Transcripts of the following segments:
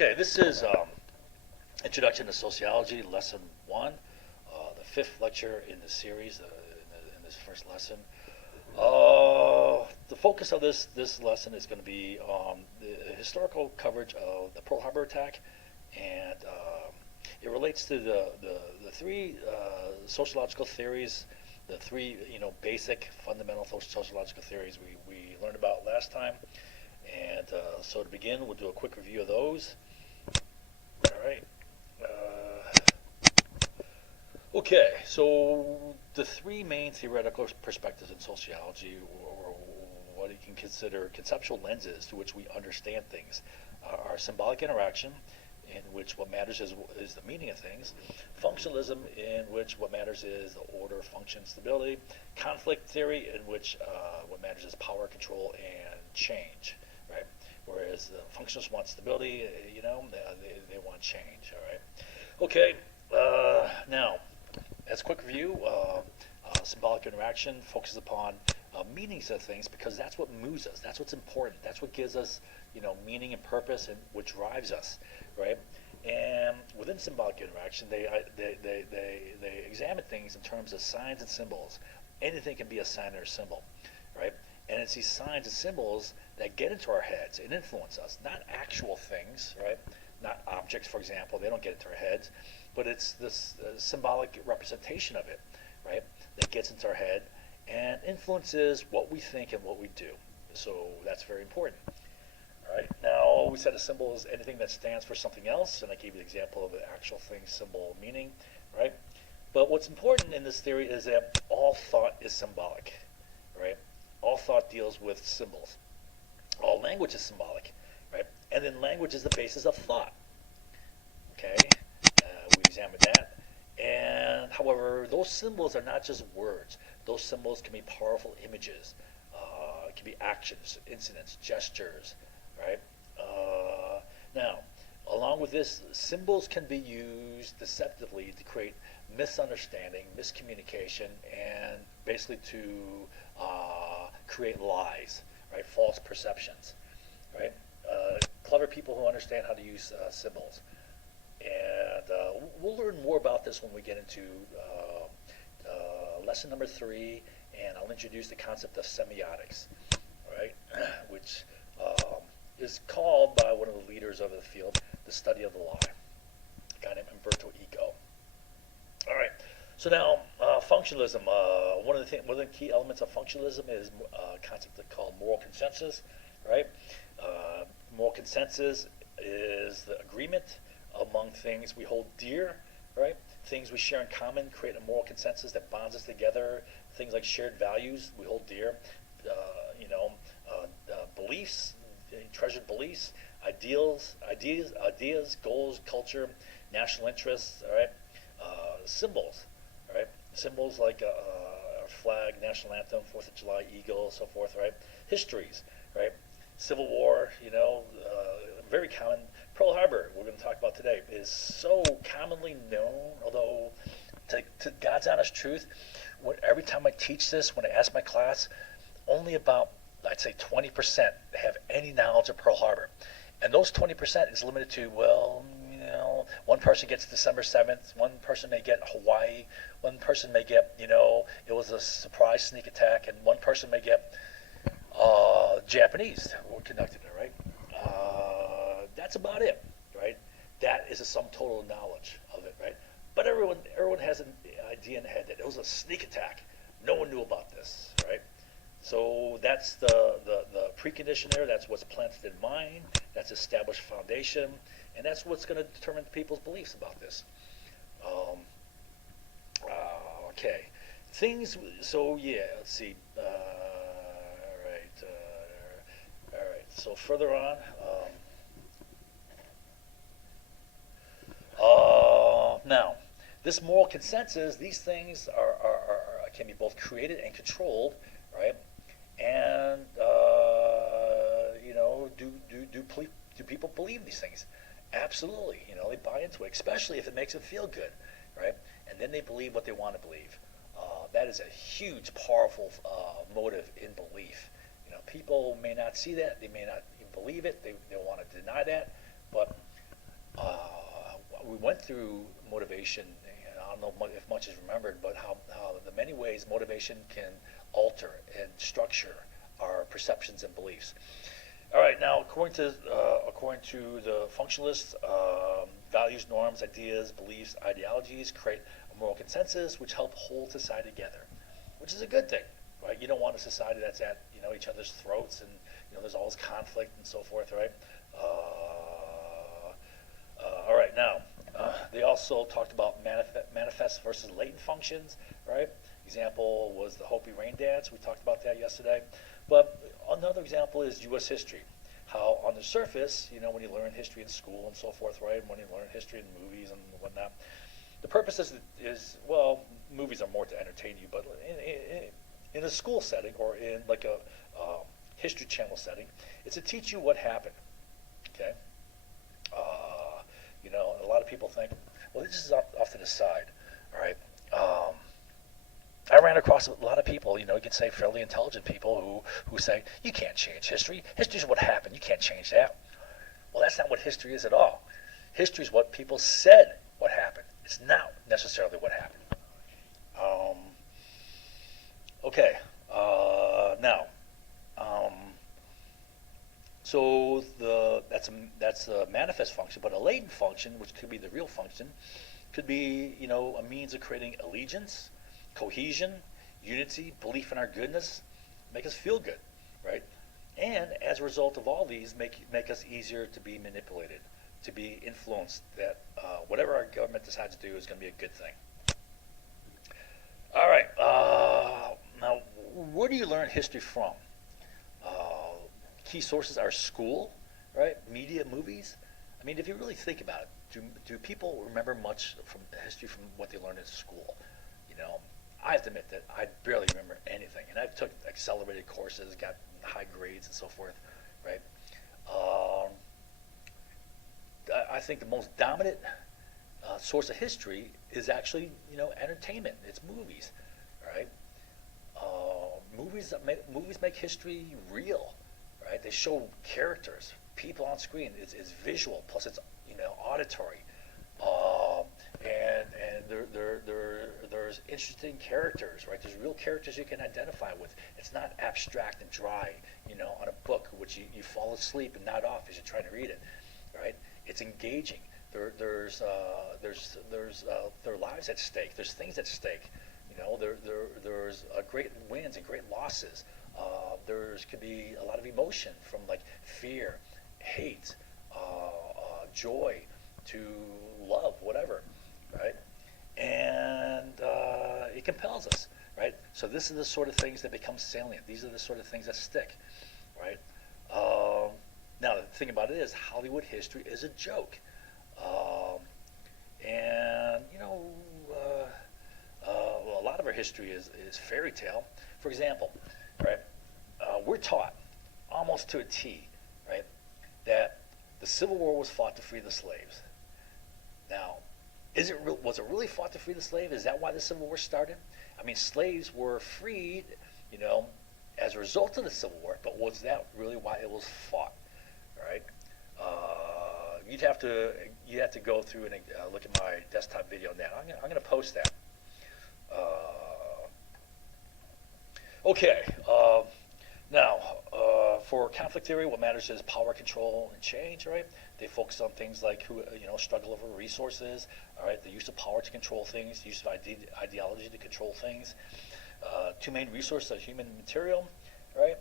Okay, this is Introduction to Sociology, Lesson 1, the fifth lecture in the series, in this first lesson. The focus of this lesson is going to be the historical coverage of the Pearl Harbor attack, and it relates to the three sociological theories, the three basic fundamental sociological theories we learned about last time. And so to begin, we'll do a quick review of those. All right. Okay, so the three main theoretical perspectives in sociology, or what you can consider conceptual lenses to which we understand things, are symbolic interaction, in which what matters is the meaning of things; functionalism, in which what matters is the order, function, stability; conflict theory, in which what matters is power, control, and change. Right. Whereas the functionalists want stability, they want change. All right. Okay. Now, as a quick review, symbolic interaction focuses upon meanings of things because that's what moves us. That's what's important. That's what gives us, meaning and purpose, and what drives us, right? And within symbolic interaction, they examine things in terms of signs and symbols. Anything can be a sign or a symbol, right? And it's these signs and symbols that get into our heads and influence us, not actual things, right? Not objects, for example. They don't get into our heads, but it's this symbolic representation of it, right, that gets into our head and influences what we think and what we do. So that's very important. All right. Now, we said a symbol is anything that stands for something else, and I gave you the example of the actual thing, symbol, meaning, right? But what's important in this theory is that all thought is symbolic, right? All thought deals with symbols. All language is symbolic, right? And then language is the basis of thought. Okay, we examined that. And however, those symbols are not just words. Those symbols can be powerful images. It can be actions, incidents, gestures, right? Now, along with this, symbols can be used deceptively to create misunderstanding, miscommunication, and basically to create lies, right? False perceptions, right? Clever people who understand how to use symbols. And we'll learn more about this when we get into lesson number 3, and I'll introduce the concept of semiotics, right? Which is called by one of the leaders of the field the study of the lie, a guy named Umberto Eco. All right. So now, functionalism. One of the key elements of functionalism is a concept called moral consensus, right? Moral consensus is the agreement among things we hold dear, right? Things we share in common create a moral consensus that bonds us together. Things like shared values we hold dear, beliefs, treasured beliefs, ideas, goals, culture, national interests, all right? Symbols, all right? Symbols like our flag, national anthem, 4th of July, eagle, so forth, right? Histories, right? Civil War, very common. Pearl Harbor, we're going to talk about today, is so commonly known, although to God's honest truth, every time I teach this, when I ask my class, only about, I'd say 20% have any knowledge of Pearl Harbor. And those 20% is limited to, one person gets December 7th, one person may get Hawaii, one person may get, it was a surprise sneak attack, and one person may get Japanese were conducted it, right? That's about it, right? That is a sum total knowledge of it, right? But everyone has an idea in the head that it was a sneak attack. No one knew about this, right? So that's the precondition there. That's what's planted in mind. That's established foundation, and that's what's going to determine people's beliefs about this. Okay, things. So yeah, let's see. All right. So further on. Now, this moral consensus, these things can be both created and controlled, right? And do people believe these things? Absolutely. They buy into it, especially if it makes them feel good, right? And then they believe what they want to believe. That is a huge, powerful motive in belief. People may not see that, they may not believe it, they want to deny that, but we went through motivation. And I don't know if much is remembered, but how the many ways motivation can alter and structure our perceptions and beliefs. All right, now according to the functionalists, values, norms, ideas, beliefs, ideologies create a moral consensus which help hold society together, which is a good thing, right? You don't want a society that's at each other's throats and there's always conflict and so forth, right? All right, now they also talked about manifest versus latent functions, right? Example was the Hopi rain dance. We talked about that yesterday. But another example is U.S. history. How on the surface, when you learn history in school and so forth, right? When you learn history in movies and whatnot, the purpose is well, movies are more to entertain you, but in a school setting or in like a History Channel setting, it's to teach you what happened. Okay. A lot of people think, well, this is off to the side, all right. I ran across a lot of people, you could say fairly intelligent people who say, you can't change history. History is what happened. You can't change that. Well, that's not what history is at all. History is what people said what happened. It's not necessarily what happened. Okay. Now, so that's a manifest function, but a latent function, which could be the real function, could be a means of creating allegiance, cohesion, unity, belief in our goodness, make us feel good, right? And as a result of all these, make us easier to be manipulated, to be influenced. That whatever our government decides to do is going to be a good thing. All right. Now, where do you learn history from? Key sources are school, right? Media, movies. I mean, if you really think about it, do people remember much from history from what they learned in school? I have to admit that I barely remember anything, and I took accelerated courses, got high grades, and so forth, right? I think the most dominant source of history is actually, entertainment. It's movies, right? Movies make history real, right? They show characters, people on screen. It's visual, plus it's auditory. And there's interesting characters, right? There's real characters you can identify with. It's not abstract and dry, on a book which you fall asleep and nod off as you're trying to read it, right? It's engaging. There's their lives at stake. There's things at stake. There's great wins and great losses. There's could be a lot of emotion from like fear, hate, joy, to love, whatever, right? And it compels us, right? So this is the sort of things that become salient. These are the sort of things that stick, right? Now the thing about it is Hollywood history is a joke, and well, a lot of our history is fairy tale. For example, right? We're taught almost to a T, right, that the Civil War was fought to free the slaves. Now, was it really fought to free the slave? Is that why the Civil War started? I mean, slaves were freed, as a result of the Civil War, but was that really why it was fought? All right. You'd have to go through and look at my desktop video now. I'm going to post that. Okay. Now, for conflict theory, what matters is power, control, and change, right? They focus on things like struggle over resources, all right, the use of power to control things, the use of ideology to control things. Two main resources are human and material, right?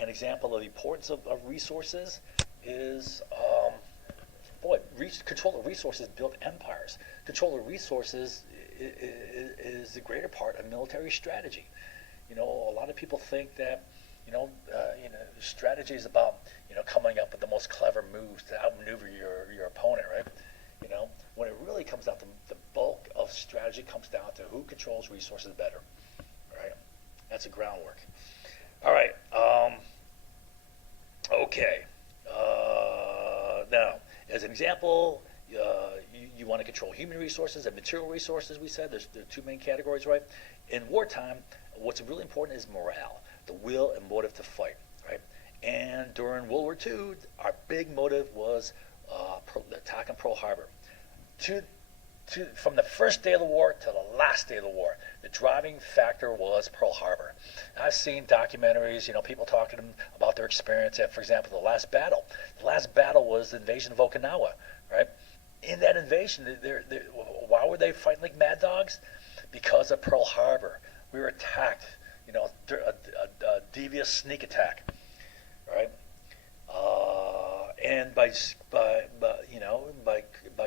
An example of the importance of resources is, control of resources built empires. Control of resources is the greater part of military strategy. A lot of people think that strategy is about coming up with the most clever moves to outmaneuver your opponent, right? When it really comes down to the bulk of strategy comes down to who controls resources better, right? That's a groundwork. All right. Okay. Now, as an example, you want to control human resources and material resources. We said there are two main categories, right? In wartime, what's really important is morale, the will and motive to fight, right? And during World War II, our big motive was the attack on Pearl Harbor. to from the first day of the war to the last day of the war, the driving factor was Pearl Harbor. I've seen documentaries, people talking about their experience at, for example, the last battle. The last battle was the invasion of Okinawa, right? In that invasion, why were they fighting like mad dogs? Because of Pearl Harbor. We were attacked, a devious sneak attack, right? And by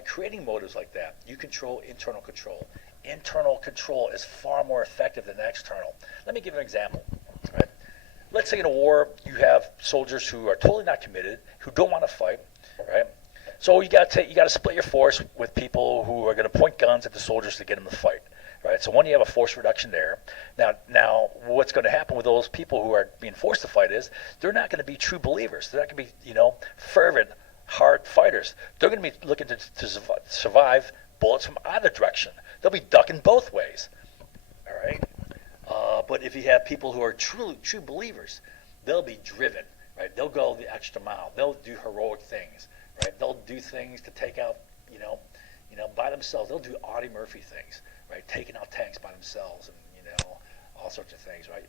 creating motives like that, you control internal control. Internal control is far more effective than external. Let me give an example. Right? Let's say in a war you have soldiers who are totally not committed, who don't want to fight, right? So you got to split your force with people who are going to point guns at the soldiers to get them to fight. Right? So when you have a force reduction there, now what's going to happen with those people who are being forced to fight is they're not going to be true believers. They're not going to be fervent, hard fighters. They're going to be looking to survive bullets from either direction. They'll be ducking both ways. All right. But if you have people who are true believers, they'll be driven. Right? They'll go the extra mile. They'll do heroic things. Right? They'll do things to take out by themselves. They'll do Audie Murphy things. Right, taking out tanks by themselves, and all sorts of things, right?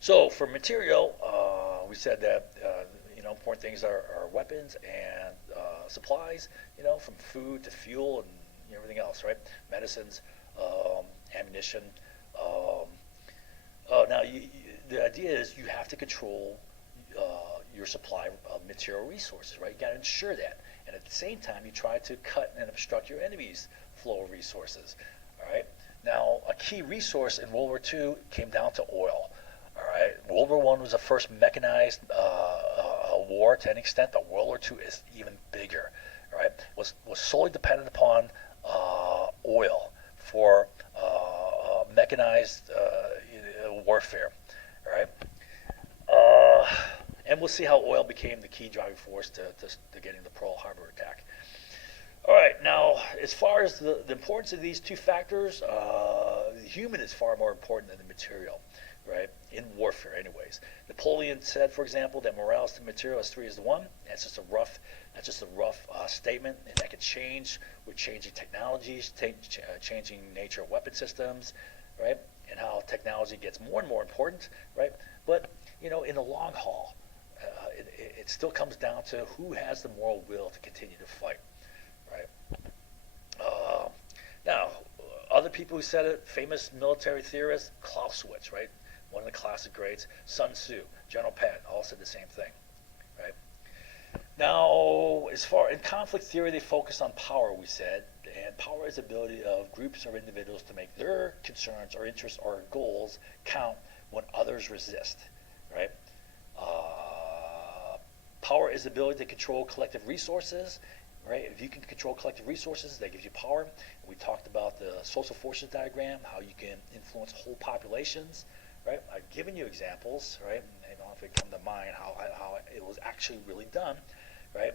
So for material, we said that important things are weapons and supplies, from food to fuel and everything else, right? Medicines, ammunition. Now the idea is you have to control your supply of material resources, right? You got to ensure that. And at the same time, you try to cut and obstruct your enemy's flow of resources. All right. Now, a key resource in World War II came down to oil. All right. World War I was the first mechanized war to any extent. But World War II is even bigger. All right. Was solely dependent upon oil for mechanized warfare. All right. And we'll see how oil became the key driving force to getting the Pearl Harbor attack. All right, now, as far as the importance of these two factors, the human is far more important than the material, right? In warfare, anyways. Napoleon said, for example, that morale to material is 3 is to 1. That's just a rough statement, and that could change with changing technologies, changing nature of weapon systems, right? And how technology gets more and more important, right? But in the long haul, it still comes down to who has the moral will to continue to fight, right? Now, other people who said it, famous military theorists, Clausewitz, right? One of the classic greats, Sun Tzu, General Patton, all said the same thing, right? Now, in conflict theory, they focus on power, we said, and power is the ability of groups or individuals to make their concerns or interests or goals count when others resist, right? Power is the ability to control collective resources, right? If you can control collective resources, that gives you power. We talked about the social forces diagram, how you can influence whole populations, right? I've given you examples, right? I don't know if it come to mind how it was actually really done, right?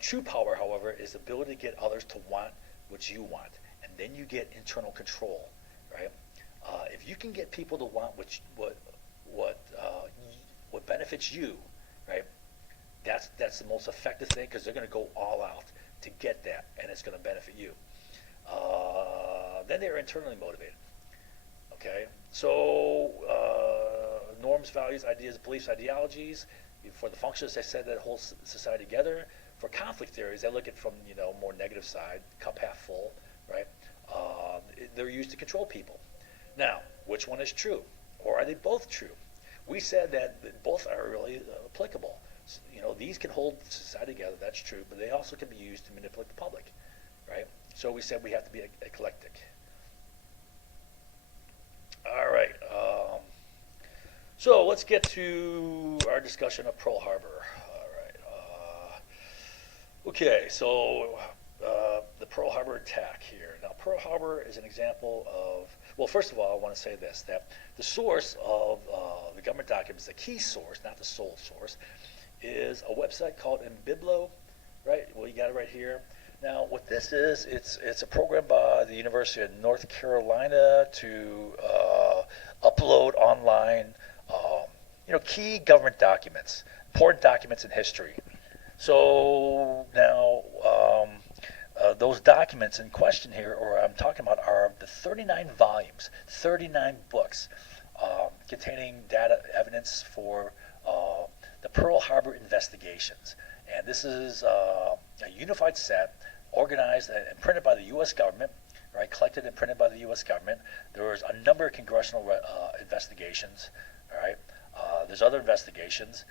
True power, however, is the ability to get others to want what you want, and then you get internal control, right? If you can get people to want what benefits you, right? That's the most effective thing, because they're going to go all out to get that, and it's going to benefit you. Then they're internally motivated. Okay, so norms, values, ideas, beliefs, ideologies. For the functions, they said that holds society together. For conflict theories, they look at from more negative side, cup half full, right? They're used to control people. Now, which one is true, or are they both true? We said that both are really applicable. So, these can hold society together. That's true, but they also can be used to manipulate the public, right? So we said we have to be eclectic. All right. So let's get to our discussion of Pearl Harbor. All right. Okay. So the Pearl Harbor attack here. Now, Pearl Harbor is an example of. Well, first of all, I want to say this: that the source of the government documents, the key source, not the sole source, is a website called Embiblo, right? Well, you got it right here. Now, what this is, it's a program by the University of North Carolina to upload online, key government documents, important documents in history. So now, those documents in question here, or I'm talking about, are the 39 volumes, 39 books containing data evidence for the Pearl Harbor investigations. And this is a unified set organized and printed by the U.S. government, right? Collected and printed by the U.S. government. There was a number of congressional investigations, all right? There's other investigations.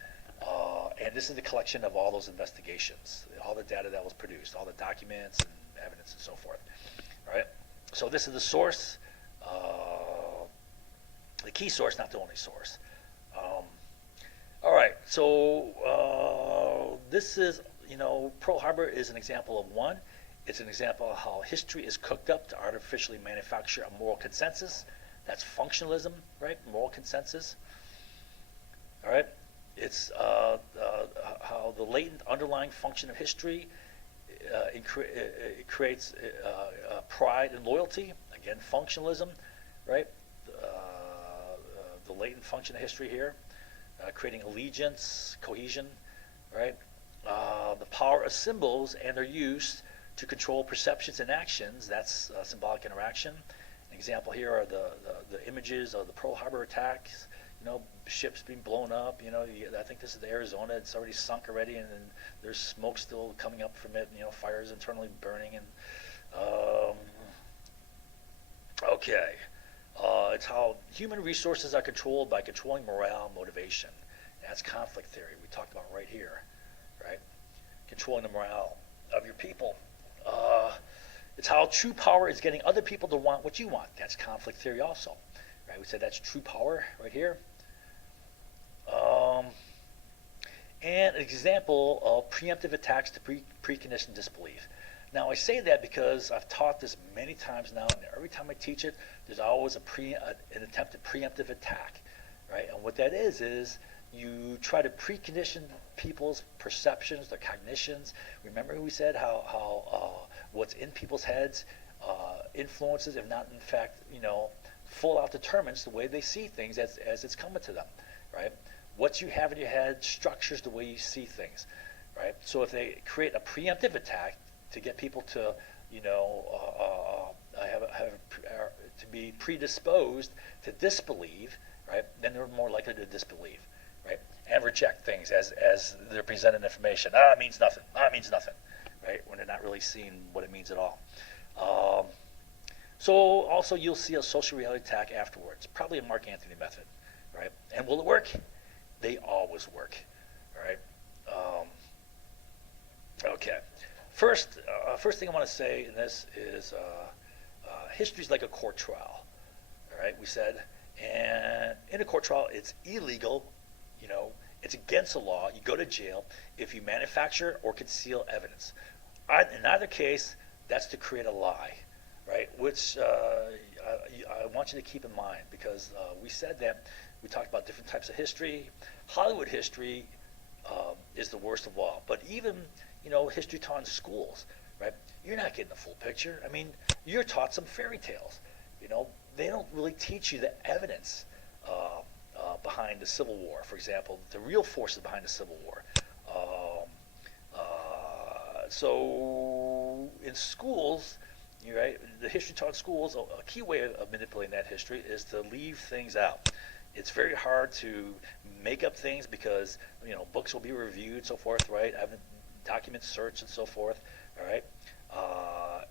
And this is the collection of all those investigations, all the data that was produced, all the documents and evidence and so forth. All right. So this is the source, the key source, not the only source. All right. So this is, Pearl Harbor is an example of one. It's an example of how history is cooked up to artificially manufacture a moral consensus. That's functionalism, right? Moral consensus. All right. It's how the latent underlying function of history it creates pride and loyalty. Again, functionalism, right? The latent function of history here, creating allegiance, cohesion, right? The power of symbols and their use to control perceptions and actions. That's symbolic interaction. An example here are the images of the Pearl Harbor attacks. Ships being blown up. I think this is the Arizona. It's already sunk already, and there's smoke still coming up from it. Fires internally burning. And okay, it's how human resources are controlled by controlling morale, motivation. That's conflict theory. We talked about right here, right? Controlling the morale of your people. It's how true power is getting other people to want what you want. That's conflict theory also, right? We said that's true power right here. And an example of preemptive attacks to preconditioned disbelief. Now I say that because I've taught this many times now, and every time I teach it, there's always an attempted preemptive attack, right? And what that is you try to precondition people's perceptions, their cognitions. Remember we said how what's in people's heads influences, if not in fact, full out determines the way they see things as it's coming to them, right? What you have in your head structures the way you see things, right? So if they create a preemptive attack to get people to, to be predisposed to disbelieve, right? Then they're more likely to disbelieve, right? And reject things as they're presented information. It means nothing. It means nothing, right? When they're not really seeing what it means at all. So also you'll see a social reality attack afterwards, probably a Mark Anthony method, right? And will it work? They always work, all right? Okay. First thing I want to say in this is history is like a court trial, all right? We said, and in a court trial, it's illegal, it's against the law. You go to jail if you manufacture or conceal evidence. In either case, that's to create a lie, right? Which I want you to keep in mind, because we said that we talked about different types of history. Hollywood history is the worst of all. But even, history taught in schools, right? You're not getting the full picture. I mean, you're taught some fairy tales. They don't really teach you the evidence behind the Civil War, for example, the real forces behind the Civil War. So in schools, right, the history taught in schools, a key way of manipulating that history is to leave things out. It's very hard to make up things because, books will be reviewed, so forth, right? Having documents searched and so forth, all right?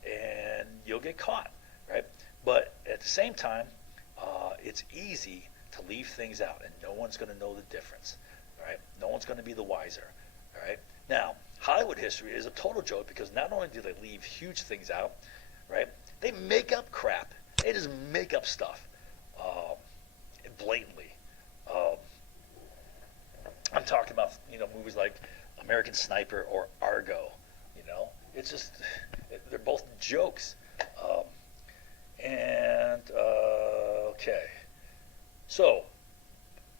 And you'll get caught, right? But at the same time, it's easy to leave things out, and no one's going to know the difference, all right? No one's going to be the wiser, all right? Now, Hollywood history is a total joke because not only do they leave huge things out, right? They make up crap. They just make up stuff blatantly. I'm talking about movies like American Sniper or Argo. It's just they're both jokes. Okay, so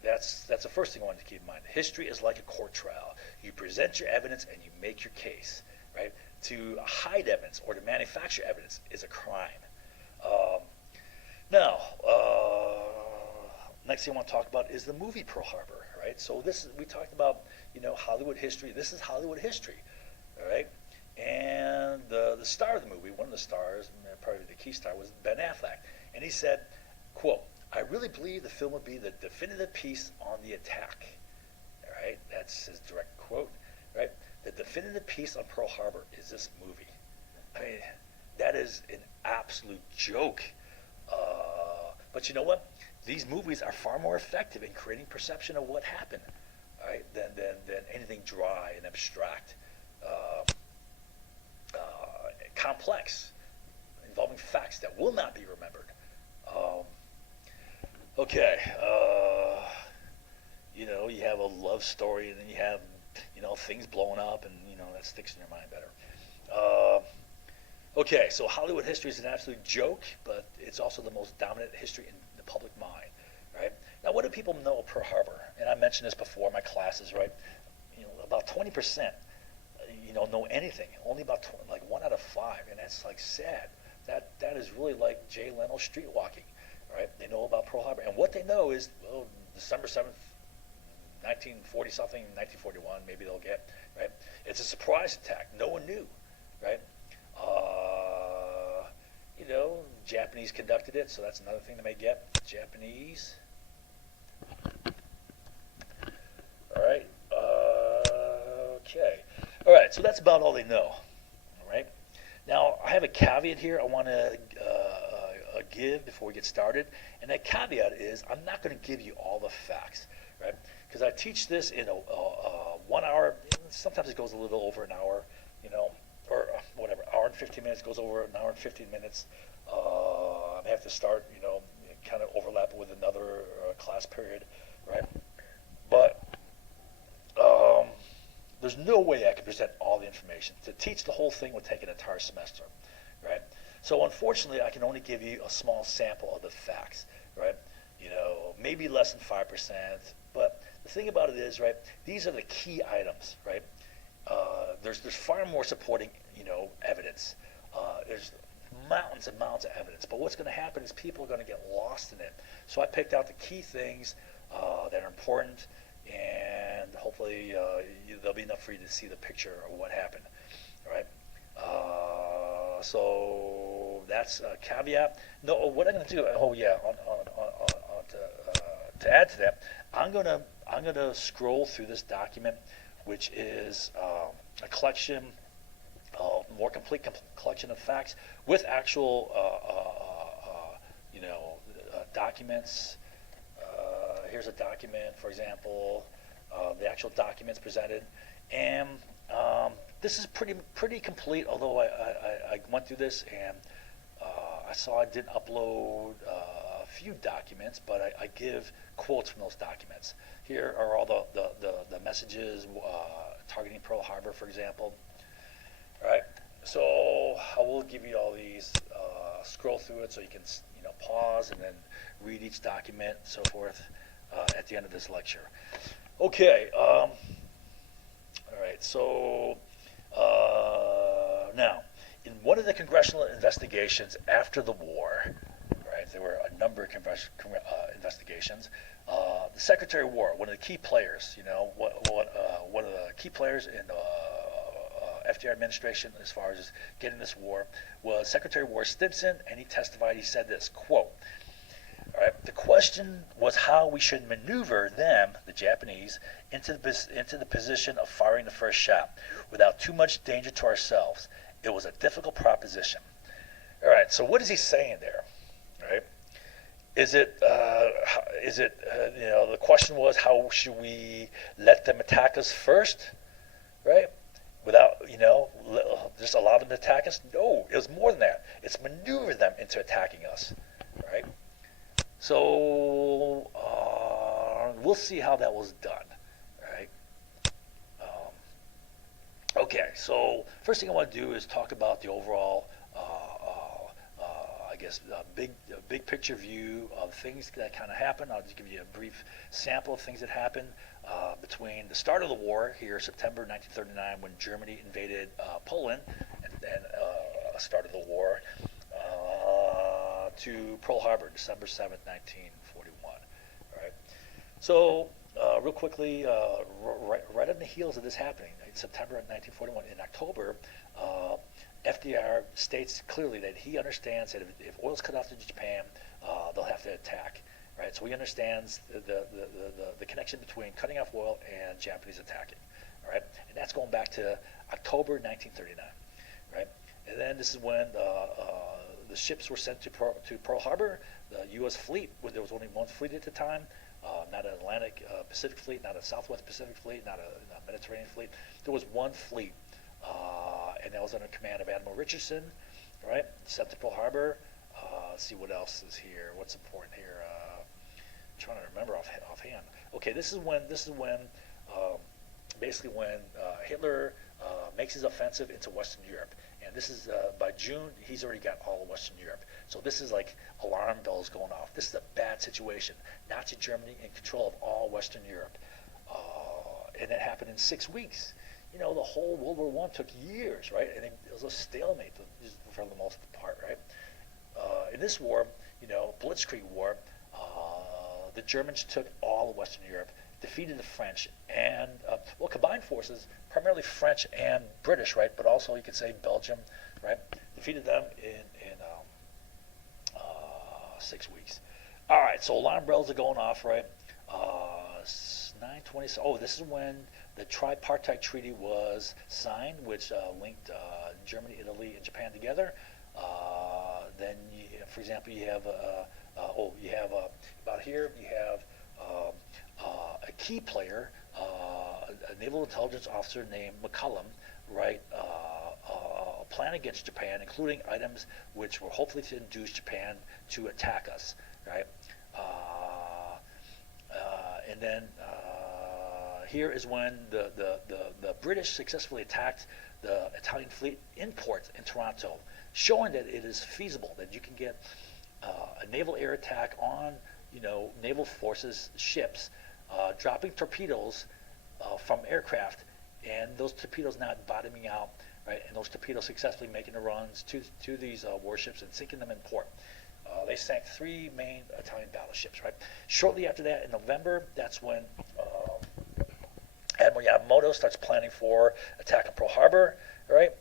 that's the first thing I wanted to keep in mind. History is like a court trial. You present your evidence and you make your case, right? To hide evidence or to manufacture evidence is a crime. Now Next thing I want to talk about is the movie Pearl Harbor, right? So we talked about, Hollywood history. This is Hollywood history, all right? And the star of the movie, one of the stars, probably the key star, was Ben Affleck. And he said, quote, "I really believe the film would be the definitive piece on the attack." All right, that's his direct quote, right? The definitive piece on Pearl Harbor is this movie. I mean, that is an absolute joke. But you know what? These movies are far more effective in creating perception of what happened, right, than anything dry and abstract, complex, involving facts that will not be remembered. Okay, you have a love story, and then you have, things blowing up, and that sticks in your mind better. Okay, so Hollywood history is an absolute joke, but it's also the most dominant history in the public mind, right? Now, what do people know of Pearl Harbor? And I mentioned this before in my classes, right? About 20%, know anything. Only about like 1 out of 5, and that's like sad. That is really like Jay Leno streetwalking, right? They know about Pearl Harbor, and what they know is, December 7th, 1940 something, 1941, maybe they'll get, right? It's a surprise attack. No one knew, right? Japanese conducted it, so that's another thing they may get. Japanese. All right. Okay. All right. So that's about all they know. All right. Now I have a caveat here I want to give before we get started, and that caveat is I'm not going to give you all the facts, right? Because I teach this in a 1 hour. Sometimes it goes a little over an hour, or whatever. Hour and 15 minutes goes over an hour and 15 minutes. I have to start, kind of overlap with another class period, right? But there's no way I can present all the information. To teach the whole thing would take an entire semester, right? So unfortunately, I can only give you a small sample of the facts, right? Maybe less than 5%. But the thing about it is, right, these are the key items, right? There's far more supporting, evidence. There's mountains and mountains of evidence. But what's going to happen is people are going to get lost in it. So I picked out the key things that are important, and hopefully there'll be enough for you to see the picture of what happened. All right. So that's a caveat. No, what I'm going to do? Oh yeah. To add to that, I'm gonna scroll through this document, which is a collection, more complete collection of facts with actual, documents. Here's a document, for example, the actual documents presented, and this is pretty complete. Although I went through this and I saw I didn't upload a few documents, but I give quotes from those documents. Here are all the messages targeting Pearl Harbor, for example. All right, so I will give you all these. Scroll through it so you can pause and then read each document and so forth at the end of this lecture. Okay. All right. So now, in one of the congressional investigations after the war, right, there were a number of investigations. The Secretary of War, one of the key players, one of the key players in the FDR administration as far as getting this war, was Secretary of War Stimson, and he testified. He said this, quote, all right, the question was how we should maneuver them, the Japanese, into the position of firing the first shot without too much danger to ourselves. It was a difficult proposition. All right, so what is he saying there? All right, the question was how should we let them attack us first, right? Without, just allow them to attack us? No, it was more than that. It's maneuver them into attacking us, right? So we'll see how that was done, right? Okay, so first thing I want to do is talk about the overall, big picture view of things that kind of happened. I'll just give you a brief sample of things that happened between the start of the war here, September 1939, when Germany invaded Poland, and started the war, to Pearl Harbor, December 7th, 1941. All So, real quickly, right on the heels of this happening, in September of 1941, in October, FDR states clearly that he understands that if oil's cut off to Japan, they'll have to attack. Right, so he understands the connection between cutting off oil and Japanese attacking. All right, and that's going back to October 1939. Right, and then this is when the ships were sent to Pearl Harbor. The U.S. fleet, there was only one fleet at the time, not an Atlantic Pacific fleet, not a Southwest Pacific fleet, not a Mediterranean fleet. There was one fleet, and that was under command of Admiral Richardson. Right, sent to Pearl Harbor. Let's see what else is here. What's important here? Trying to remember offhand. Okay, this is when basically when Hitler makes his offensive into Western Europe, and this is by June he's already got all of Western Europe. So this is like alarm bells going off. This is a bad situation. Nazi Germany in control of all Western Europe, and it happened in 6 weeks. You know, the whole World War I took years, right? And it was a stalemate for the most part, right? In this war, you know, Blitzkrieg War. The Germans took all of Western Europe, defeated the French, and combined forces, primarily French and British, right? But also you could say Belgium, right? Defeated them in 6 weeks. All right, so alarm bells are going off, right? 920. Oh, this is when the tripartite treaty was signed, which linked Germany, Italy, and Japan together. Then, for example, you have about here you have a key player, a naval intelligence officer named McCullum, right? A plan against Japan, including items which were hopefully to induce Japan to attack us, right? And then here is when the British successfully attacked the Italian fleet in port in Toronto, showing that it is feasible that you can get a naval air attack on, you know, naval forces ships, dropping torpedoes from aircraft, and those torpedoes not bottoming out, right? And those torpedoes successfully making the runs to these warships and sinking them in port. They sank 3 main Italian battleships, right? Shortly after that, in November, that's when Admiral Yamamoto starts planning for attack on Pearl Harbor, right?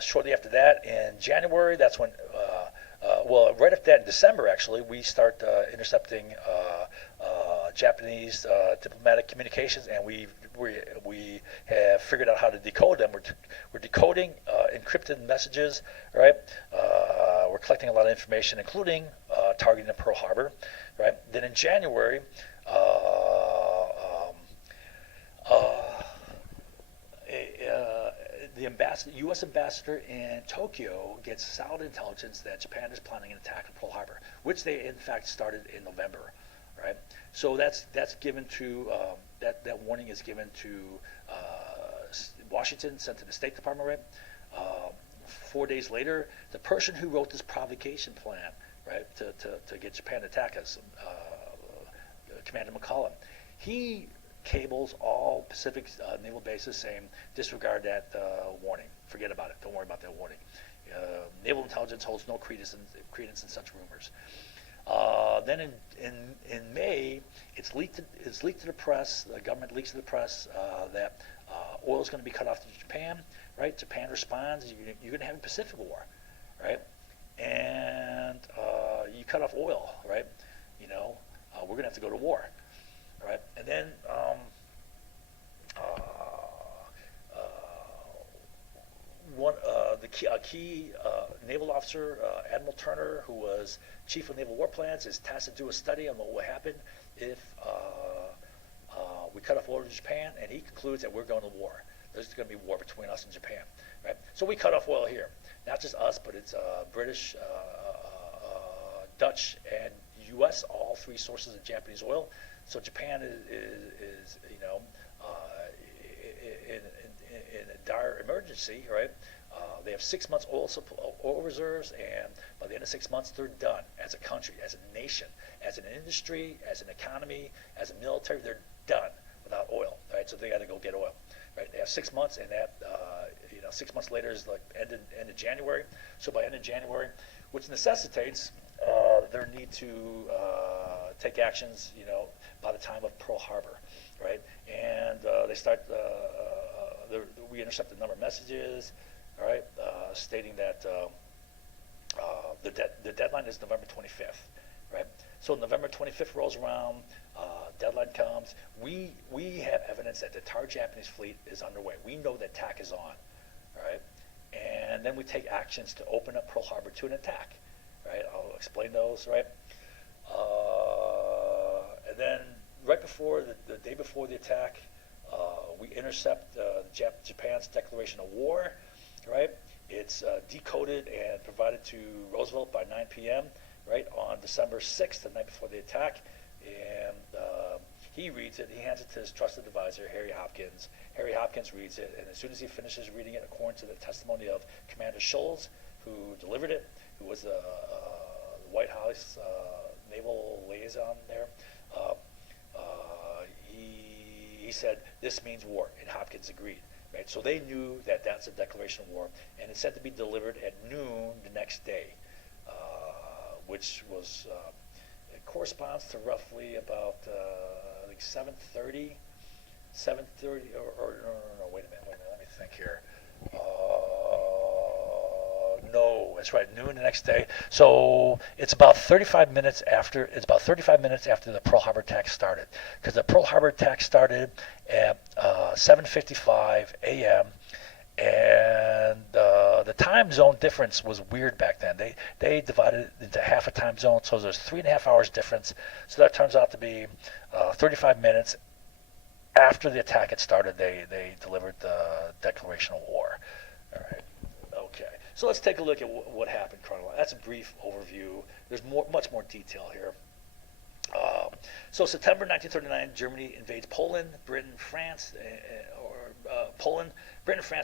Shortly after that, in January, that's when, right after that, in December, actually, we start intercepting Japanese diplomatic communications, and we have figured out how to decode them. We're decoding encrypted messages, right? We're collecting a lot of information, including targeting Pearl Harbor, right? Then in January, the U.S. ambassador in Tokyo gets solid intelligence that Japan is planning an attack on Pearl Harbor, which they in fact started in November, right? So that's given to that warning is given to Washington, sent to the State Department, right? 4 days later, the person who wrote this provocation plan, right, to get Japan to attack us, Commander McCullum, he cables all Pacific naval bases saying disregard that warning, forget about it, don't worry about that warning. Naval intelligence holds no credence in such rumors. Then in May, it's leaked to the press. The government leaks to the press that oil is going to be cut off to Japan. Right? Japan responds. You're going to have a Pacific War, right? And you cut off oil, right? You know, we're going to have to go to war, right? And then a key naval officer, Admiral Turner, who was chief of naval war plans, is tasked to do a study on what will happen if we cut off oil to Japan, and he concludes that we're going to war. There's going to be war between us and Japan, right? So we cut off oil here. Not just us, but it's British, Dutch, and U.S., all 3 sources of Japanese oil. So Japan is you know, in a dire emergency, right? They have 6 months oil reserves, and by the end of 6 months, they're done as a country, as a nation, as an industry, as an economy, as a military. They're done without oil, right? So they got to go get oil, right? They have 6 months, and that 6 months later is like end of January. So by end of January, which necessitates their need to take actions, you know, by the time of Pearl Harbor, right? And they start. We intercept a number of messages, all right, stating that the deadline is November 25th, right? So November 25th rolls around. Deadline comes. We have evidence that the entire Japanese fleet is underway. We know that attack is on, all right? And then we take actions to open up Pearl Harbor to an attack, right? I'll explain those, right? And then right before the day before the attack, we intercept Japan's declaration of war, right? It's decoded and provided to Roosevelt by 9 p.m., right, on December 6th, the night before the attack. And he reads it. He hands it to his trusted advisor, Harry Hopkins. Harry Hopkins reads it, and as soon as he finishes reading it, according to the testimony of Commander Scholes, who delivered it, who was the White House naval liaison there, he said, "This means war," and Hopkins agreed. Right? So they knew that that's a declaration of war, and it's said to be delivered at noon the next day, which was it corresponds to roughly about I think 7:30, or no, wait a minute, let me think here. No, that's right, noon the next day. So it's about 35 minutes after. It's about 35 minutes after the Pearl Harbor attack started, because the Pearl Harbor attack started at 7:55 a.m. and the time zone difference was weird back then. They divided it into half a time zone, so there's 3.5 hours difference. So that turns out to be 35 minutes after the attack had started. They delivered the declaration of war. All right. Okay. So let's take a look at what happened chronologically. That's a brief overview. There's much more detail here. So September 1939, Germany invades Poland. Britain, France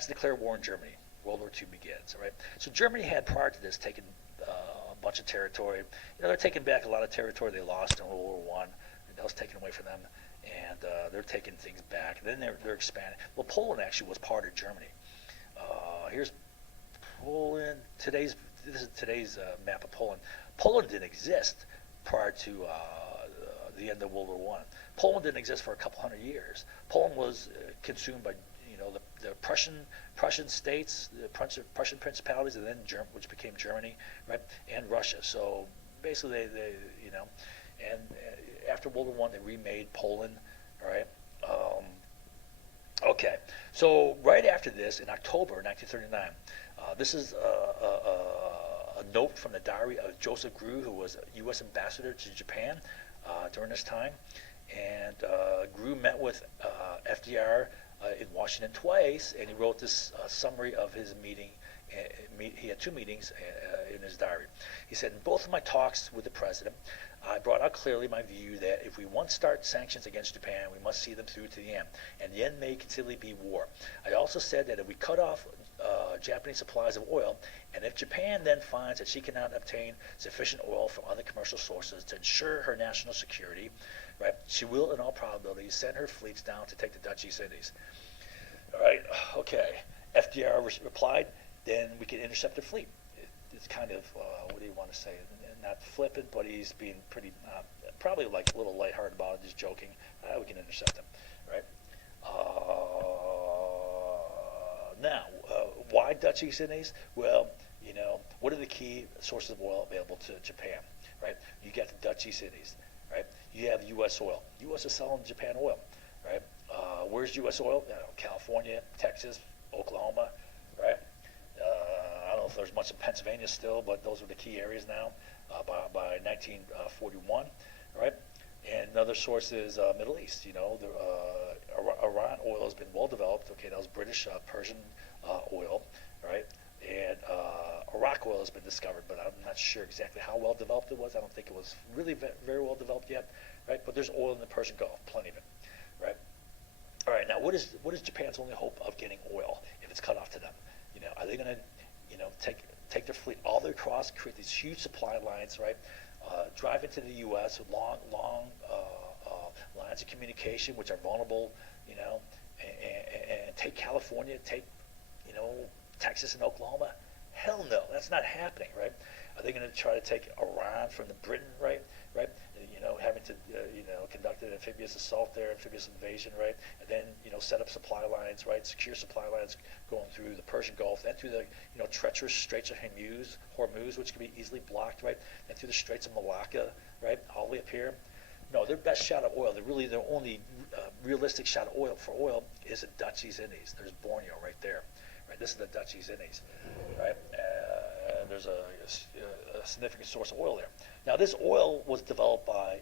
declare war in Germany. World War II begins. All right. So Germany had prior to this taken a bunch of territory. They're taking back a lot of territory they lost in World War I. That was taken away from them, and they're taking things back. And then they're expanding. Well, Poland actually was part of Germany. Here's Poland. This is today's map of Poland. Poland didn't exist prior to the end of World War I. Poland didn't exist for a couple hundred years. Poland was consumed by the Prussian states, the Prussian principalities, and then which became Germany, right, and Russia. So basically, they and after World War I, they remade Poland, all right. Okay, so right after this, in October 1939, this is a note from the diary of Joseph Grew, who was a U.S. ambassador to Japan during this time. And Grew met with FDR in Washington twice, and he wrote this summary of his meeting. He had two meetings in his diary. He said, "In both of my talks with the president, I brought out clearly my view that if we once start sanctions against Japan, we must see them through to the end, and the end may conceivably be war. I also said that if we cut off Japanese supplies of oil, and if Japan then finds that she cannot obtain sufficient oil from other commercial sources to ensure her national security, right, she will in all probability send her fleets down to take the Dutch East Indies." All right, okay. FDR replied, "Then we can intercept their fleet." It's kind of, what do you want to say? Not flippant, but he's being pretty, probably like a little lighthearted about it, just joking. We can intercept them, right? Now, why Dutch East Indies? Well, what are the key sources of oil available to Japan, right? You got the Dutch East Indies, right? You have U.S. oil. U.S. is selling Japan oil, right? Where's U.S. oil? California, Texas, Oklahoma, right? I don't know if there's much in Pennsylvania still, but those are the key areas now by 1941, right? And another source is Middle East. Iran oil has been well developed. Okay, that was British Persian oil, right? And Iraq oil has been discovered, but I'm not sure exactly how well developed it was. I don't think it was really very well developed yet, right? But there's oil in the Persian Gulf, plenty of it, right? All right, now what is Japan's only hope of getting oil if it's cut off to them? Are they going to, take their fleet all the way across, create these huge supply lines, right? Drive into the U.S. with long lines of communication, which are vulnerable, and take California, take, Texas and Oklahoma? Hell no, that's not happening, right? Are they going to try to take Iran from the Britain, right? having to, conduct an amphibious assault there, amphibious invasion, right? And then, set up supply lines, right? Secure supply lines going through the Persian Gulf, then through the, treacherous Straits of Hormuz, which can be easily blocked, right? Then through the Straits of Malacca, right? All the way up here. No, their best shot of oil, their only realistic shot of oil is the Dutch East Indies. There's Borneo right there, right? This is the Dutch East Indies, right? And there's a significant source of oil there. Now, this oil was developed by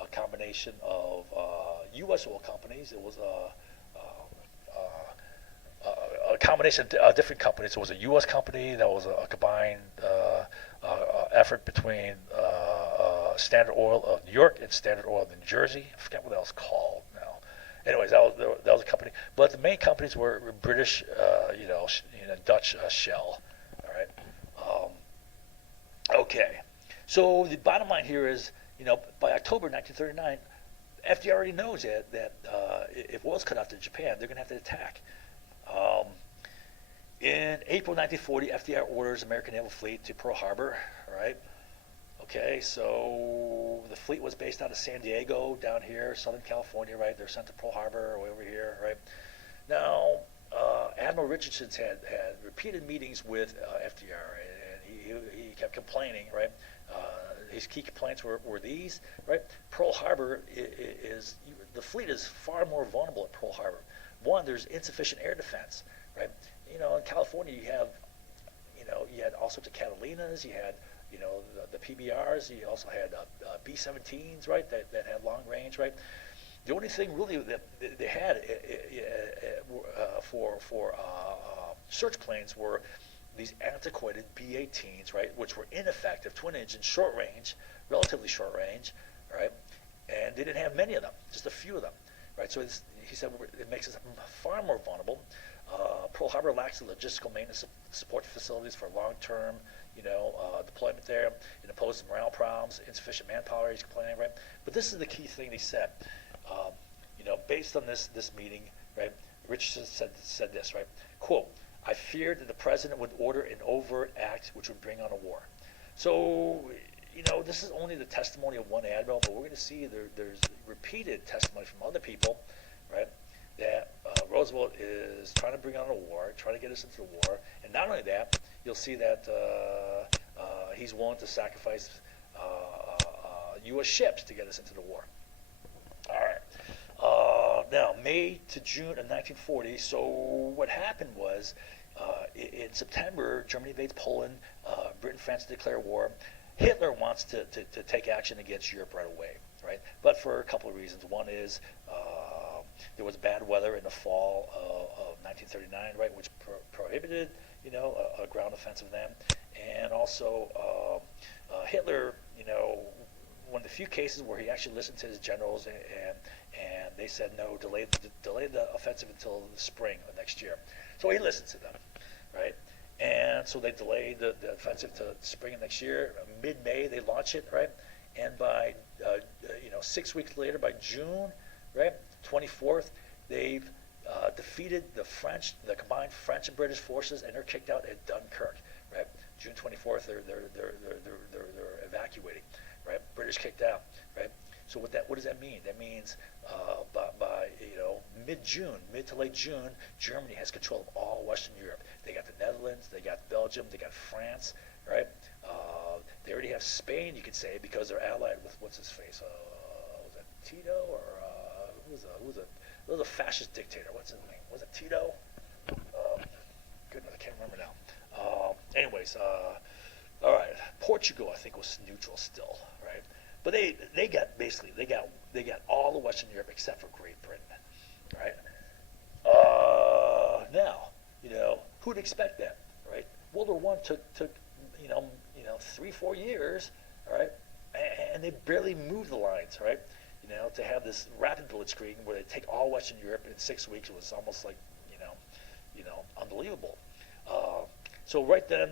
a combination of U.S. oil companies. It was a combination of different companies. It was a U.S. company that was a combined effort between Standard Oil of New York and Standard Oil of New Jersey. I forget what that was called now. Anyways, that was a company. But the main companies were British, Dutch Shell. All right. Okay. So the bottom line here is, by October 1939, FDR already knows that if oil's cut off to Japan, they're going to have to attack. In April 1940, FDR orders American Naval Fleet to Pearl Harbor. All right. Okay, so the fleet was based out of San Diego down here, Southern California, right? They're sent to Pearl Harbor way over here, right? Now, Admiral Richardson had repeated meetings with FDR, and he kept complaining, right? His key complaints were these, right? Pearl Harbor the fleet is far more vulnerable at Pearl Harbor. One, there's insufficient air defense, right? In California, you had all sorts of Catalinas, you had the PBRs. You also had B-17s, right, that had long range, right. The only thing really that they had for search planes were these antiquated B-18s, right, which were ineffective, twin-engine, short range, relatively short range, right, and they didn't have many of them, just a few of them, right. So he said it makes us far more vulnerable. Pearl Harbor lacks the logistical maintenance support facilities for long-term deployment there. It imposes morale problems, insufficient manpower, he's complaining, right? But this is the key thing he said. Based on this meeting, right, Richardson said this, right? Quote, I feared that the president would order an overt act which would bring on a war. So, this is only the testimony of one admiral, but we're going to see there's repeated testimony from other people, right, that Roosevelt is trying to bring on a war, trying to get us into the war. And not only that, you'll see that he's willing to sacrifice U.S. ships to get us into the war. All right. Now, May to June of 1940, so what happened was in September, Germany invades Poland, Britain, France declare war. Hitler wants to take action against Europe right away, right? But for a couple of reasons. One is there was bad weather in the fall of 1939, right, which prohibited, a ground offensive then. And also, Hitler, one of the few cases where he actually listened to his generals and they said no, delay the offensive until the spring of next year. So he listened to them, right? And so they delayed the offensive to spring of next year. Mid-May they launch it, right? And by 6 weeks later, by June, right, 24th, they've defeated the combined French and British forces, and they're kicked out at Dunkirk, right? June 24th, they're evacuating, right? British kicked out, right? So what does that mean? That means by mid to late June, Germany has control of all Western Europe. They got the Netherlands, they got Belgium, they got France, right? They already have Spain, you could say, because they're allied with what's his face? Was it Tito or who was a fascist dictator? What's his name? Was it Tito? Goodness, I can't remember now. Anyways, all right. Portugal, I think, was neutral still, right? But they got all of Western Europe except for Great Britain, right? Now, who'd expect that, right? World War I took 3-4 years, all right, and they barely moved the lines, right? To have this rapid blitzkrieg where they take all Western Europe in 6 weeks was almost like, unbelievable. So right then,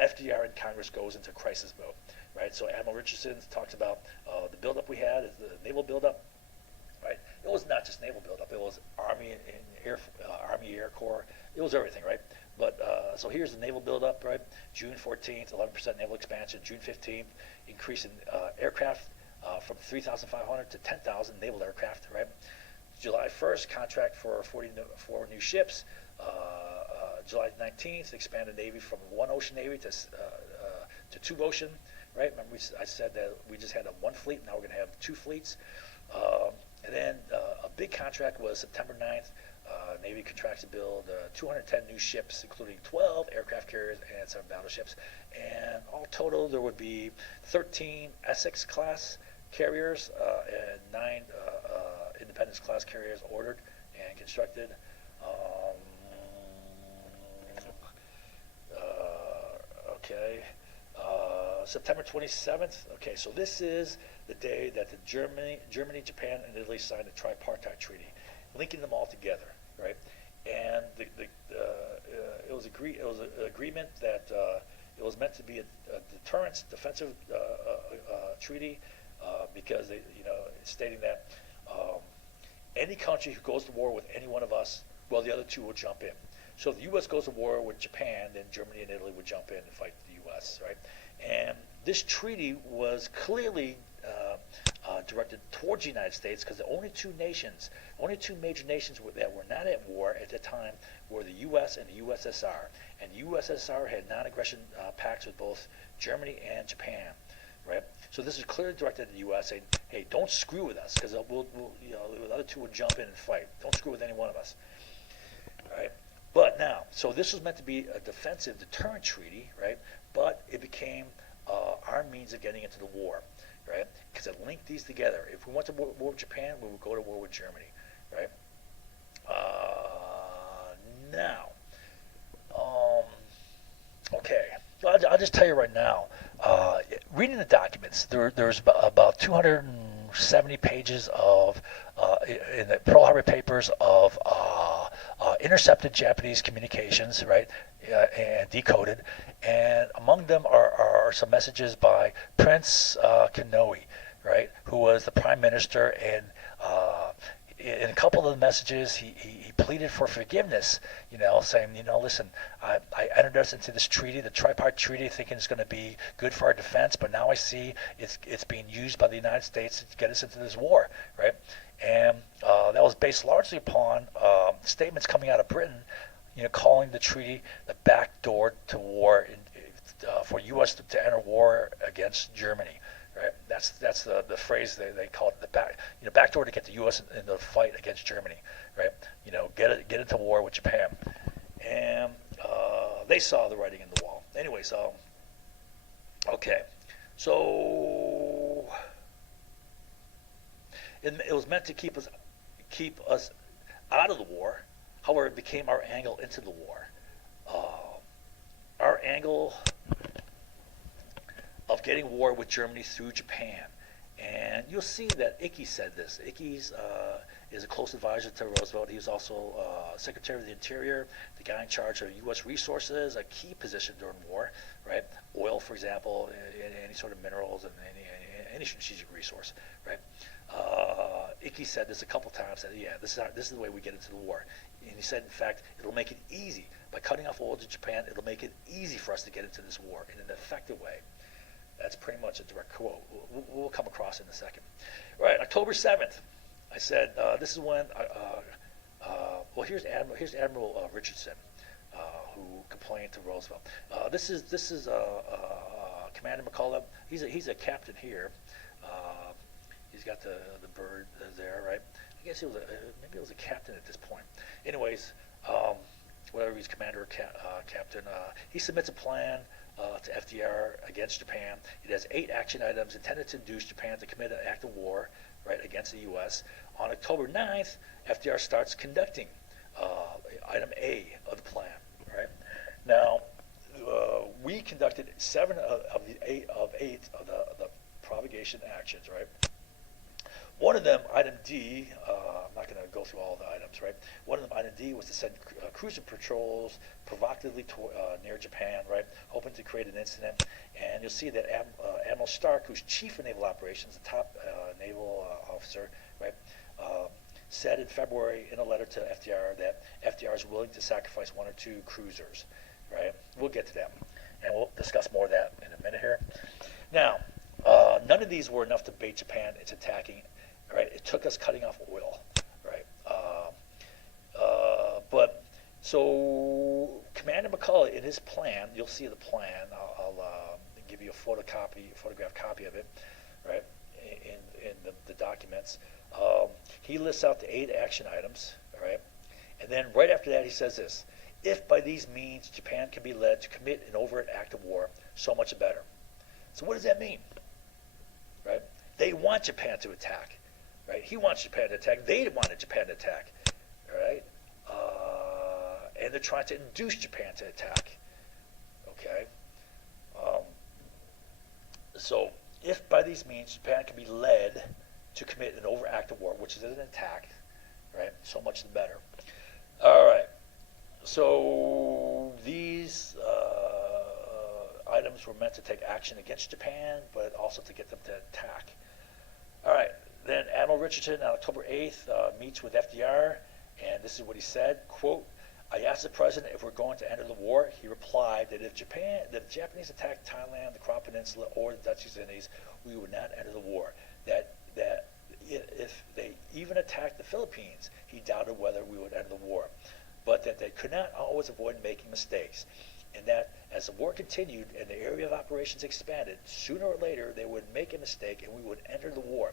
FDR and Congress goes into crisis mode, right? So Admiral Richardson talks about the buildup we had, is the naval buildup, right? It was not just naval buildup; it was Army Air Corps. It was everything, right? But so here's the naval buildup, right? June 14th, 11% naval expansion. June 15th, increase in aircraft from 3,500 to 10,000 naval aircraft, right? July 1st, contract for 44 new ships. July 19th, expanded Navy from one ocean Navy to two ocean, right? Remember I said that we just had one fleet, now we're going to have two fleets. And then a big contract was September 9th. Navy contracts to build 210 new ships, including 12 aircraft carriers and 7 battleships. And all total, there would be 13 Essex-class carriers and 9 Independence-class carriers ordered and constructed. Okay. September 27th. Okay, so this is the day that the Germany, Japan, and Italy signed a tripartite treaty, linking them all together, right? And it was an agreement that it was meant to be a deterrence, defensive treaty, because it's stating that any country who goes to war with any one of us, well, the other two will jump in. So if the U.S. goes to war with Japan, then Germany and Italy would jump in and fight the U.S., right? And this treaty was clearly directed towards the United States, because the only two major nations that were not at war at the time were the U.S. and the USSR. And the USSR had non-aggression pacts with both Germany and Japan, right? So this is clearly directed at the U.S. saying, hey, don't screw with us, because the other two would jump in and fight. Don't screw with any one of us, right? But now, so this was meant to be a defensive deterrent treaty, right? But it became our means of getting into the war, right? Because it linked these together. If we went to war with Japan, we would go to war with Germany, right? Now, okay, I'll just tell you right now. Reading the documents, there's about 270 pages of in the Pearl Harbor Papers of intercepted Japanese communications, right, and decoded. And among them are some messages by Prince Kanoe, right, who was the prime minister. And in a couple of the messages, he pleaded for forgiveness, saying, listen, I entered us into this treaty, the tripartite treaty, thinking it's going to be good for our defense, but now I see it's being used by the United States to get us into this war, right? And that was based largely upon statements coming out of Britain, calling the treaty the back door to war for U.S. to enter war against Germany. Right? That's the phrase they call it, the back door to get the U.S. in the fight against Germany. Right? Get into war with Japan, and they saw the writing in the wall. Anyway, so it was meant to keep us out of the war. However, it became our angle into the war. Our angle of getting war with Germany through Japan. And you'll see that Icky said this. Icky's is a close advisor to Roosevelt. He was also Secretary of the Interior, the guy in charge of U.S. resources, a key position during war, right? Oil, for example, any sort of minerals and any strategic resource, right? Icky said this a couple times, that this is the way we get into the war. And he said, in fact, it'll make it easy. By cutting off oil to Japan, it'll make it easy for us to get into this war in an effective way. That's pretty much a direct quote. We'll come across in a second. Right, October 7th, I said, this is when, here's Admiral Richardson, who complained to Roosevelt. This is Commander McCullough. He's a captain here. He's got the bird there, right? I guess maybe it was a captain at this point. Anyways, whether he's commander or captain, he submits a plan to FDR against Japan. It has 8 action items intended to induce Japan to commit an act of war, right, against the U.S. On October 9th, FDR starts conducting item A of the plan, right? Now, we conducted 7 of 8 of the propagation actions, right? One of them, item D, I'm not going to go through all the items, right? One of them, item D, was to send cruiser patrols provocatively near Japan, right, hoping to create an incident. And you'll see that Admiral Stark, who's chief of naval operations, the top naval officer, right, said in February in a letter to FDR that FDR is willing to sacrifice 1 or 2 cruisers, right? We'll get to that, and we'll discuss more of that in a minute here. Now, none of these were enough to bait Japan into attacking. Right? It took us cutting off oil. Right? But so Commander McCulloch, in his plan, you'll see the plan. I'll give you a photograph copy of it, right? In the documents, he lists out the 8 action items, right? And then right after that, he says this: if by these means Japan can be led to commit an overt act of war, so much the better. So what does that mean? Right? They want Japan to attack. Right? He wants Japan to attack. They wanted Japan to attack. Right? And they're trying to induce Japan to attack. Okay? So if by these means Japan can be led to commit an overt act of war, which is an attack, right? So much the better. All right. So these items were meant to take action against Japan, but also to get them to attack. All right. Then Admiral Richardson on October 8th meets with FDR, and this is what he said, quote, I asked the president if we're going to enter the war. He replied that if the Japanese attacked Thailand, the Kra Peninsula, or the Dutch East Indies, we would not enter the war. That if they even attacked the Philippines, he doubted whether we would enter the war, but that they could not always avoid making mistakes, and that as the war continued and the area of operations expanded, sooner or later they would make a mistake and we would enter the war.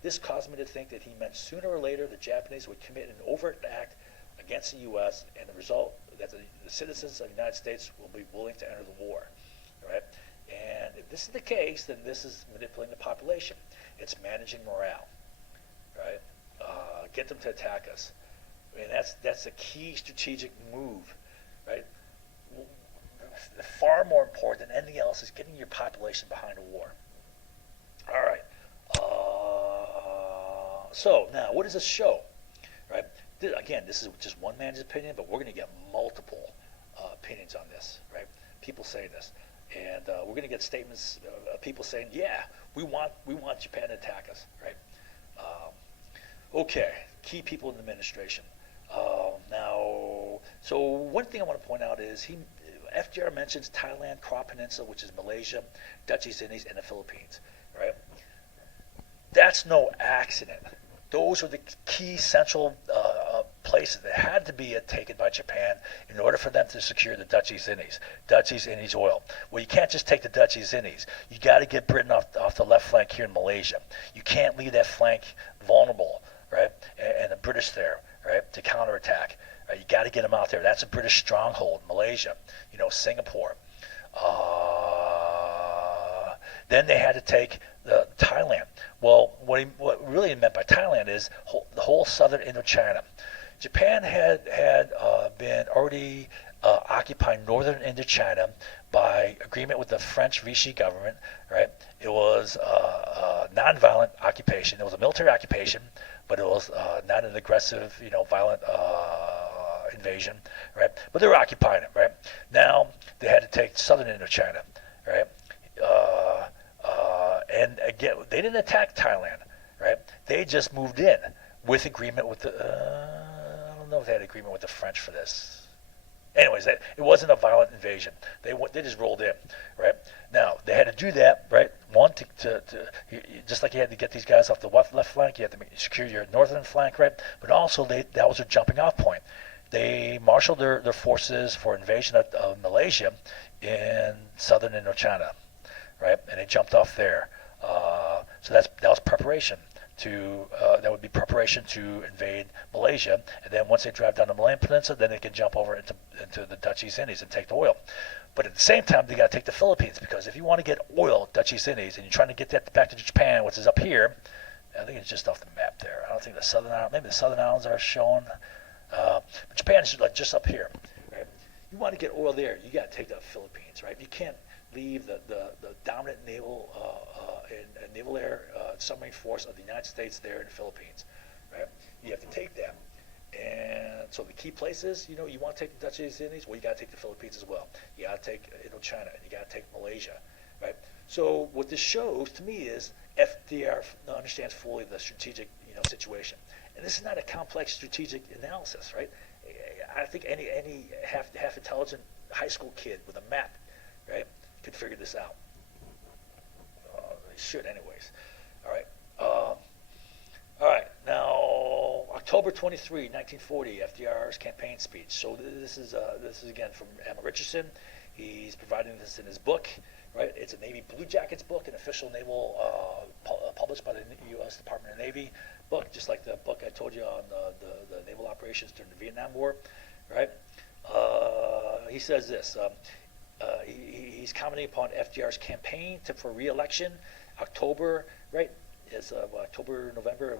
This caused me to think that he meant sooner or later the Japanese would commit an overt act against the U.S. and the result that the citizens of the United States will be willing to enter the war. Right? And if this is the case, then this is manipulating the population. It's managing morale. Right? Get them to attack us. I mean, that's a key strategic move. Right? Far more important than anything else is getting your population behind a war. All right. So now, what does this show? Right? Again, this is just one man's opinion, but we're going to get multiple opinions on this. Right? People say this, and we're going to get statements of people saying, "Yeah, we want Japan to attack us." Right? Okay. Key people in the administration. Now, so one thing I want to point out is FDR mentions Thailand, Kra Peninsula, which is Malaysia, Dutch East Indies, and the Philippines. Right? That's no accident. Those are the key central places that had to be taken by Japan in order for them to secure the Dutch East Indies oil. Well, you can't just take the Dutch East Indies. You got to get Britain off the left flank here in Malaysia. You can't leave that flank vulnerable, right? And the British there, right, to counterattack. You got to get them out there. That's a British stronghold, Malaysia, Singapore. Then they had to take Thailand. Well, what really meant by Thailand is the whole southern Indochina. Japan had been already occupying northern Indochina by agreement with the French Vichy government. Right? It was a nonviolent occupation. It was a military occupation, but it was not an aggressive, violent invasion. Right? But they were occupying it. Right? Now they had to take southern Indochina. Right? And again, they didn't attack Thailand, right? They just moved in with agreement with I don't know if they had agreement with the French for this. Anyways, it wasn't a violent invasion. They just rolled in, right? Now, they had to do that, right? One, to just like you had to get these guys off the left flank, you had to secure your northern flank, right? But also, that was their jumping off point. They marshaled their forces for invasion of Malaysia in southern Indochina, right? And they jumped off there. So that was preparation that would be preparation to invade Malaysia, and then once they drive down the Malayan Peninsula, then they can jump over into the Dutch East Indies and take the oil. But at the same time, they got to take the Philippines, because if you want to get oil, Dutch East Indies, and you're trying to get that back to Japan, which is up here, I think it's just off the map there. I don't think maybe the southern islands are shown, but Japan is like just up here. Right? You want to get oil there, you got to take the Philippines, right? You can't leave the dominant naval and naval air submarine force of the United States there in the Philippines, right? You have to take them. And so the key places, you want to take the Dutch East Indies, well, you got to take the Philippines as well. You got to take Indochina, and you got to take Malaysia, right? So what this shows to me is FDR understands fully the strategic, situation. And this is not a complex strategic analysis, right? I think any half intelligent high school kid with a map, right, could figure this out. should anyways. All right. All right. Now, October 23, 1940, FDR's campaign speech. So this is again from Admiral Richardson. He's providing this in his book. Right. It's a Navy Blue Jackets book, an official naval published by the U.S. Department of Navy book, just like the book I told you on the naval operations during the Vietnam War. Right. He says this. He's commenting upon FDR's campaign for re-election, October, right? It's October, November.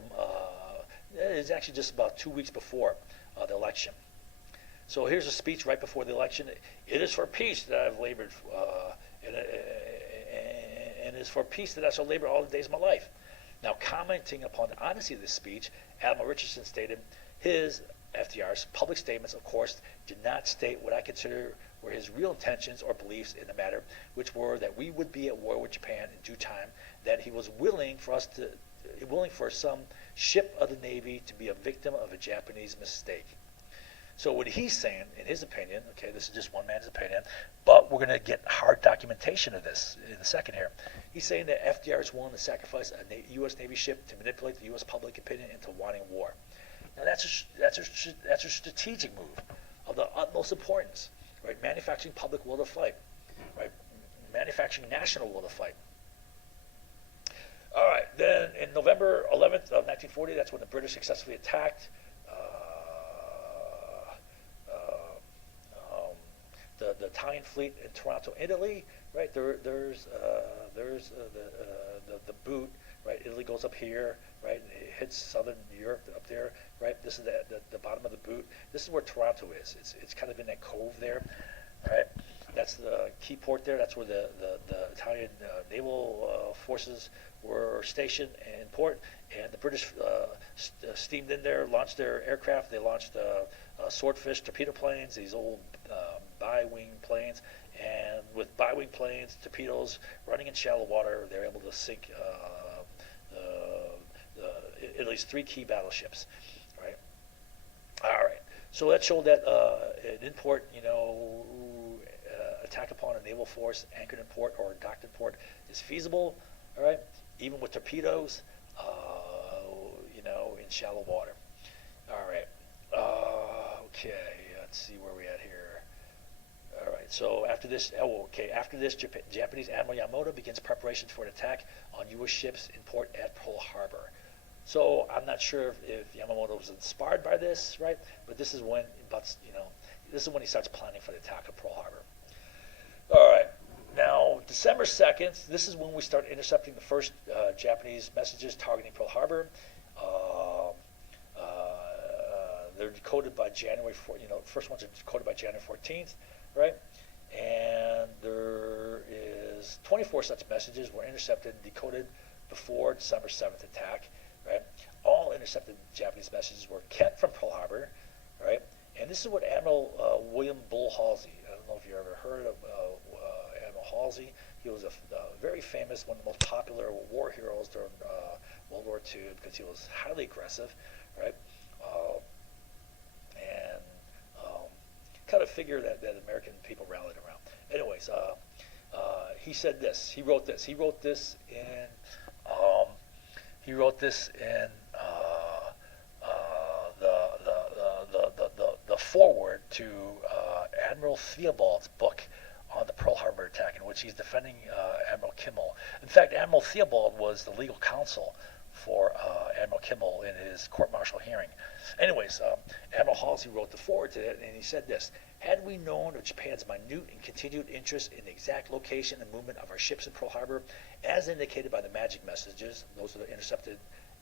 It's actually just about 2 weeks before the election. So here's a speech right before the election. It is for peace that I've labored, and it is for peace that I shall labor all the days of my life. Now, commenting upon the honesty of this speech, Admiral Richardson stated his, FDR's, public statements, of course, did not state what I consider were his real intentions or beliefs in the matter, which were that we would be at war with Japan in due time, that he was willing for some ship of the Navy to be a victim of a Japanese mistake. So what he's saying, in his opinion, okay, this is just one man's opinion, but we're going to get hard documentation of this in a second here. He's saying that FDR is willing to sacrifice a U.S. Navy ship to manipulate the U.S. public opinion into wanting war. Now that's a strategic move of the utmost importance, right? Manufacturing public will to fight, right? Manufacturing national will to fight. All right, then in November 11th of 1940, that's when the British successfully attacked the Italian fleet in Toronto, Italy. Right there's the boot. Right, Italy goes up here. Right, and it hits southern Europe up there. Right, this is the bottom of the boot. This is where Toronto is. It's kind of in that cove there. Right, that's the key port there. That's where the Italian naval forces were stationed in port, and the British steamed in there, launched their aircraft. They launched Swordfish torpedo planes, these old bi-wing planes, and with bi-wing planes, torpedoes running in shallow water, they're able to sink Italy's 3 key battleships. Right. All right. So that showed that an import, attack upon a naval force anchored in port or docked in port is feasible. All right. Even with torpedoes, in shallow water. All right. Okay. Let's see where we're at here. All right. So after this, Japanese Admiral Yamamoto begins preparations for an attack on U.S. ships in port at Pearl Harbor. So I'm not sure if Yamamoto was inspired by this, right? But this is when, this is when he starts planning for the attack of Pearl Harbor. All right. Now, December 2nd, this is when we start intercepting the first Japanese messages targeting Pearl Harbor. They're decoded by January 4th. First ones are decoded by January 14th, right? And there is 24 such messages were intercepted and decoded before December 7th attack, right? All intercepted Japanese messages were kept from Pearl Harbor, right? And this is what Admiral William Bull Halsey, I don't know if you ever heard of Admiral Halsey. He was a very famous, one of the most popular war heroes during World War II because he was highly aggressive, right? And kind of figure that American people rallied around. Anyways, he said this. He wrote this. He wrote this in the foreword to Admiral Theobald's book on the Pearl Harbor attack, in which he's defending Admiral Kimmel. In fact, Admiral Theobald was the legal counsel for Admiral Kimmel in his court-martial hearing. Anyways, Admiral Halsey wrote the foreword to it, and he said this: "Had we known of Japan's minute and continued interest in the exact location and movement of our ships in Pearl Harbor, as indicated by the magic messages," those are the intercepted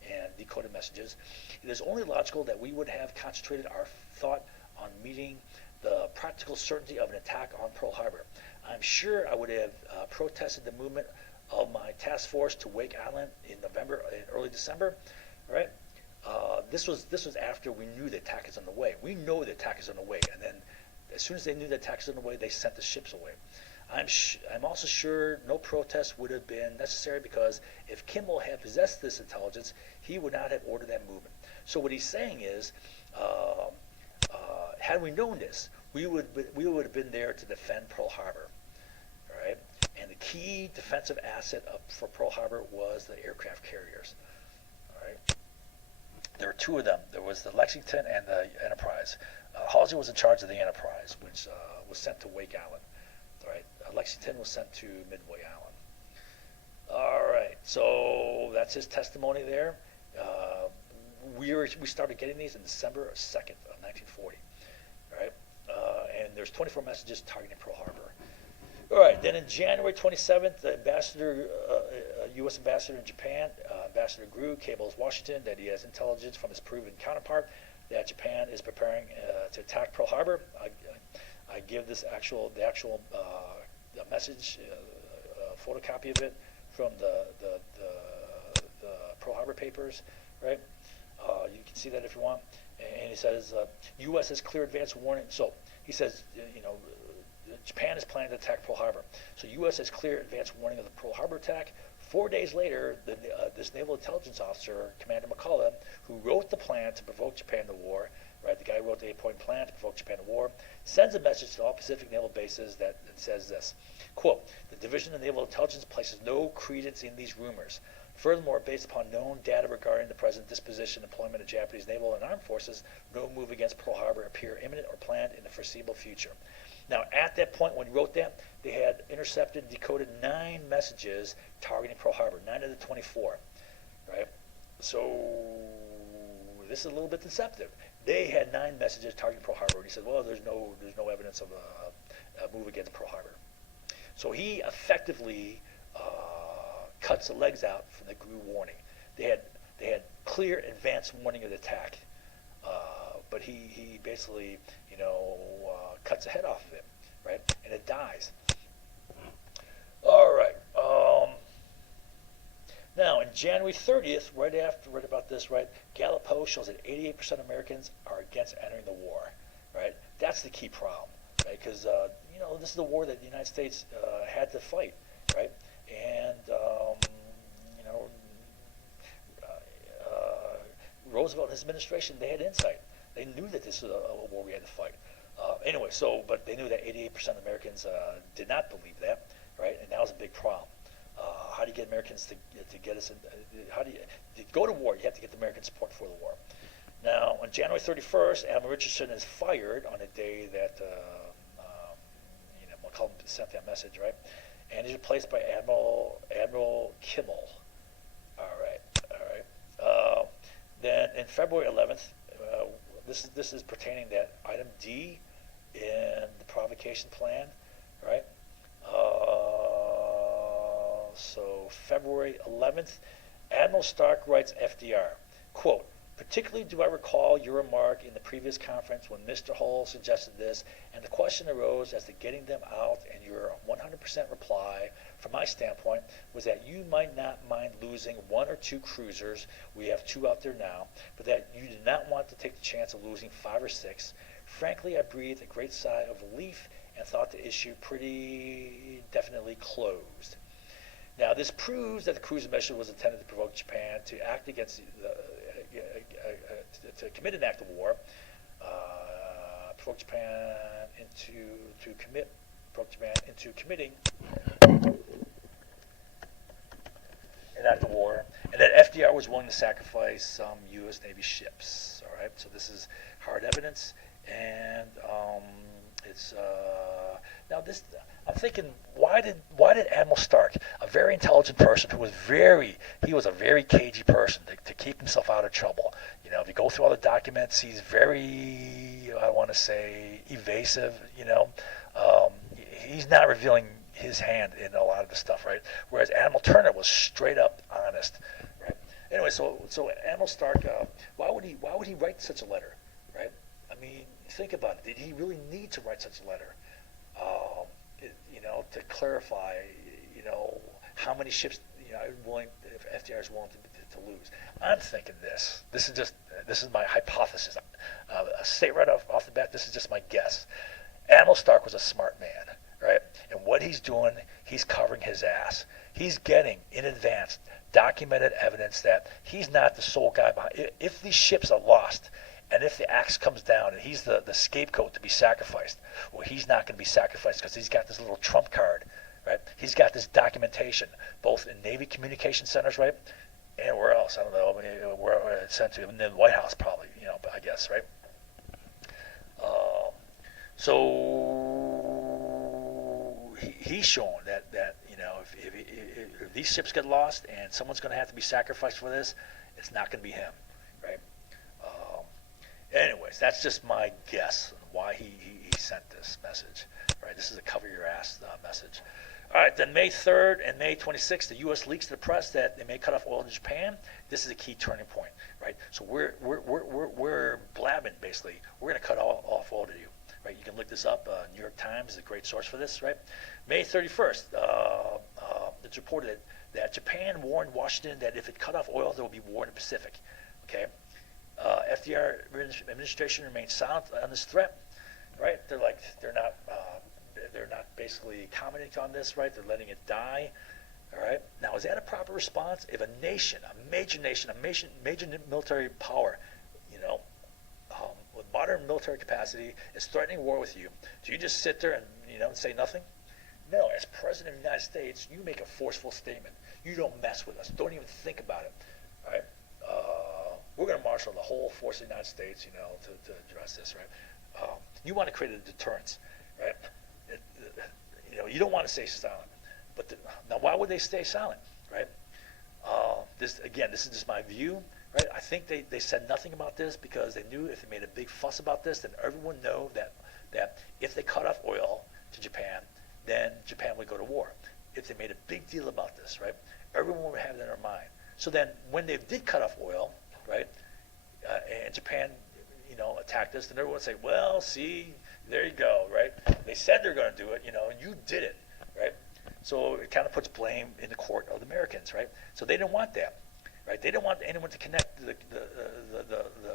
and decoded messages, "it is only logical that we would have concentrated our thought on meeting the practical certainty of an attack on Pearl Harbor. I'm sure I would have protested the movement of my task force to Wake Island in early December, right? This was after we knew the attack is on the way. We know the attack is on the way, and then as soon as they knew the attack is on the way, they sent the ships away. I'm also sure no protest would have been necessary because if Kimmel had possessed this intelligence, he would not have ordered that movement." So what he's saying is, had we known this, we would have been there to defend Pearl Harbor, all right? And key defensive asset for Pearl Harbor was the aircraft carriers. All right. There were two of them. There was the Lexington and the Enterprise. Halsey was in charge of the Enterprise, which was sent to Wake Island. All right. Lexington was sent to Midway Island. All right. So that's his testimony there. We started getting these in December 2nd of 1940. All right. And there's 24 messages targeting Pearl Harbor. All right. Then in January 27th, the U.S. ambassador in Japan, Ambassador Grew, cables Washington that he has intelligence from his Peruvian counterpart that Japan is preparing to attack Pearl Harbor. I give this the actual message, photocopy of it from the Pearl Harbor papers, right? You can see that if you want. And he says, U.S. has clear advance warning. So he says, Japan is planning to attack Pearl Harbor. So U.S. has clear advance warning of the Pearl Harbor attack. 4 days later, this naval intelligence officer, Commander McCullough, who wrote the plan to provoke Japan to war, right? The guy who wrote the 8-point plan to provoke Japan to war, sends a message to all Pacific naval bases that says this, quote, the Division of Naval Intelligence places no credence in these rumors. Furthermore, based upon known data regarding the present disposition and deployment of Japanese naval and armed forces, no move against Pearl Harbor appear imminent or planned in the foreseeable future. Now, at that point, when he wrote that, they had intercepted and decoded 9 messages targeting Pearl Harbor, 9 of the 24, right? So this is a little bit deceptive. They had 9 messages targeting Pearl Harbor, and he said, well, there's no evidence of a move against Pearl Harbor. So he effectively cuts the legs out from the Grew warning. They had clear advance warning of the attack, but he basically cuts the head off of it, right? And it dies. All right. Now, in January 30th, right about this, right, Gallup poll shows that 88% of Americans are against entering the war, right? That's the key problem, right? Because, this is the war that the United States had to fight, right? And, Roosevelt and his administration, they had insight. They knew that this was a war we had to fight. Anyway, but they knew that 88% of Americans did not believe that, right? And that was a big problem. How do you get Americans to get us in? To go to war? You have to get the American support for the war. Now, on January 31st, Admiral Richardson is fired on the day that McCullough sent that message, right? And he's replaced by Admiral Kimmel. All right. Then, in February 11th, this is pertaining to that item D in the provocation plan, right? So February 11th, Admiral Stark writes FDR, quote, particularly do I recall your remark in the previous conference when Mr. Hull suggested this, and the question arose as to getting them out, and your 100% reply, from my standpoint, was that you might not mind losing 1 or 2 cruisers, we have 2 out there now, but that you did not want to take the chance of losing 5 or 6. Frankly, I breathed a great sigh of relief and thought the issue pretty definitely closed. Now, this proves that the cruiser mission was intended to provoke Japan to act against to commit an act of war, provoke Japan into committing an act of war, and that FDR was willing to sacrifice some U.S. Navy ships. All right, so this is hard evidence, and it's now this. I'm thinking, why did Admiral Stark, a very intelligent person he was a very cagey person to keep himself out of trouble. If you go through all the documents, he's very, I want to say, evasive. He's not revealing his hand in a lot of the stuff, right? Whereas Admiral Turner was straight up honest, right? Anyway, so Admiral Stark, why would he write such a letter, right? I mean, think about it. Did he really need to write such a letter? To clarify, how many ships, if FDR is willing to lose. I'm thinking this. This is my hypothesis. State right off the bat, this is just my guess. Admiral Stark was a smart man, right? And what he's doing, he's covering his ass. He's getting, in advance, documented evidence that he's not the sole guy behind. If these ships are lost, and if the axe comes down and he's the scapegoat to be sacrificed, well, he's not going to be sacrificed because he's got this little trump card, right? He's got this documentation, both in Navy communication centers, right? And where else? I don't know. I mean, where it's sent to, in the White House, probably, I guess, right? Um, so he's shown that if these ships get lost and someone's going to have to be sacrificed for this, it's not going to be him, right? Um, Anyways, that's just my guess on why he sent this message, right? This is a cover your ass message. All right, then May 3rd and May 26th, the U.S. leaks to the press that they may cut off oil to Japan. This is a key turning point, right? So we're blabbing, basically. We're going to cut off oil to you, right? You can look this up. New York Times is a great source for this, right? May 31st, it's reported that Japan warned Washington that if it cut off oil, there will be war in the Pacific, okay? FDR administration remains silent on this threat, right? They're not basically commenting on this, right? They're letting it die, all right? Now, is that a proper response? If a nation, a major military power, with modern military capacity is threatening war with you, do you just sit there and say nothing? No, as President of the United States, you make a forceful statement. You don't mess with us. Don't even think about it, all right? We're going to marshal the whole force of the United States, to address this, right? You want to create a deterrence, right? You don't want to stay silent. But now, why would they stay silent, right? This is just my view, right? I think they said nothing about this because they knew if they made a big fuss about this, then everyone know that if they cut off oil to Japan, then Japan would go to war. If they made a big deal about this, right? Everyone would have it in their mind. So then, when they did cut off oil, right, and Japan, attacked us, then everyone would say, well, see, there you go, right? They said they're going to do it, and you did it, right? So it kind of puts blame in the court of the Americans, right? So they didn't want that, right? They didn't want anyone to connect the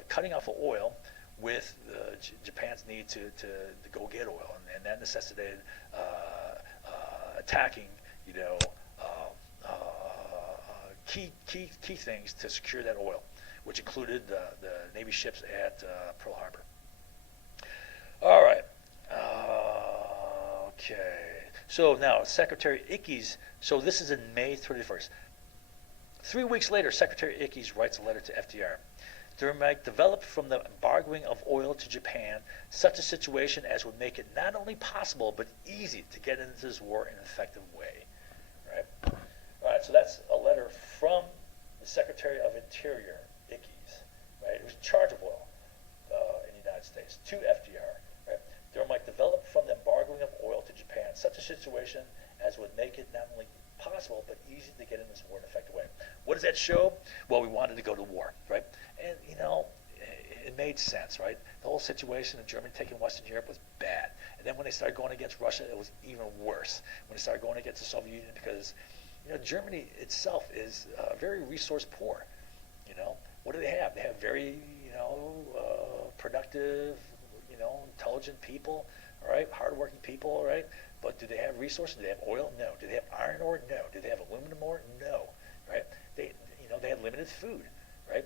cutting off of oil with Japan's need to go get oil, and that necessitated attacking, key things to secure that oil, which included the Navy ships at Pearl Harbor. All right. Okay. So now Secretary Ickes. So this is in May 31st. 3 weeks later, Secretary Ickes writes a letter to FDR. There might develop from the embargoing of oil to Japan such a situation as would make it not only possible but easy to get into this war in an effective way. Right? All right. So that's a letter from the Secretary of Interior, Ickes, right? Who's in charge of oil in the United States, to FDR. Right? There might develop from the embargoing of oil to Japan such a situation as would make it not only possible but easy to get in this war in an effective way. What does that show? Well, we wanted to go to war, right? And it made sense, right? The whole situation of Germany taking Western Europe was bad, and then when they started going against Russia, it was even worse. When they started going against the Soviet Union, because Germany itself is very resource poor. What do they have? They have very productive, intelligent people, all right, hardworking people, all right. But do they have resources? Do they have oil? No. Do they have iron ore? No. Do they have aluminum ore? No. Right? They had limited food, right?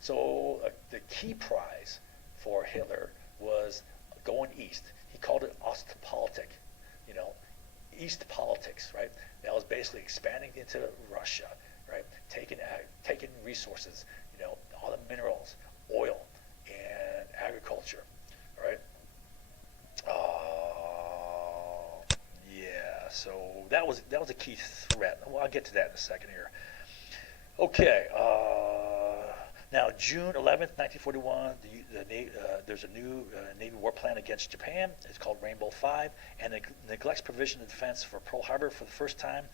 So the key prize for Hitler was going east. He called it Ostpolitik, East politics, right? That was basically expanding into Russia, right? Taking resources, all the minerals, oil, and agriculture, right? So that was a key threat. Well, I'll get to that in a second here. Okay. Now, June 11th, 1941, there's a new Navy war plan against Japan. It's called Rainbow 5, and it neglects provision of defense for Pearl Harbor for the first time,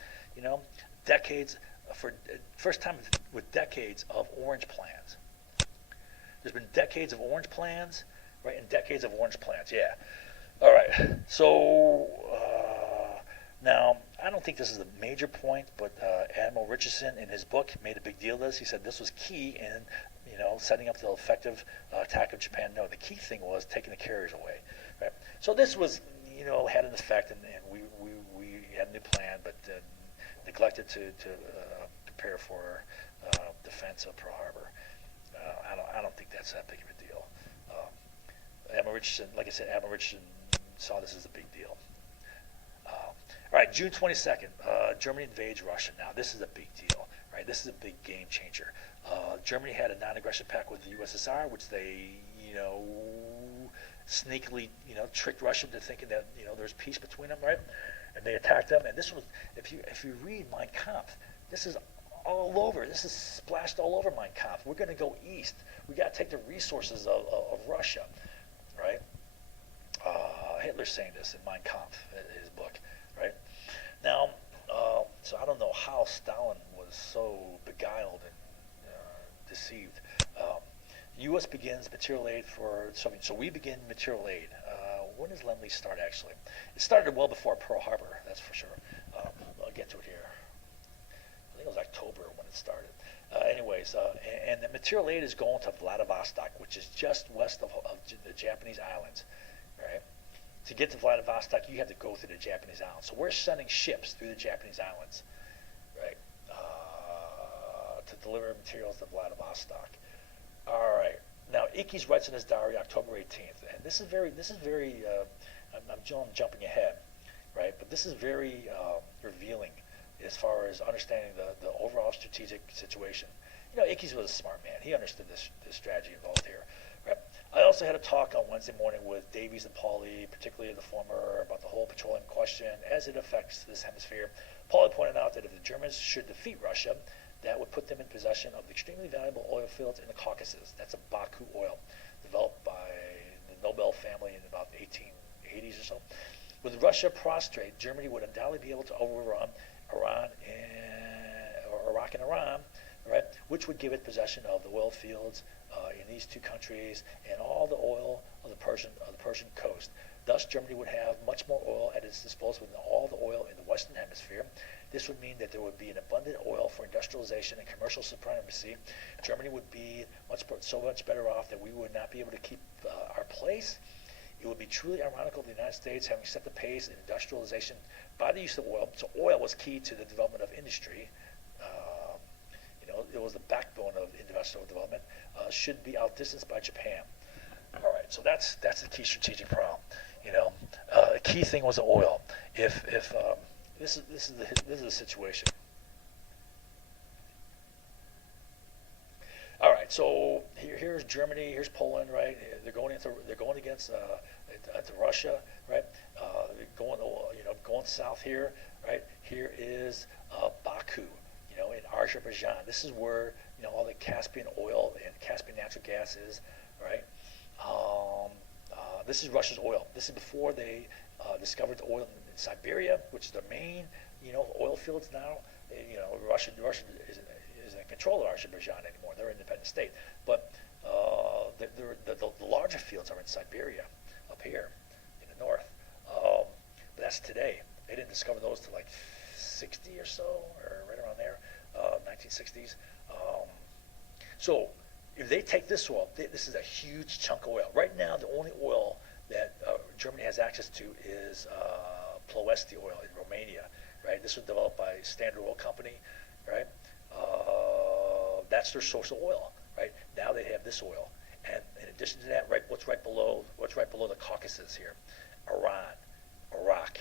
first time with decades of orange plans. There's been decades of orange plans, right, and decades of orange plans, yeah. All right, so now, I don't think this is a major point, but Admiral Richardson in his book made a big deal of this. He said this was key in, setting up the effective attack of Japan. No, the key thing was taking the carriers away. Right? So this was, had an effect, and we had a new plan, but neglected to prepare for defense of Pearl Harbor. I don't think that's that big of a deal. Admiral Richardson, like I said, Admiral Richardson saw this as a big deal. All right, June 22nd, Germany invades Russia. Now, this is a big deal, right? This is a big game changer. Germany had a non-aggression pact with the USSR, which they, sneakily, tricked Russia into thinking that, there's peace between them, right? And they attacked them. And this was, if you read Mein Kampf, this is all over. This is splashed all over Mein Kampf. We're going to go east. We got to take the resources of Russia, right? Hitler's saying this in Mein Kampf, his book, right? Now, so I don't know how Stalin was so beguiled and deceived. The U.S. begins material aid for Soviet. So we begin material aid. When does Lend-Lease start, actually? It started well before Pearl Harbor, that's for sure. I'll get to it here. I think it was October when it started. Anyways, and the material aid is going to Vladivostok, which is just west of the Japanese islands, right? To get to Vladivostok, you have to go through the Japanese islands. So we're sending ships through the Japanese islands, right, to deliver materials to Vladivostok. All right. Now, Ickes writes in his diary October 18th, and this is very. I'm jumping ahead, right? But this is very revealing as far as understanding the overall strategic situation. Ickes was a smart man. He understood this strategy involved here, right? I also had a talk on Wednesday morning with Davies and Pauly, particularly the former, about the whole petroleum question as it affects this hemisphere. Pauly pointed out that if the Germans should defeat Russia, that would put them in possession of the extremely valuable oil fields in the Caucasus. That's a Baku oil, developed by the Nobel family in about the 1880s or so. With Russia prostrate, Germany would undoubtedly be able to overrun Iraq and Iran, right, which would give it possession of the oil fields in these two countries and all the oil of the Persian coast. Thus, Germany would have much more oil at its disposal than all the oil in the Western Hemisphere. This would mean that there would be an abundant oil for industrialization and commercial supremacy. Germany would be so much better off that we would not be able to keep our place. It would be truly ironical the United States having set the pace in industrialization by the use of oil. So oil was key to the development of industry. It was the backbone of industrial development. Should be outdistanced by Japan. All right, so that's the key strategic problem. The key thing was the oil. If this is the situation. All right, so here's Germany, here's Poland, right? They're going against Russia, right? Going south here, right? Here is Baku, in Azerbaijan. This is where all the Caspian oil and Caspian natural gas is, right? This is Russia's oil. This is before they discovered the oil in Siberia, which is their main, oil fields now. Russia isn't in control of Azerbaijan anymore. They're an independent state. But the larger fields are in Siberia, up here in the north. But that's today. They didn't discover those till like 60 or so, or right around there, 1960s. So if they take this oil, this is a huge chunk of oil. Right now, the only oil that Germany has access to is Ploesti oil in Romania, right? This was developed by Standard Oil Company, right? That's their source of oil, right? Now they have this oil, and in addition to that, what's right below the Caucasus here, Iran, Iraq,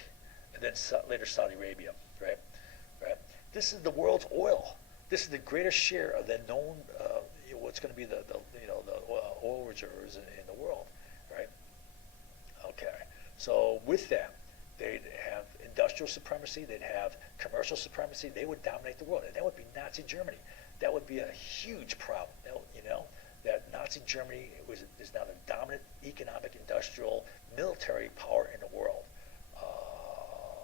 and then later Saudi Arabia, right? This is the world's oil. This is the greatest share of the known, what's going to be the oil reserves in the world, right? Okay, so with that, they'd have industrial supremacy, they'd have commercial supremacy, they would dominate the world, and that would be Nazi Germany. That would be a huge problem, that Nazi Germany is now the dominant economic, industrial, military power in the world.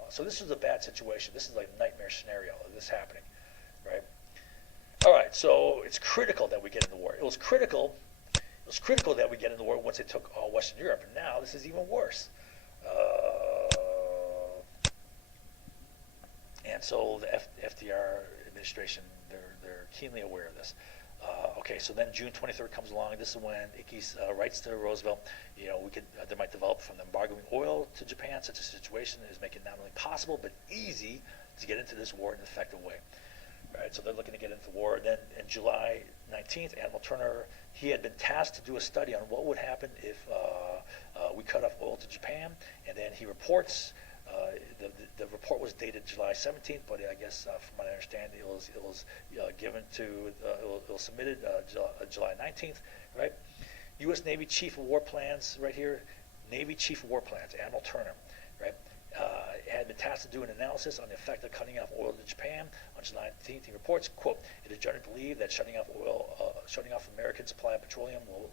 So this is a bad situation. This is like a nightmare scenario of this happening, right? All right, so it's critical that we get in the war. It was critical that we get in the war once they took all Western Europe, and now this is even worse. And so the FDR administration, they're keenly aware of this. Okay, so then June 23rd comes along. This is when Ickes writes to Roosevelt, they might develop from embargoing oil to Japan. Such a situation is making it not only possible but easy to get into this war in an effective way. Right, so they're looking to get into the war. Then in July 19th, Admiral Turner, he had been tasked to do a study on what would happen if we cut off oil to Japan, and then he reports The report was dated July 17th, but I guess from my understanding, it was given to it was submitted July 19th, right? U.S. Navy Chief of War Plans, right here, Navy Chief of War Plans, Admiral Turner, right? Had been tasked to do an analysis on the effect of cutting off oil to Japan. On July 19th, he reports, quote, "It is generally believed that shutting off American supply of petroleum will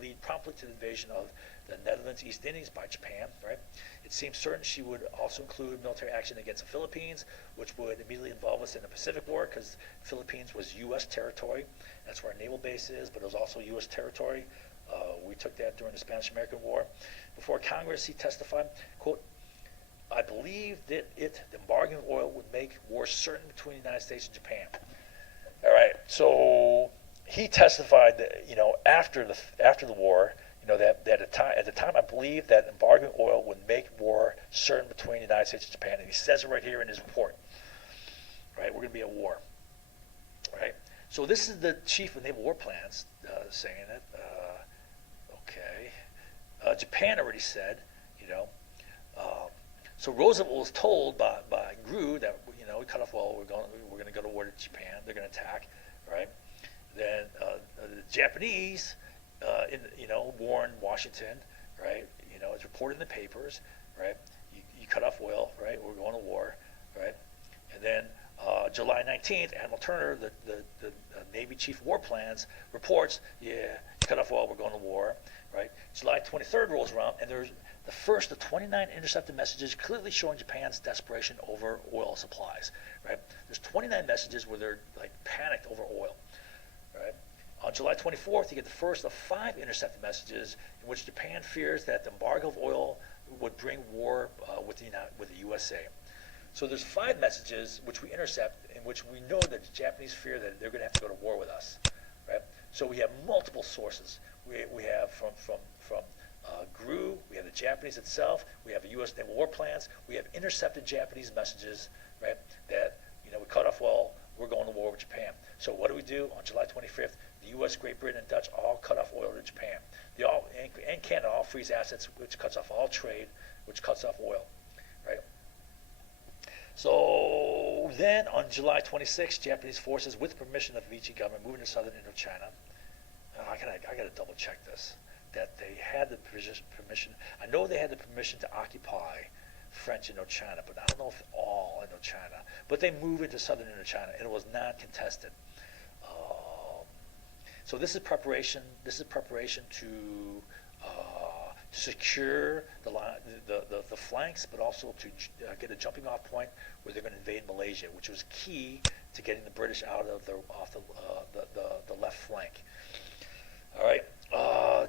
lead promptly to the invasion of the Netherlands East Indies by Japan." Right? It seems certain she would also include military action against the Philippines, which would immediately involve us in the Pacific War, because the Philippines was U.S. territory. That's where our naval base is, but it was also U.S. territory. We took that during the Spanish-American War. Before Congress, he testified, quote, "I believe that the embargo of oil would make war certain between the United States and Japan." All right, so he testified that, after the war, that at the time I believe that embargo of oil would make war certain between the United States and Japan, and he says it right here in his report. Right, we're going to be at war. Right, so this is the Chief of Naval War Plans saying it. Okay, Japan already said, So Roosevelt was told by Grew that we cut off oil. We're going to go to war to Japan. They're going to attack, right? Then the Japanese, warned Washington, right? It's reported in the papers, right? You cut off oil, right? We're going to war, right? And then July 19th, Admiral Turner, the Navy Chief of War Plans, reports, yeah, cut off oil. We're going to war, right? July 23rd rolls around, and there's the first of 29 intercepted messages clearly showing Japan's desperation over oil supplies, right? There's 29 messages where they're like panicked over oil, right? On July 24th, you get the first of 5 intercepted messages in which Japan fears that the embargo of oil would bring war with the USA. So there's 5 messages which we intercept in which we know that the Japanese fear that they're going to have to go to war with us, right? So we have multiple sources. We have from GRU, we have the Japanese itself, we have the U.S. Naval War Plans, we have intercepted Japanese messages, right, that, we cut off oil, we're going to war with Japan. So what do? On July 25th, the U.S., Great Britain, and Dutch all cut off oil to Japan. And Canada all freeze assets, which cuts off all trade, which cuts off oil, right? So then on July 26th, Japanese forces, with permission of the Vichy government, moving to southern Indochina. I gotta double check this. That they had the permission. I know they had the permission to occupy French Indochina, but I don't know if all Indochina. But they moved into southern Indochina, and it was not contested. So this is preparation. This is preparation to secure the flanks, but also to get a jumping off point where they're going to invade Malaysia, which was key to getting the British out of the left flank. All right.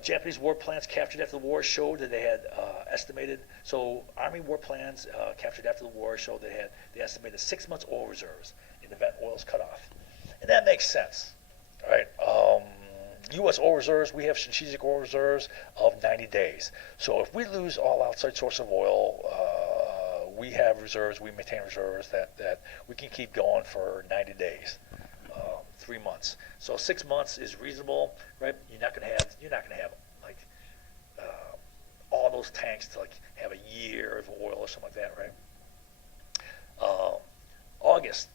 Japanese war plans captured after the war showed that they had estimated. So Army war plans captured after the war showed they estimated 6 months oil reserves in the event oil is cut off, and that makes sense. All right. U.S. oil reserves, we have strategic oil reserves of 90 days. So if we lose all outside source of oil, we have reserves. We maintain reserves that we can keep going for 90 days. 3 months. So 6 months is reasonable, right? You're not gonna have like all those tanks to like have a year of oil or something like that, right? August.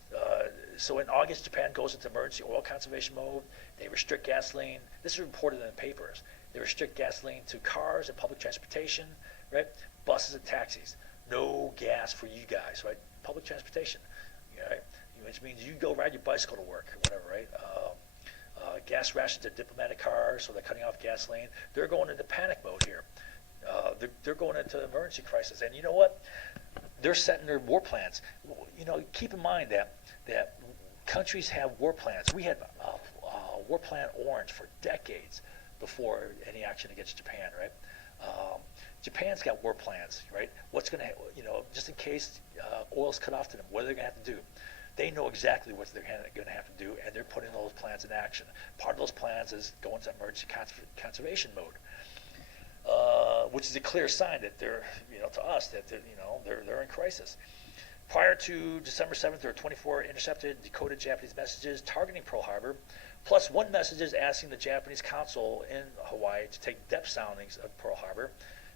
So in August, Japan goes into emergency oil conservation mode. They restrict gasoline. This is reported in the papers. They restrict gasoline to cars and public transportation, right? Buses and taxis. No gas for you guys, right? Public transportation, right? Which means you go ride your bicycle to work or whatever, right? Gas rations to diplomatic cars, so they're cutting off gasoline. They're going into panic mode here. They're going into emergency crisis. And you know what? They're setting their war plans. Keep in mind that countries have war plans. We had War Plan Orange for decades before any action against Japan, right? Japan's got war plans, right? What's going to, just in case oil's cut off to them, what are they going to have to do? They know exactly what they're going to have to do, and they're putting those plans in action. Part of those plans is going to emergency conservation mode, which is a clear sign that they're, to us, that they're in crisis. Prior to December 7th, there were 24 intercepted, decoded Japanese messages targeting Pearl Harbor, plus 1 message asking the Japanese consul in Hawaii to take depth soundings of Pearl Harbor.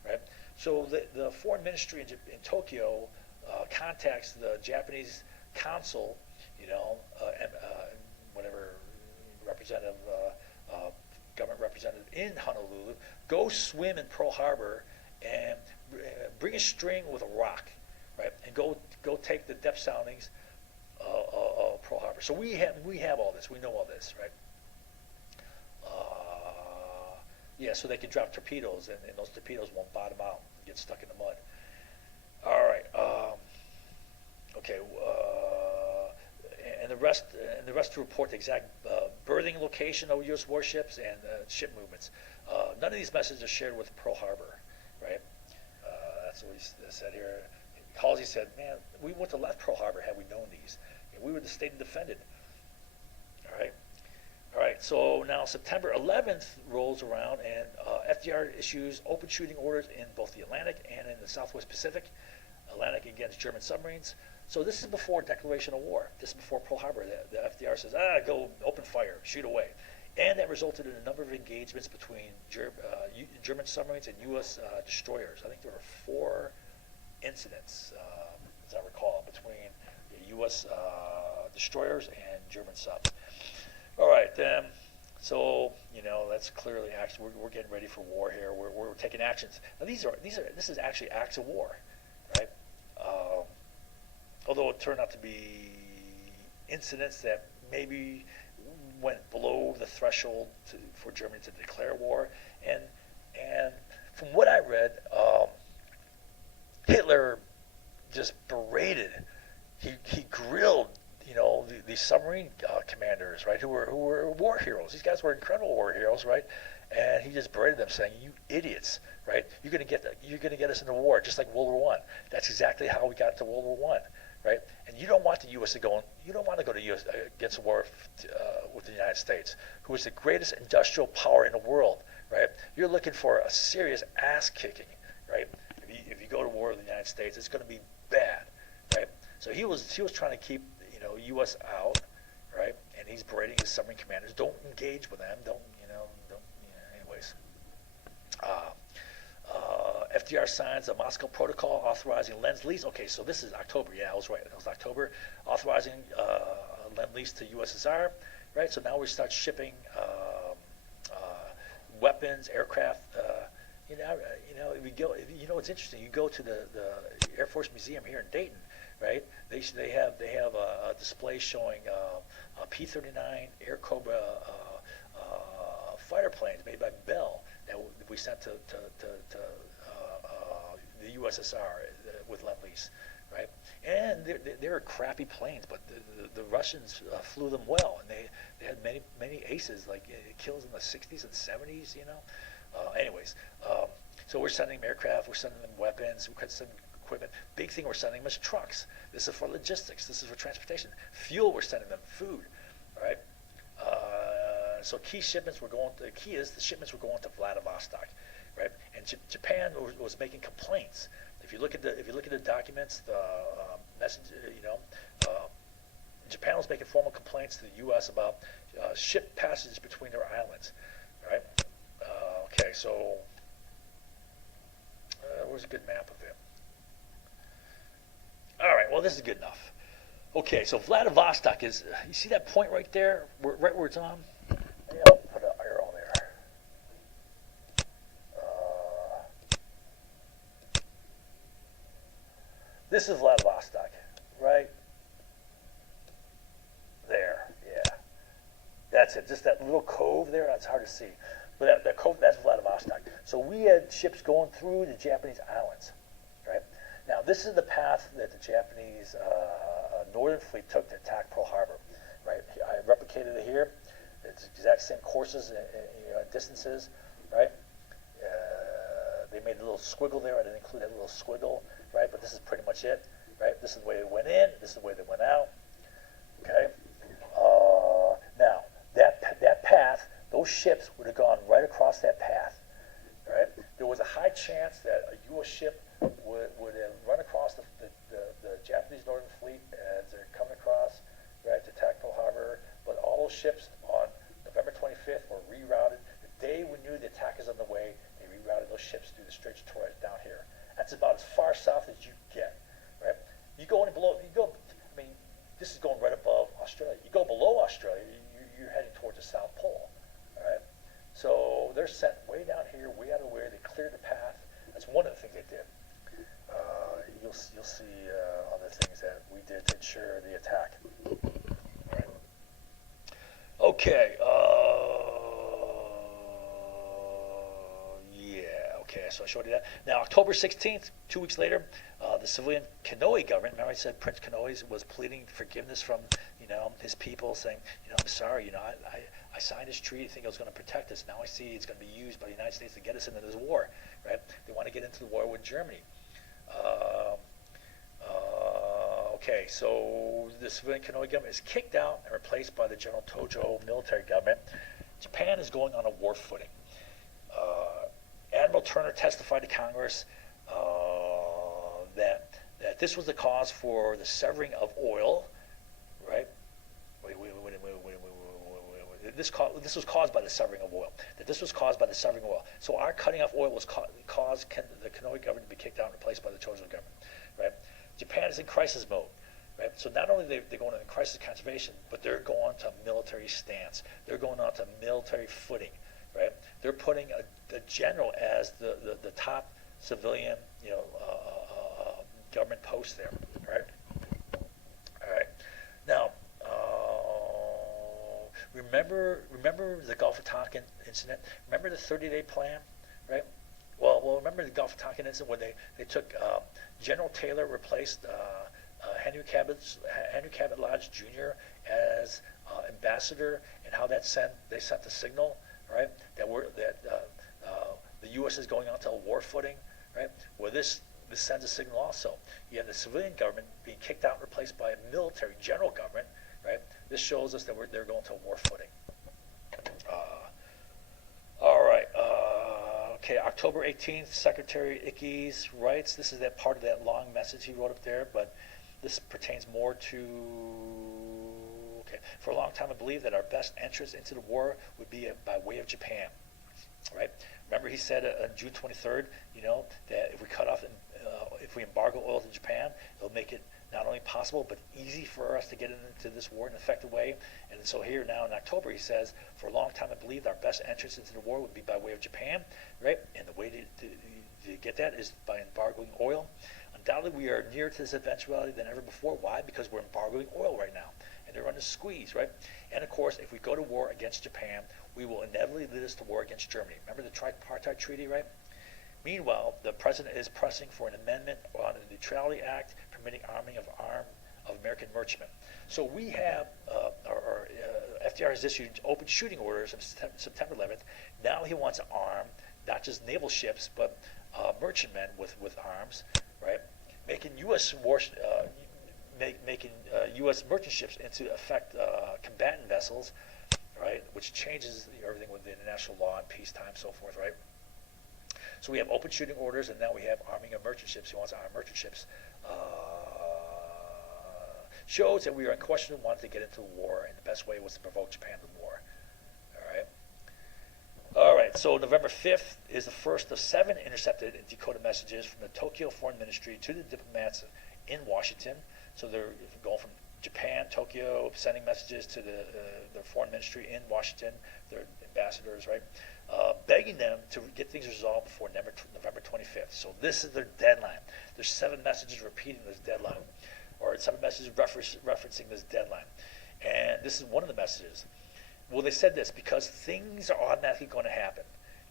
right? So the foreign ministry in Tokyo contacts the Japanese consul, and whatever representative, government representative in Honolulu, go swim in Pearl Harbor and bring a string with a rock, right, and go take the depth soundings of Pearl Harbor. So we have all this. We know all this, right? Yeah, so they can drop torpedoes, and those torpedoes won't bottom out and get stuck in the mud. All right. Okay. And the rest to report the exact berthing location of U.S. warships and ship movements. None of these messages are shared with Pearl Harbor, right? That's what he said here. Halsey said, "Man, we wouldn't have left Pearl Harbor had we known these. We would have stayed and defended." All right. All right, so now September 11th rolls around, and FDR issues open shooting orders in both the Atlantic and in the Southwest Pacific. Atlantic against German submarines. So this is before declaration of war. This is before Pearl Harbor. The FDR says, go open fire, shoot away. And that resulted in a number of engagements between German submarines and U.S. destroyers. I think there were 4 incidents, as I recall, between U.S. destroyers and German subs. All right, so that's clearly action. We're getting ready for war here. We're taking actions. Now this is actually acts of war, right? Although it turned out to be incidents that maybe went below the threshold for Germany to declare war, and from what I read, Hitler just berated. He grilled these submarine commanders, right, who were war heroes. These guys were incredible war heroes, right? And he just berated them, saying, "You idiots, right? You're gonna get us into war, just like World War One. That's exactly how we got to World War One, right? And you don't want the U.S. You don't want to go to U.S. against a war with the United States, who is the greatest industrial power in the world, right? You're looking for a serious ass kicking, right? If you go to war with the United States, it's going to be bad, right? So he was trying to keep U.S. out, right? And he's berating his submarine commanders. Don't engage with them. Anyways. FDR signs the Moscow Protocol authorizing Lend-Lease. Okay, so this is October. Yeah, I was right. It was October. Authorizing Lend-Lease to USSR, right? So now we start shipping weapons, aircraft. If we go, it's interesting. You go to the Air Force Museum here in Dayton, right? They have a display showing a P-39 Air Cobra fighter planes made by Bell that we sent to the USSR with Lend-Lease, right? And they're crappy planes, but the Russians flew them well, and they had many aces, like kills in the 60s and 70s, Anyways, so we're sending them aircraft, we're sending them weapons, we're sending equipment. Big thing we're sending them is trucks. This is for logistics. This is for transportation. Fuel, we're sending them. Food, all right? So key shipments were going. The key is the shipments were going to Vladivostok, right? And Japan was making complaints. If you look at the documents, the message, Japan was making formal complaints to the U.S. about ship passage between their islands, right? Okay, so where's a good map of it? All right, well, this is good enough. Okay, so Vladivostok is, you see that point right there, right where it's on? Maybe I'll put an arrow there. This is Vladivostok, right? There, yeah. That's it, just that little cove there, that's hard to see. But that cove, that's Vladivostok. So we had ships going through the Japanese islands, right? Now, this is the path that the Japanese Northern Fleet took to attack Pearl Harbor, right? I replicated it here. It's exact same courses and distances, right? They made a little squiggle there. I didn't include that little squiggle, right? But this is pretty much it, right? This is the way they went in. This is the way they went out, okay? Now, that path, those ships would have gone right across that path, right? There was a high chance that a U.S. ship would have run across the Japanese Northern Fleet as they're coming across, right, to attack Pearl Harbor. But all those ships on November 25th were rerouted. The day we knew the attack is on the way, they rerouted those those ships through the Straits of Torres down here. That's about as far south as you get, right? You go any below, I mean, this is going right above Australia. You go below Australia, you're heading towards the South Pole, all right? So they're sent way down here, way out of the way. They cleared the path. That's one of the things they did. You'll see other things that we did to ensure the attack. All right. Okay. Okay, so I showed you that. Now, October 16th, 2 weeks later, the civilian Kanoi government, remember I said Prince Kanoi was pleading forgiveness from, his people, saying, I'm sorry, I signed this treaty thinking it was going to protect us. Now I see it's going to be used by the United States to get us into this war, right? They want to get into the war with Germany. Okay, so the civilian Kanoi government is kicked out and replaced by the General Tojo military government. Japan is going on a war footing. Admiral Turner testified to Congress that this was the cause for the severing of oil, right? Wait. This was caused by the severing of oil. That this was caused by the severing of oil. So our cutting off oil was caused the Kanoi government to be kicked out and replaced by the Tojo government, right? Japan is in crisis mode, right? So not only they're going into crisis conservation, but they're going to military stance. They're going on to military footing, right? They're putting a general as the top civilian, government post there, right? All right. Now, remember the Gulf of Tonkin incident? Remember the 30-day plan, right? Well, remember the Gulf of Tonkin incident when they took General Taylor replaced Henry Cabot Lodge Jr. as ambassador, and how they sent the signal, right? That the U.S. is going on to a war footing, right? Well, this sends a signal also. You have the civilian government being kicked out and replaced by a military general government, right? This shows us that they're going to a war footing. All right. Okay, October 18th, Secretary Ickes writes, this is that part of that long message he wrote up there, but this pertains more to, okay, for a long time I believed that our best entrance into the war would be by way of Japan, right? Remember he said on June 23rd, that if we cut off, if we embargo oil to Japan, it'll make it not only possible, but easy for us to get into this war in an effective way. And so here now in October, he says, for a long time I believed our best entrance into the war would be by way of Japan, right? And the way to get that is by embargoing oil. Undoubtedly, we are nearer to this eventuality than ever before. Why? Because we're embargoing oil right now, and they're under squeeze, right? And of course, if we go to war against Japan, we will inevitably lead us to war against Germany. Remember the Tripartite Treaty, right? Meanwhile, the president is pressing for an amendment on the Neutrality Act permitting arming of American merchantmen. So we have, FDR has issued open shooting orders on September 11th. Now he wants to arm not just naval ships, but merchantmen with arms, right? Making U.S. U.S. merchant ships into effect combatant vessels, right? Which changes everything with the international law and peacetime, so forth, right? So we have open shooting orders, and now we have arming of merchant ships. He wants to arm merchant ships. Shows that we are unquestionably wanted to get into war, and the best way was to provoke Japan to war. All right, so November 5th is the first of 7 intercepted and decoded messages from the Tokyo Foreign Ministry to the diplomats in Washington. So they're going from Japan, Tokyo, sending messages to the foreign ministry in Washington, their ambassadors, right? Begging them to get things resolved before November 25th. So this is their deadline. There's 7 messages repeating this deadline, or 7 messages referencing this deadline. And this is one of the messages. Well, they said this, because things are automatically going to happen.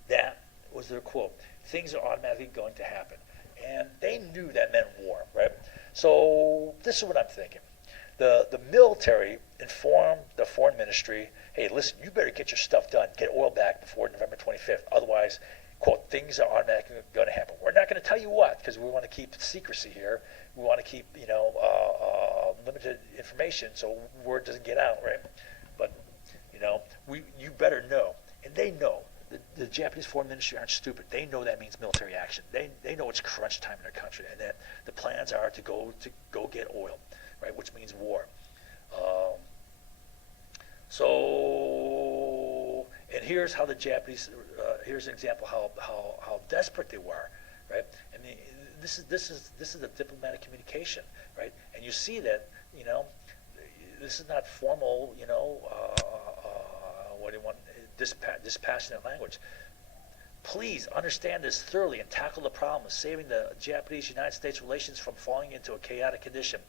That was their quote. Things are automatically going to happen. And they knew that meant war, right? So this is what I'm thinking. The military informed the foreign ministry, hey, listen, you better get your stuff done. Get oil back before November 25th. Otherwise, quote, things are automatically going to happen. We're not going to tell you what, because we want to keep secrecy here. We want to keep, limited information so word doesn't get out, right? But, you better know. And they know. The Japanese foreign ministry aren't stupid. They know that means military action. They know it's crunch time in their country, and that the plans are to go get oil, right? Which means war. And here's how the Japanese. Here's an example how desperate they were, right? And this is a diplomatic communication, right? And you see that, this is not formal, what do you want, dispassionate language. Please understand this thoroughly and tackle the problem of saving the Japanese-United States relations from falling into a chaotic condition.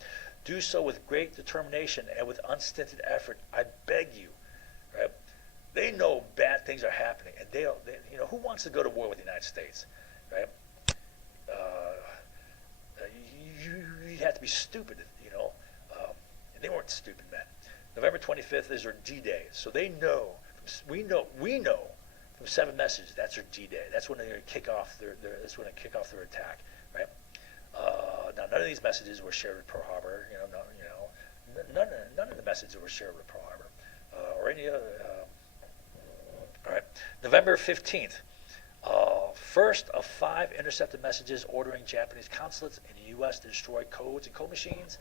Do so with great determination and with unstinted effort. I beg you, right? They know bad things are happening, and they who wants to go to war with the United States, right? You have to be stupid, and they weren't stupid men. November 25th is their D-Day, so they know. We know from 7 messages that's their D-Day. That's when they're going to kick off their attack, right? Now, none of these messages were shared with Pearl Harbor. None of the messages were shared with Pearl Harbor or any other. All right, November 15th. First of 5 intercepted messages ordering Japanese consulates in the U.S. to destroy codes and code machines.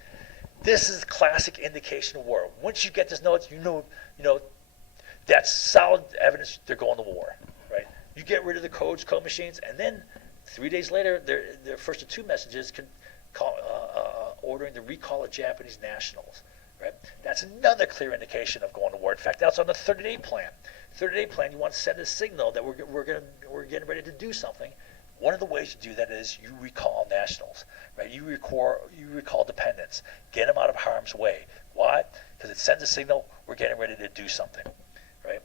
This is classic indication of war. Once you get this notice, that's solid evidence they're going to war, right? You get rid of the codes, code machines, and then 3 days later, their first of 2 messages ordering the recall of Japanese nationals, right? That's another clear indication of going to war. In fact, that's on the 30-day plan. 30-day plan, you want to send a signal that we're getting ready to do something. One of the ways to do that is you recall nationals, right? You recall dependents, get them out of harm's way. Why? Because it sends a signal we're getting ready to do something, right?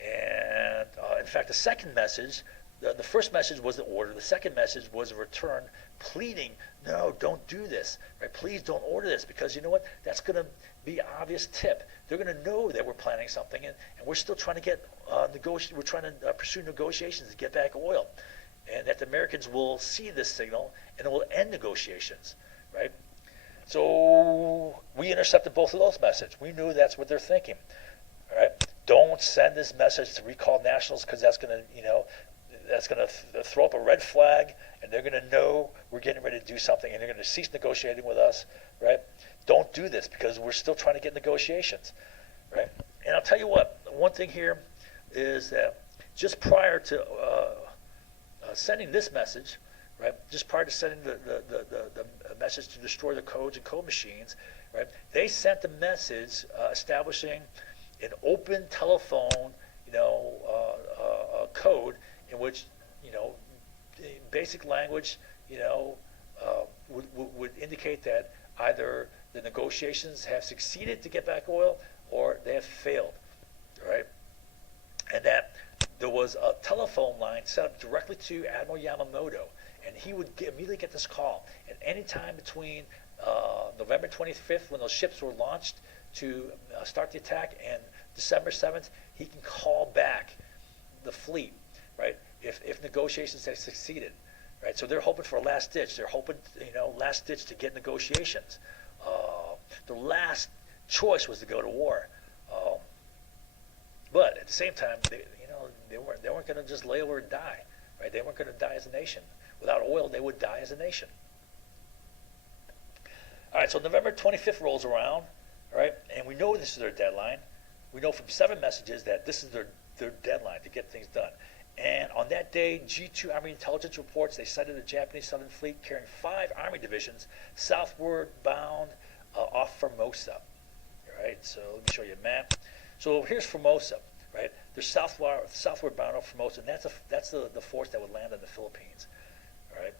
And in fact, the second message, the first message was the order. The second message was a return pleading, no, don't do this, right? Please don't order this, because you know what? That's going to be an obvious tip. They're going to know that we're planning something, and we're still trying to get we're trying to pursue negotiations to get back oil, and that the Americans will see this signal and it will end negotiations, right? So we intercepted both of those messages. We knew that's what they're thinking, all right? Don't send this message to recall nationals, because that's going to throw up a red flag, and they're going to know we're getting ready to do something, and they're going to cease negotiating with us, right? Don't do this, because we're still trying to get negotiations, right? And I'll tell you what, one thing here is that just prior to sending this message, right? Just prior to sending the message to destroy the codes and code machines, right? They sent the message establishing an open telephone, code in which, basic language, would indicate that either the negotiations have succeeded to get back oil or they have failed, right? And that there was a telephone line set up directly to Admiral Yamamoto, and he would immediately get this call. And any time between November 25th, when those ships were launched to start the attack, and December 7th, he can call back the fleet, right, if negotiations have succeeded, right? So they're hoping for a last ditch. They're hoping, last ditch to get negotiations. The last choice was to go to war. But at the same time, they weren't going to just lay over and die, right? They weren't going to die as a nation. Without oil, they would die as a nation. All right, so November 25th rolls around, all right, and we know this is their deadline. We know from 7 messages that this is their deadline to get things done. And on that day, G2 Army intelligence reports they sighted a Japanese Southern Fleet carrying 5 Army divisions southward bound off Formosa. All right, so let me show you a map. So here's Formosa, right? They're southward bound off Formosa, and that's the force that would land in the Philippines, all right,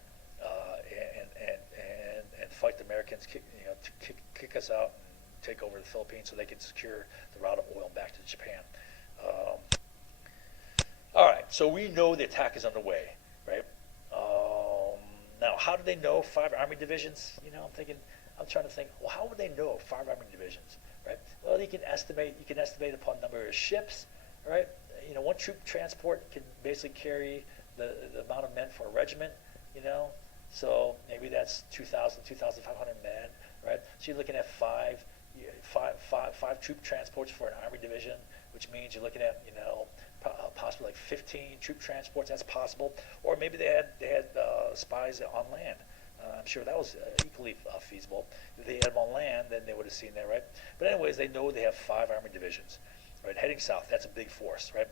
and fight the Americans, kick us out and take over the Philippines so they can secure the route of oil back to Japan. All right, so we know the attack is underway, right? Now, how do they know 5 Army divisions? I'm trying to think, well, how would they know 5 Army divisions, right? Well, you can estimate upon number of ships, right? One troop transport can basically carry the amount of men for a regiment, so maybe that's 2,000, 2,500 men, right? So you're looking at five troop transports for an Army division, which means you're looking at, possibly like 15 troop transports. That's possible. Or maybe they had spies on land. I'm sure that was equally feasible. If they had them on land, then they would have seen that, right? But anyways, they know they have 5 Army divisions, right, heading south. That's a big force, right?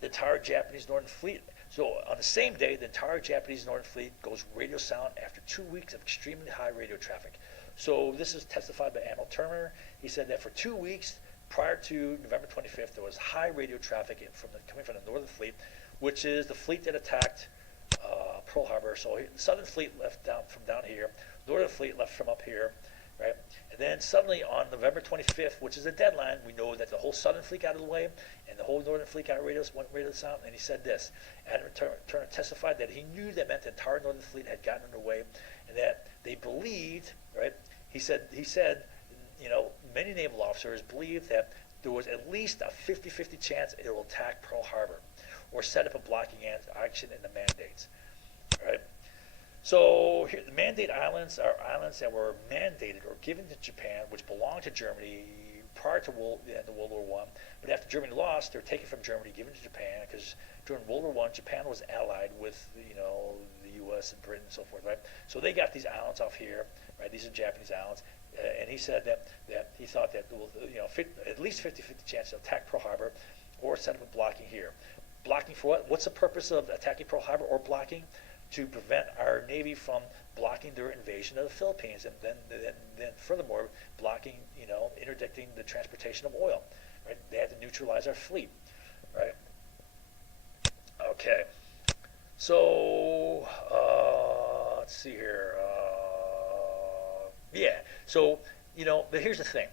the entire Japanese Northern Fleet. So on the same day, the entire Japanese Northern Fleet goes radio silent after 2 weeks of extremely high radio traffic. So this is testified by Admiral Turner. He said that for 2 weeks prior to November 25th, there was high radio traffic coming from the Northern Fleet, which is the fleet that attacked Pearl Harbor. So the Southern Fleet left from down here, Northern Fleet left from up here, right? And then suddenly on November 25th, which is a deadline, we know that the whole Southern Fleet got out of the way and the whole Northern Fleet went radio silent. And he said this: Admiral Turner testified that he knew that meant the entire Northern Fleet had gotten underway, and that they believed, right? He said, many naval officers believed that there was at least a 50-50 chance it will attack Pearl Harbor or set up a blocking action in the mandates, right? So here, the Mandate Islands are islands that were mandated or given to Japan, which belonged to Germany prior to the end of World War I. But after Germany lost, they were taken from Germany, given to Japan, because during World War I, Japan was allied with the U.S. and Britain and so forth, right? So they got these islands off here, right? These are Japanese islands. And he said that he thought that at least 50-50 chance to attack Pearl Harbor or set up a blocking here. Blocking for what? What's the purpose of attacking Pearl Harbor or blocking? To prevent our Navy from blocking their invasion of the Philippines, and then furthermore blocking, interdicting the transportation of oil. Right? They had to neutralize our fleet. Right? Okay. So let's see here. So but here's the thing.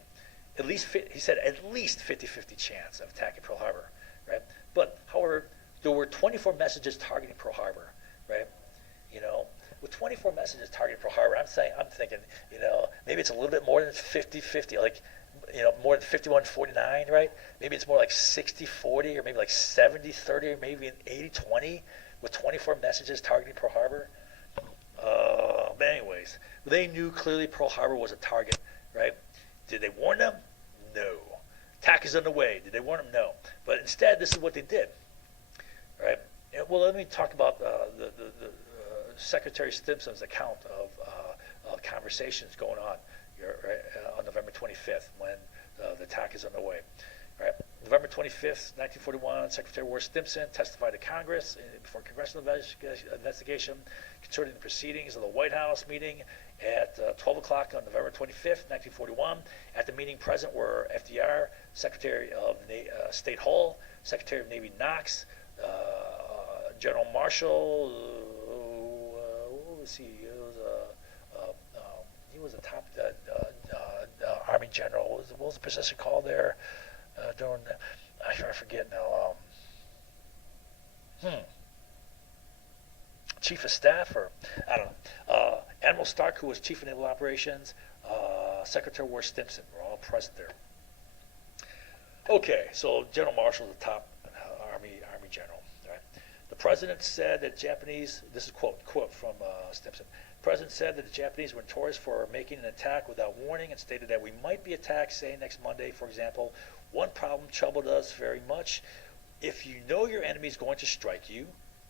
He said at least 50-50 chance of attacking Pearl Harbor. Right? But however, there were 24 messages targeting Pearl Harbor. Right? With 24 messages targeting Pearl Harbor, I'm thinking, maybe it's a little bit more than 50-50, like, more than 51-49, right? Maybe it's more like 60-40, or maybe like 70-30, or maybe an 80-20, with 24 messages targeting Pearl Harbor. But anyways, they knew clearly Pearl Harbor was a target, right? Did they warn them? No. Attack is on the way. Did they warn them? No. But instead, this is what they did, right? Well, let me talk about the Secretary Stimson's account of conversations going on on November 25th when the attack is underway. Right? November 25th, 1941, Secretary War Stimson testified to Congress before congressional investigation concerning the proceedings of the White House meeting at 12 o'clock on November 25th, 1941. At the meeting present were FDR, Secretary of State Hull, Secretary of Navy Knox, General Marshall, what was he? He was a top Army general. What was the position called there? I forget now. Chief of Staff, or I don't know. Admiral Stark, who was Chief of Naval Operations, Secretary of War Stimson were all present there. Okay, so General Marshall is the top Army general. Right? The President said that Japanese. This is quote from Stimson. The President said that the Japanese were notorious for making an attack without warning, and stated that we might be attacked, say, next Monday, for example. One problem troubled us very much. If you know your enemy is going to strike you,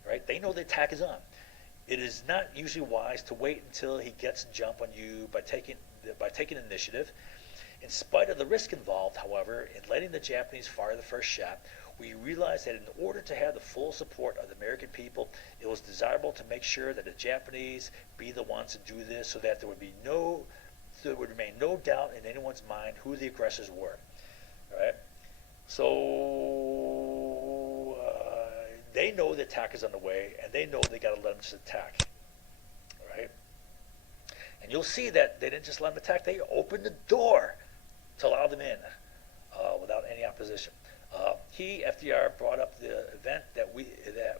right? They know the attack is on. It is not usually wise to wait until he gets a jump on you by taking initiative. In spite of the risk involved, however, in letting the Japanese fire the first shot, we realized that in order to have the full support of the American people, it was desirable to make sure that the Japanese be the ones to do this, so that there would remain no doubt in anyone's mind who the aggressors were. Right? So they know the attack is on the way, and they know they got to let them just attack. Right? And you'll see that they didn't just let them attack; they opened the door to allow them in without any opposition. FDR, brought up the event that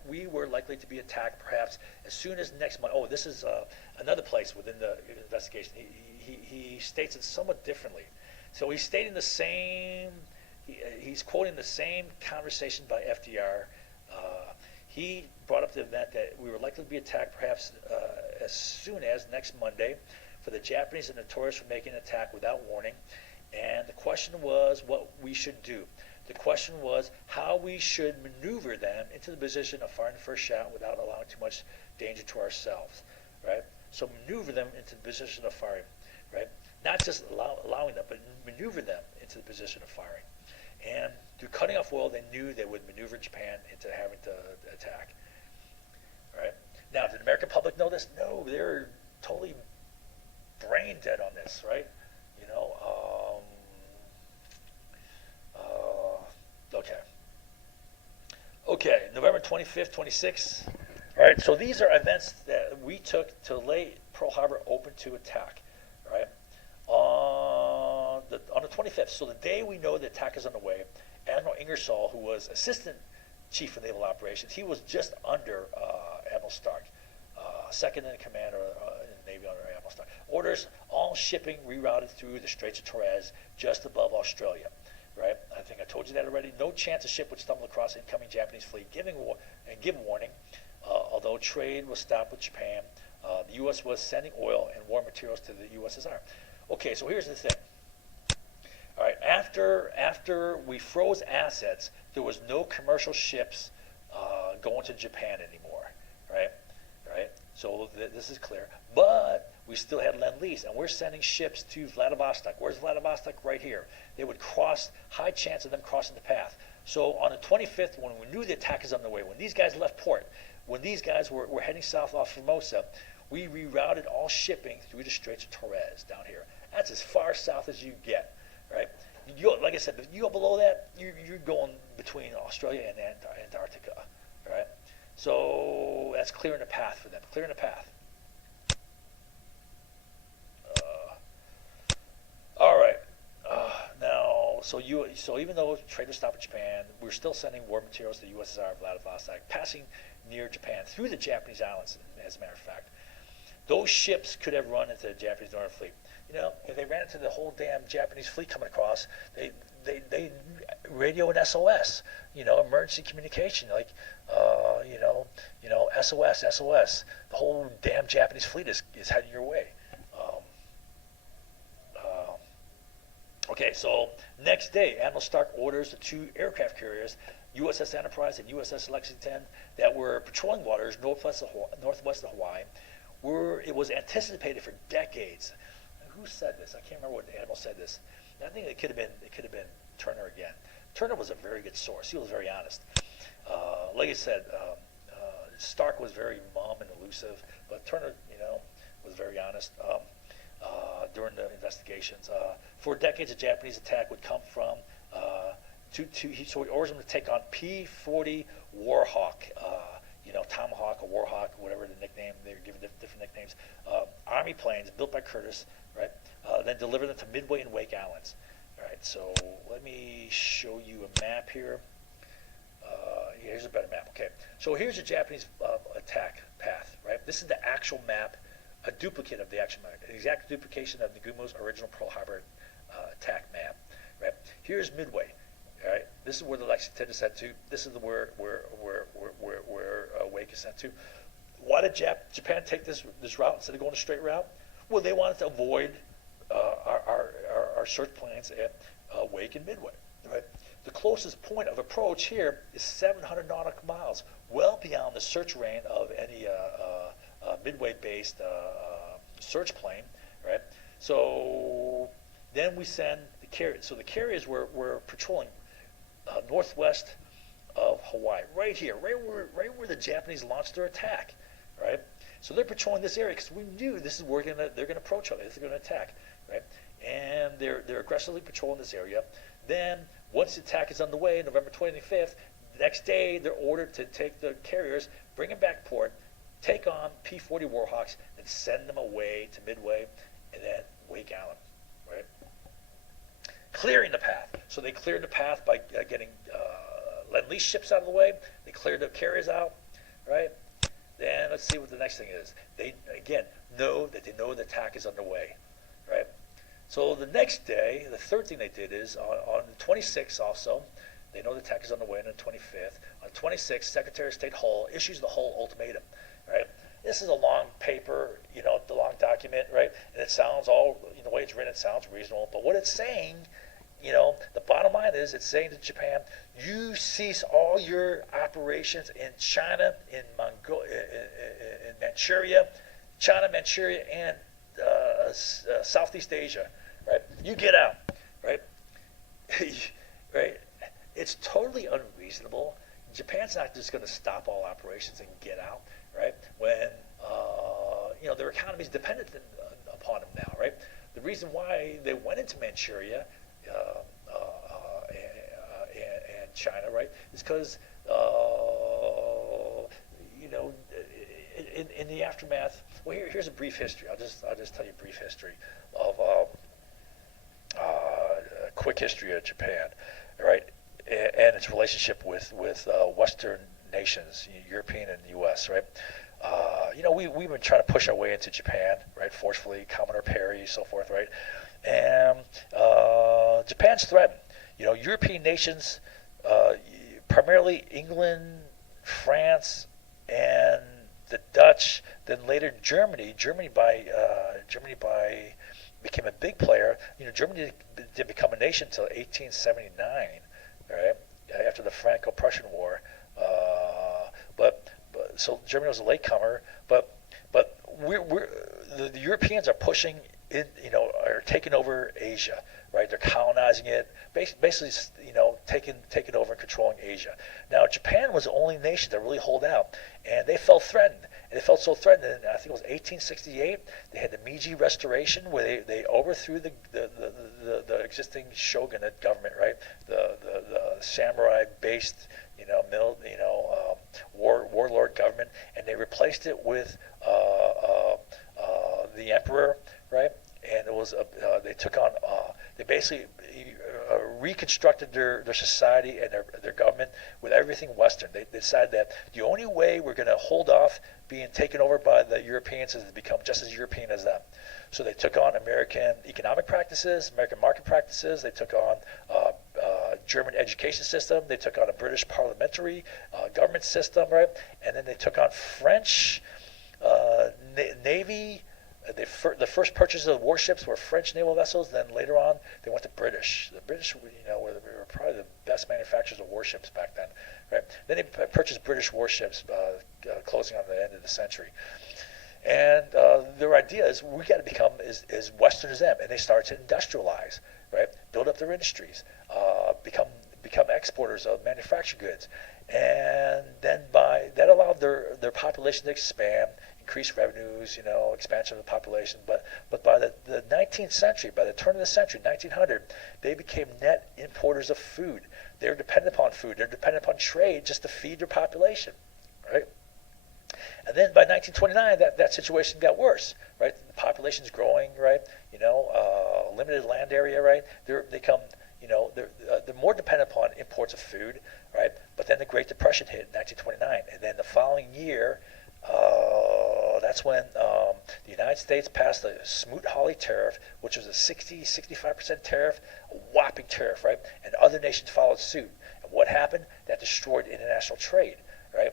we were likely to be attacked perhaps as soon as next month. Oh, this is another place within the investigation. He states it somewhat differently. So he's stating the same. He's quoting the same conversation by FDR. He brought up the event that we were likely to be attacked perhaps as soon as next Monday, for the Japanese are notorious for making an attack without warning. And the question was what we should do. The question was how we should maneuver them into the position of firing the first shot without allowing too much danger to ourselves, right? So maneuver them into the position of firing, right? Not just allowing them, but maneuver them into the position of firing. And through cutting off oil, they knew they would maneuver Japan into having to attack. All right. Now, did the American public know this? No, they're totally brain dead on this, right? You know. Okay. Okay. November 25th, 26th. All right. So these are events that we took to lay Pearl Harbor open to attack. Right. On the 25th, so the day we know the attack is underway, Admiral Ingersoll, who was Assistant Chief of Naval Operations, he was just under Admiral Stark, second in command in the Navy under Admiral Stark, orders all shipping rerouted through the Straits of Torres just above Australia. Right? I think I told you that already. No chance a ship would stumble across the incoming Japanese fleet, give warning. Although trade was stopped with Japan, the U.S. was sending oil and war materials to the USSR. Okay, so here's the thing. All right, after we froze assets, there was no commercial ships going to Japan anymore, right? Right. So this is clear. But we still had Lend-Lease, and we're sending ships to Vladivostok. Where's Vladivostok? Right here. They would cross, high chance of them crossing the path. So on the 25th, when we knew the attack is on the way, when these guys left port, when these guys were heading south off Formosa, we rerouted all shipping through the Straits of Torres down here. That's as far south as you get, right? Like I said, if you go below that, you're going between Australia and Antarctica, right? So that's clearing the path for them, clearing the path. All right. Now, so even though trade was stopped with Japan, we're still sending war materials to the USSR Vladivostok, passing near Japan through the Japanese islands, as a matter of fact. Those ships could have run into the Japanese Northern Fleet. You know, if they ran into the whole damn Japanese fleet coming across, they radio an SOS, you know, emergency communication, like, SOS, SOS. The whole damn Japanese fleet is heading your way. Okay, so next day, Admiral Stark orders the two aircraft carriers, USS Enterprise and USS Lexington, that were patrolling waters northwest of Hawaii. It was anticipated for decades. Who said this? I can't remember what the admiral said this. I think it could have been Turner again. Turner was a very good source. He was very honest. Like I said, Stark was very mum and elusive, but Turner, was very honest during the investigations. For decades, a Japanese attack would come from. So he orders them to take on P-40 Warhawk. Tomahawk or Warhawk, whatever the nickname, they were given different nicknames, Army planes built by Curtiss, right? Then deliver them to Midway and Wake Islands. All right, so let me show you a map here. Here's a better map. Okay, so here's a Japanese attack path, right? This is the actual map, a duplicate of the actual map, an exact duplication of Nagumo's original Pearl Harbor attack map, right? Here's Midway. All right, this is where the Lexington is sent to. This is where Wake is sent to. Why did Japan take this route instead of going a straight route? Well, they wanted to avoid our search planes at Wake and Midway. Right. The closest point of approach here is 700 nautical miles, well beyond the search range of any Midway-based search plane. Right. So then we send the carriers. So the carriers were patrolling northwest of Hawaii, right here, right where the Japanese launched their attack, right? So they're patrolling this area because we knew this is where they're going to approach us, they're going to attack, right? And they're aggressively patrolling this area. Then once the attack is underway, November 25th, the next day they're ordered to take the carriers, bring them back port, take on P-40 Warhawks, and send them away to Midway and then Wake Island, right? Clearing the path. So they cleared the path by getting Lend-Lease ships out of the way. They cleared the carriers out, right? Then let's see what the next thing is. They, again, know the attack is underway, right? So the next day, the third thing they did is on the 26th also, they know the attack is underway on the 25th. On the 26th, Secretary of State Hull issues the Hull ultimatum, right? This is a long paper, the long document, right? And it sounds the way it's written, it sounds reasonable. But what it's saying, the bottom line is it's saying to Japan, you cease all your operations in China, in Manchuria, and Southeast Asia, right? You get out, right? Right? it's totally unreasonable. Japan's not just going to stop all operations and get out, right? When their economy is dependent upon them now, right? The reason why they went into Manchuria and China, right, is because in the aftermath. Well, here's a brief history. I'll just tell you a brief history of a quick history of Japan, right, and its relationship with Western nations, European and U.S., right. We've been trying to push our way into Japan, right, forcefully, Commodore Perry, so forth, right, and Japan's threatened. European nations, primarily England, France, and the Dutch, then later Germany. Germany became a big player. Germany didn't become a nation until 1879, right, after the Franco-Prussian War. So Germany was a latecomer, but the Europeans are pushing in, are taking over Asia, right? They're colonizing it, basically, taking over and controlling Asia. Now, Japan was the only nation that really held out, and they felt threatened. And they felt so threatened, and I think it was 1868, they had the Meiji Restoration, where they overthrew the existing shogunate government, right? The samurai-based, warlord government, and they replaced it with the emperor, right? And it was they took on they basically reconstructed their society and their government with everything Western. They decided that the only way we're going to hold off being taken over by the Europeans is to become just as European as them. So they took on American economic practices, American market practices. They took on German education system. They took on a British parliamentary government system, right? And then they took on French Navy. The first purchases of warships were French naval vessels. Then later on, they went to British. The British, were probably the best manufacturers of warships back then, right? Then they purchased British warships, closing on the end of the century. And their idea is we got to become as Western as them, and they started to industrialize, right? Build up their industries, become exporters of manufactured goods, and then that allowed their population to expand, increase revenues, expansion of the population. But by the 19th century, by the turn of the century, 1900, they became net importers of food. They're dependent upon food. They're dependent upon trade just to feed their population, right? And then by 1929, that situation got worse, right? The population's growing, right? Limited land area, right? They're more dependent upon imports of food, right? But then the Great Depression hit in 1929, and then the following year, that's when the United States passed the Smoot-Hawley tariff, which was a 65% tariff, a whopping tariff, right? And other nations followed suit. And what happened? That destroyed international trade, right?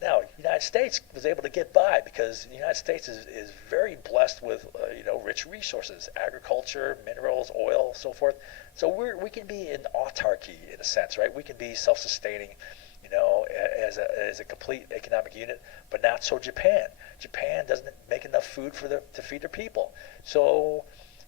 Now, the United States was able to get by because the United States is very blessed with rich resources, agriculture, minerals, oil, so forth. So we can be in autarky in a sense, right? We can be self-sustaining, as a complete economic unit, but not so Japan. Japan doesn't make enough food to feed their people. So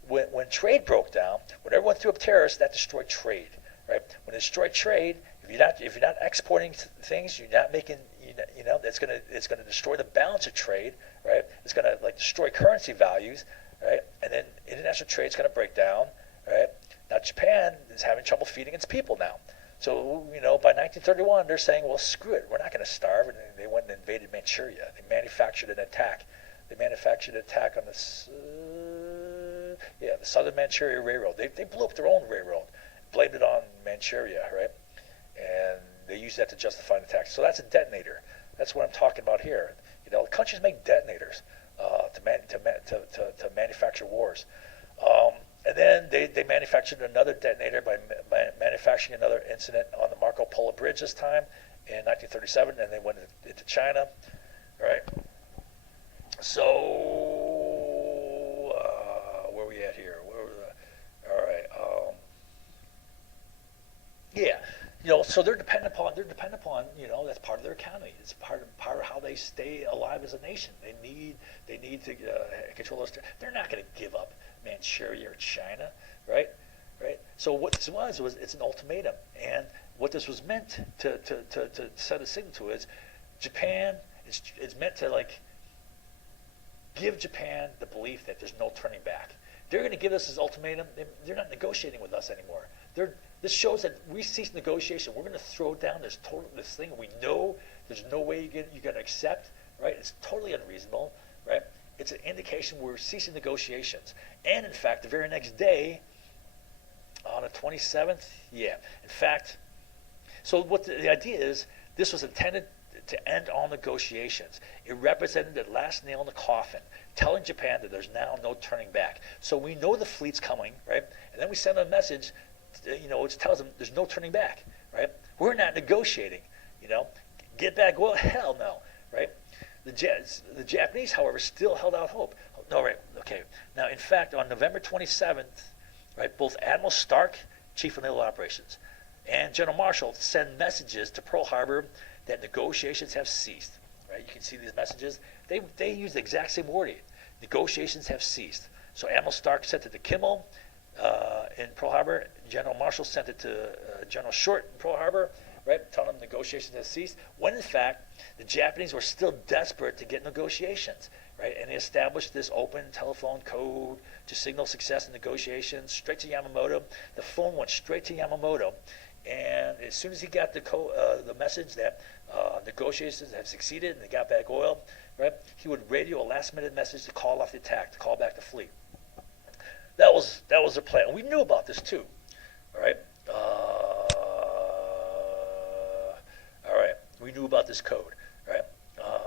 when trade broke down, when everyone threw up tariffs, that destroyed trade, right? When it destroyed trade, if you're not exporting things, you're not making, it's gonna destroy the balance of trade, right? It's gonna destroy currency values, right? And then international trade's gonna break down, right? Now Japan is having trouble feeding its people now. So, by 1931, they're saying, well, screw it, we're not going to starve. And they went and invaded Manchuria. They manufactured an attack. They manufactured an attack on the Southern Manchuria Railroad. They blew up their own railroad, blamed it on Manchuria, right? And they used that to justify an attack. So that's a detonator. That's what I'm talking about here. Countries make detonators to manufacture wars. And then they manufactured another detonator by manufacturing another incident on the Marco Polo Bridge this time in 1937, and they went into China, right? So, where are we at here? All right. So they're dependent upon, that's part of their economy. It's part of how they stay alive as a nation. They need to control those. They're not going to give up Manchuria or China, right? So what this was it's an ultimatum, and what this was meant to send a signal to is Japan is meant to like give Japan the belief that there's no turning back. They're going to give us this ultimatum. They're not negotiating with us anymore. This shows that we cease negotiation. We're going to throw down this thing we know there's no way you're going to accept, right? It's totally unreasonable, right? It's an indication we're ceasing negotiations. And in fact, the very next day, on the 27th, in fact, so what the idea is, this was intended to end all negotiations. It represented the last nail in the coffin, telling Japan that there's now no turning back. So we know the fleet's coming, right? And then we send a message, which tells them there's no turning back, right? We're not negotiating, Get back, well, hell no, right? The Japanese, however, still held out hope. No, right, okay. Now, in fact, on November 27th, right, both Admiral Stark, Chief of Naval Operations, and General Marshall send messages to Pearl Harbor that negotiations have ceased. Right? You can see these messages. They use the exact same wording. Negotiations have ceased. So Admiral Stark sent it to Kimmel in Pearl Harbor. General Marshall sent it to General Short in Pearl Harbor, right, telling them negotiations have ceased. When in fact the Japanese were still desperate to get negotiations. Right? And they established this open telephone code to signal success in negotiations straight to Yamamoto. The phone went straight to Yamamoto. And as soon as he got the message that negotiations have succeeded and they got back oil, right, he would radio a last-minute message to call off the attack, to call back the fleet. That was their plan. And we knew about this too. All right. We knew about this code. Right.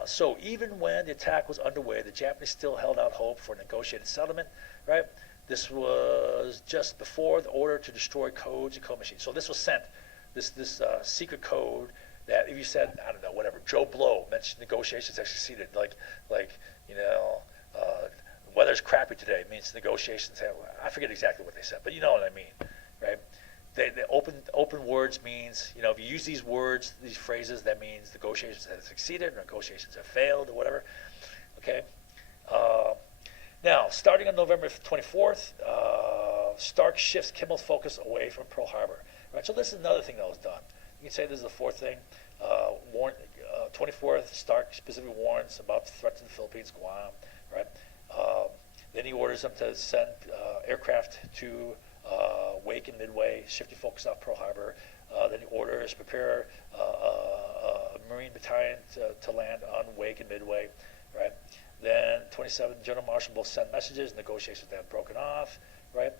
So even when the attack was underway, the Japanese still held out hope for a negotiated settlement. Right. This was just before the order to destroy codes and code machines. So this was sent, this secret code that if you said, I don't know, whatever, Joe Blow mentioned negotiations have succeeded, weather's crappy today, it means negotiations have, I forget exactly what they said, but you know what I mean, right? The open words means, if you use these words, these phrases, that means negotiations have succeeded, negotiations have failed, or whatever, okay? Now, starting on November 24th, Stark shifts Kimmel's focus away from Pearl Harbor. Right, so this is another thing that was done. You can say this is the fourth thing. 24th, Stark specifically warns about the threat to the Philippines, Guam. Right. Then he orders them to send aircraft to Wake and Midway, shifting focus off Pearl Harbor. Then he orders prepare a Marine battalion to land on Wake and Midway. Right. Then 27, General Marshall both sent messages, negotiations have broken off, right?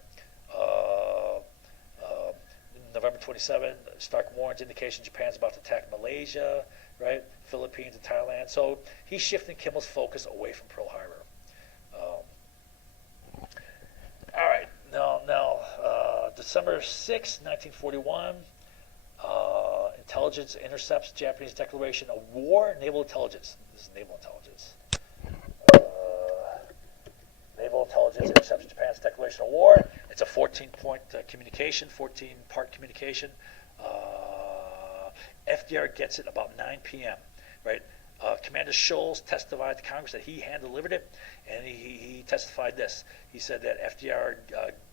November 27, Stark warns indication Japan's about to attack Malaysia, right? Philippines and Thailand. So he's shifting Kimmel's focus away from Pearl Harbor. All right, now December 6, 1941, intelligence intercepts Japanese declaration of war, naval intelligence. This is naval intelligence. Naval intelligence intercepts Japan's declaration of war. It's a 14-point communication, 14-part communication. FDR gets it about 9 p.m., right? Commander Scholes testified to Congress that he hand-delivered it, and he testified this. He said that FDR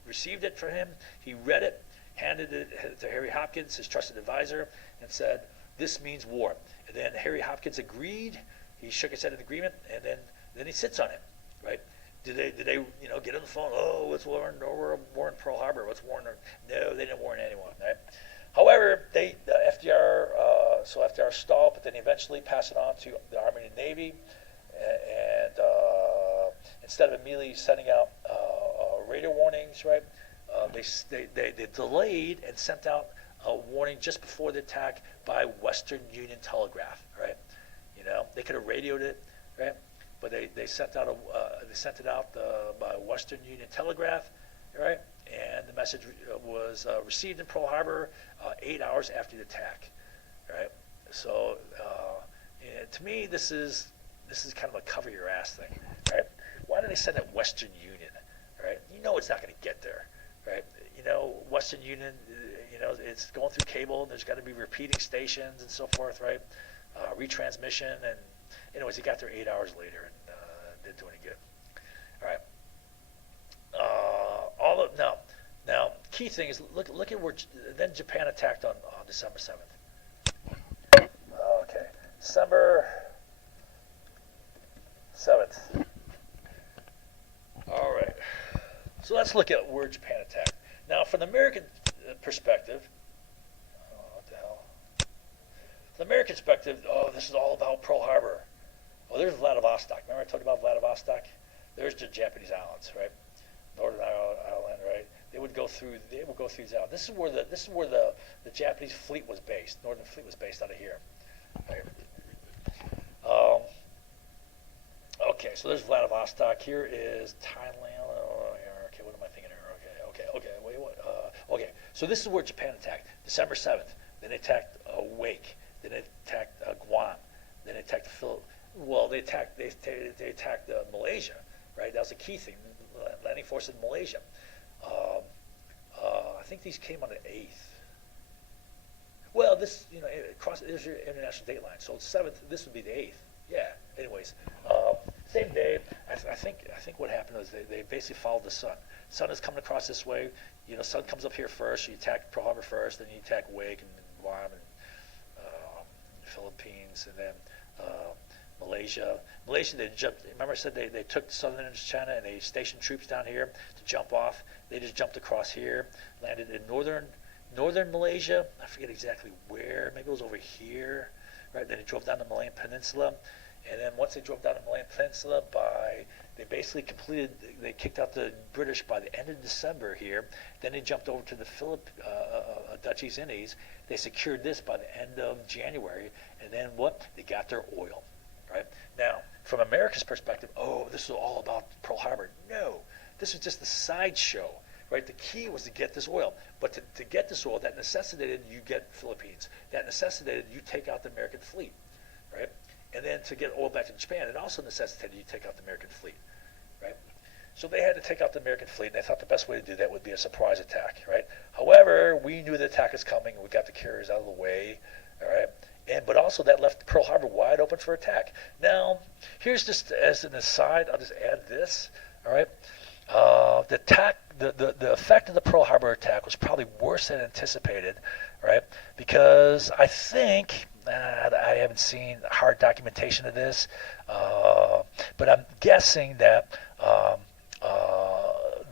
received it from him, he read it, handed it to Harry Hopkins, his trusted advisor, and said, this means war. And then Harry Hopkins agreed, he shook his head in agreement, and then he sits on it, right? Did they get on the phone? Oh, let's warn Pearl Harbor. Let's warn her. No, they didn't warn anyone. Right? However, FDR stalled, but then eventually passed it on to the Army and Navy, and instead of immediately sending out radio warnings, right? They delayed and sent out a warning just before the attack by Western Union telegraph, right? They could have radioed it, right? But they sent it out by Western Union telegraph, right? And the message was received in Pearl Harbor 8 hours after the attack, right? So to me, this is kind of a cover your ass thing, right? Why did they send it Western Union, right? It's not going to get there, right? Western Union, it's going through cable. There's got to be repeating stations and so forth, right? Retransmission, and anyways, he got there 8 hours later and didn't do any good. All right. Now key thing is look at where then Japan attacked on December 7th. Okay, December 7th. All right. So let's look at where Japan attacked. Now, from the American perspective, what the hell? From the American perspective, this is all about Pearl Harbor. Well, there's Vladivostok. Remember I told you about Vladivostok? There's the Japanese islands, right? Northern Island, right? They would go through these islands. This is where the Japanese fleet was based. Northern Fleet was based out of here. Right? Okay, so there's Vladivostok. Here is Thailand. Okay, what am I thinking here? Okay. Wait, what? Okay, so this is where Japan attacked. December 7th. Then they attacked Wake. Then they attacked Guam. Then they attacked the Philippines. Well, they attacked Malaysia, right? That was the key thing. Landing force in Malaysia. I think these came on the 8th. Well, this, there's your international date line. So 7th, this would be the 8th. Yeah. Anyways, same day. I think what happened was they basically followed the sun. Sun is coming across this way. Sun comes up here first. You attack Pearl Harbor first, then you attack Wake and Guam and Philippines, and then Malaysia. They jumped. Remember I said they took southern China and they stationed troops down here to jump off. They just jumped across here, landed in northern Malaysia. I forget exactly where. Maybe it was over here, right? Then they drove down the Malayan Peninsula, and then once they drove down the Malayan Peninsula, they kicked out the British by the end of December here. Then they jumped over to the Dutch East Indies. They secured this by the end of January, and then what? They got their oil. Right? Now, from America's perspective, this is all about Pearl Harbor. No, this is just a sideshow. Right? The key was to get this oil. But to get this oil, that necessitated you get Philippines. That necessitated you take out the American fleet. Right? And then to get oil back to Japan, it also necessitated you take out the American fleet. Right? So they had to take out the American fleet, and they thought the best way to do that would be a surprise attack. Right? However, we knew the attack was coming, and we got the carriers out of the way. All right? But also that left Pearl Harbor wide open for attack. Now, here's just as an aside, I'll just add this. All right, the effect of the Pearl Harbor attack was probably worse than anticipated, right? Because I think I haven't seen hard documentation of this, but I'm guessing that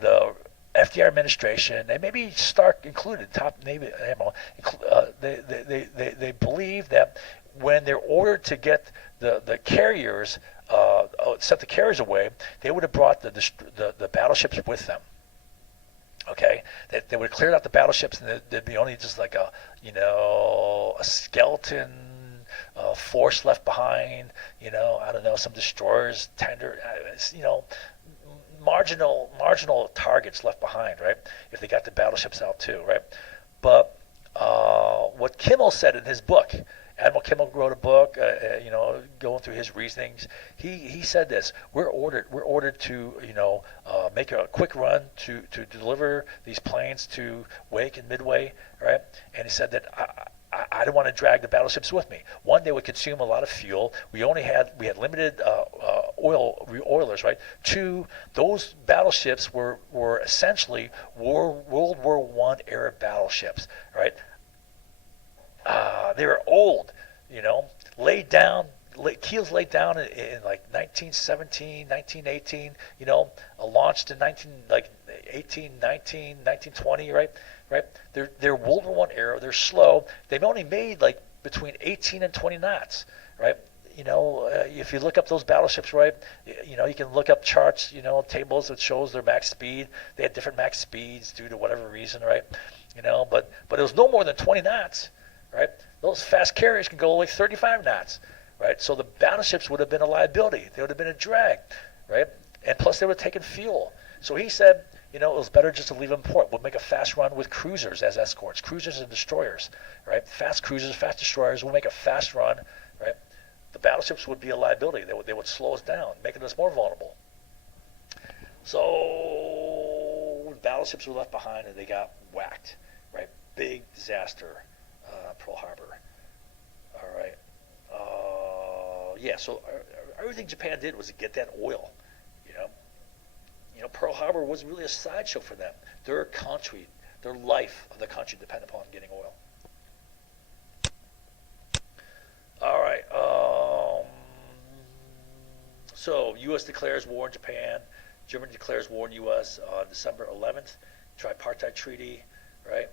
the FDR administration, and maybe Stark included, top Navy ammo, they believe that when they're ordered to get the carriers, set the carriers away, they would have brought the battleships with them. Okay, they would have cleared out the battleships, and there'd be only just like a skeleton force left behind. I don't know, some destroyers, marginal targets left behind, right? If they got the battleships out too, right? But what Kimmel said in his book, Admiral Kimmel wrote a book, going through his reasonings. He said this: we're ordered to, make a quick run to deliver these planes to Wake and Midway, right? And he said that I didn't want to drag the battleships with me. One, they would consume a lot of fuel. We had limited oilers, right? Two, those battleships were essentially World War I era battleships, right? They were old, laid down. Keels laid down in like 1917, 1918, launched in 1819, 1920, right? They're World War I era. They're slow. They've only made like between 18 and 20 knots, right? If you look up those battleships, right, you can look up charts, tables that shows their max speed. They had different max speeds due to whatever reason, right? But it was no more than 20 knots, right? Those fast carriers can go like 35 knots. Right, so the battleships would have been a liability. They would have been a drag, right? And plus, they would have taken fuel. So he said, it was better just to leave them in port. We'll make a fast run with cruisers as escorts, cruisers and destroyers, right? Fast cruisers, fast destroyers. We'll make a fast run, right? The battleships would be a liability. They would slow us down, making us more vulnerable. So battleships were left behind, and they got whacked, right? Big disaster, Pearl Harbor. All right. So everything Japan did was to get that oil, Pearl Harbor was really a sideshow for them. Their country, their life of the country depended upon getting oil. All right. So U.S. declares war on Japan. Germany declares war on U.S. on December 11th. Tripartite treaty, right?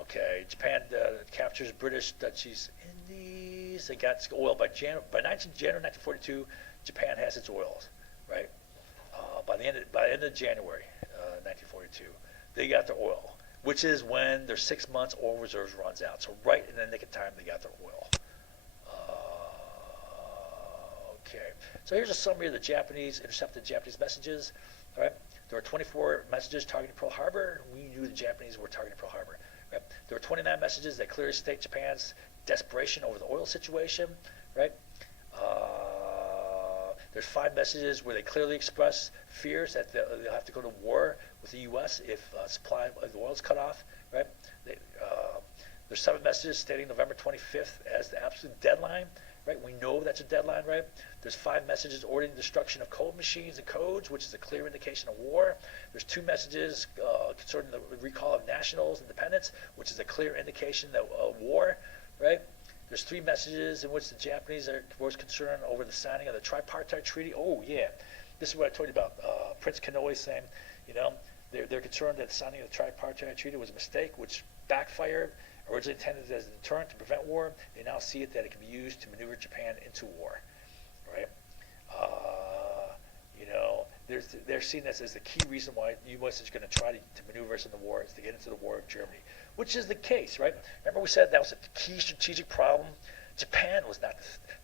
Okay. Japan captures British Dutch East Indies. They got oil by January 1942. Japan has its oils, right? By the end of January 1942, they got their oil, which is when their 6 months oil reserves runs out. So right in the nick of time, they got their oil. Okay, so here's a summary of the Japanese intercepted Japanese messages. All right, there were 24 messages targeting Pearl Harbor. We knew the Japanese were targeting Pearl Harbor. Right? There were 29 messages that clearly state Japan's desperation over the oil situation. Right. There's 5 messages where they clearly express fears that they'll have to go to war with the U.S. if supply of oil is cut off. Right. There's 7 messages stating November 25th as the absolute deadline. Right. We know that's a deadline. Right. There's 5 messages ordering the destruction of code machines and codes, which is a clear indication of war. There's 2 messages concerning the recall of nationals, independence, which is a clear indication of war. Right. There's 3 messages in which the Japanese was concerned over the signing of the tripartite treaty. Oh yeah, this is what I told you about. Prince Kanoe saying, they're concerned that the signing of the tripartite treaty was a mistake, which backfired. Originally intended as a deterrent to prevent war, they now see it that it can be used to maneuver Japan into war. Right? They're seeing this as the key reason why the U.S. is going to try to maneuver us in the war, is to get into the war of Germany, which is the case, right? Remember we said that was a key strategic problem? Japan was not.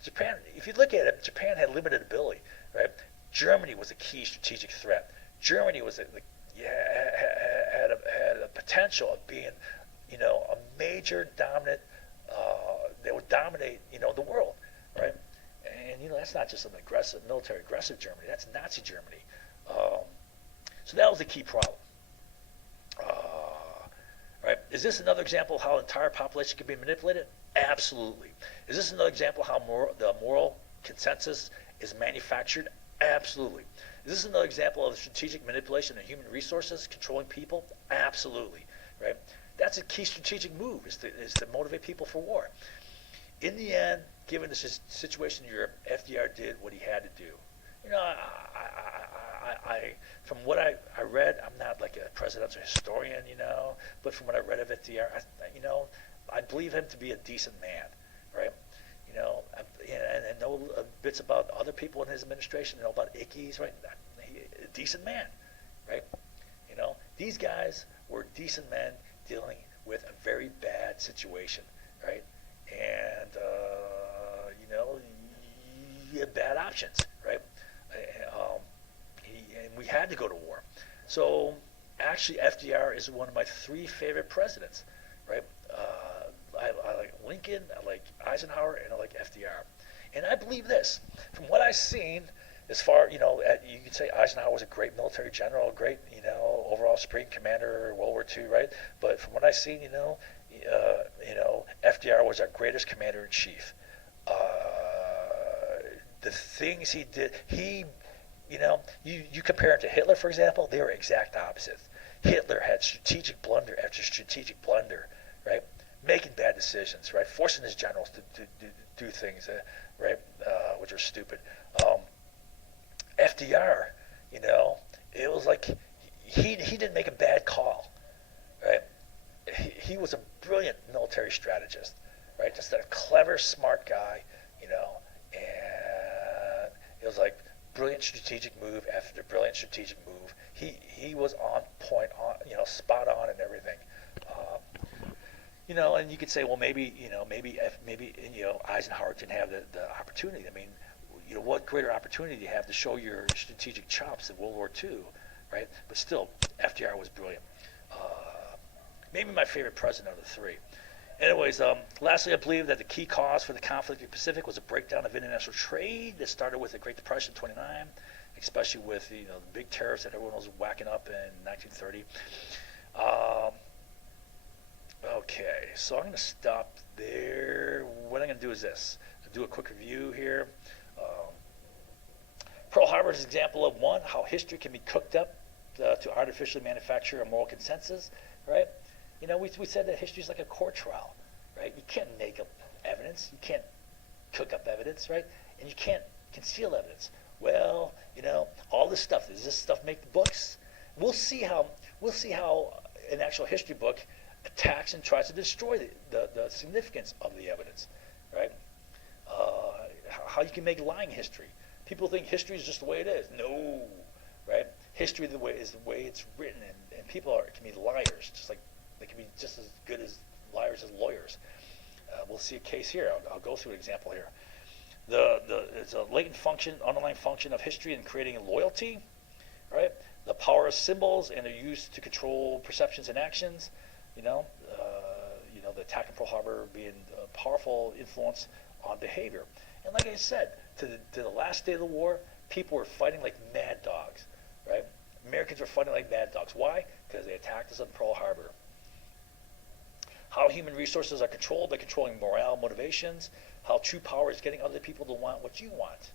Japan, if you look at it, Japan had limited ability, right? Germany was a key strategic threat. Germany was had a potential of being, a major dominant. They would dominate, the world, right? And that's not just an military aggressive Germany. That's Nazi Germany. So that was the key problem. Right? Is this another example of how the entire population can be manipulated? Absolutely. Is this another example of how the moral consensus is manufactured? Absolutely. Is this another example of the strategic manipulation of human resources controlling people? Absolutely. Right? That's a key strategic move, is to motivate people for war. In the end, given the situation in Europe, FDR did what he had to do. From what I read, I'm not like a presidential historian, but from what I read of FDR, I believe him to be a decent man, right? And know bits about other people in his administration, know about Ickes, right? A decent man, right? These guys were decent men dealing with a very bad situation, right? And you had bad options, right? And we had to go to war. So actually, FDR is one of my 3 favorite presidents, right? I like Lincoln, I like Eisenhower, and I like FDR. And I believe this, from what I've seen, as far, you can say Eisenhower was a great military general, great, overall supreme commander of World War II, right? But from what I've seen, FDR was our greatest commander in chief. The things he did, you compare him to Hitler, for example, they were exact opposites. Hitler had strategic blunder after strategic blunder, right? Making bad decisions, right? Forcing his generals to do things, right, which are stupid. FDR, it was like he didn't make a bad call, right? He was a brilliant military strategist, right? Just a clever, smart guy, and it was like brilliant strategic move after brilliant strategic move. He was on point, spot on and everything. And you could say, well, maybe Eisenhower didn't have the opportunity. I mean, what greater opportunity do you have to show your strategic chops in World War II, right? But still, FDR was brilliant. Maybe my favorite president of the 3. Anyways, lastly, I believe that the key cause for the conflict in the Pacific was a breakdown of international trade that started with the Great Depression in '29, especially with the big tariffs that everyone was whacking up in 1930. Okay, so I'm going to stop there. What I'm going to do is this. I'll do a quick review here. Pearl Harbor is an example of, 1, how history can be cooked up to artificially manufacture a moral consensus, right? We said that history is like a court trial, right? You can't make up evidence. You can't cook up evidence, right? And you can't conceal evidence. Well, all this stuff. Does this stuff make the books? We'll see how an actual history book attacks and tries to destroy the significance of the evidence, right? How you can make lying history. People think history is just the way it is. No, right? History is the way it's written, and people can be liars, just like they can be just as good as liars as lawyers. We'll see a case here. I'll go through an example here. It's a latent function, underlying function of history in creating loyalty, right? The power of symbols and their use to control perceptions and actions. The attack on Pearl Harbor being a powerful influence on behavior. And like I said, to the last day of the war, people were fighting like mad dogs, right? Americans were fighting like mad dogs. Why? Because they attacked us on Pearl Harbor. How human resources are controlled by controlling morale, motivations. How true power is getting other people to want what you want,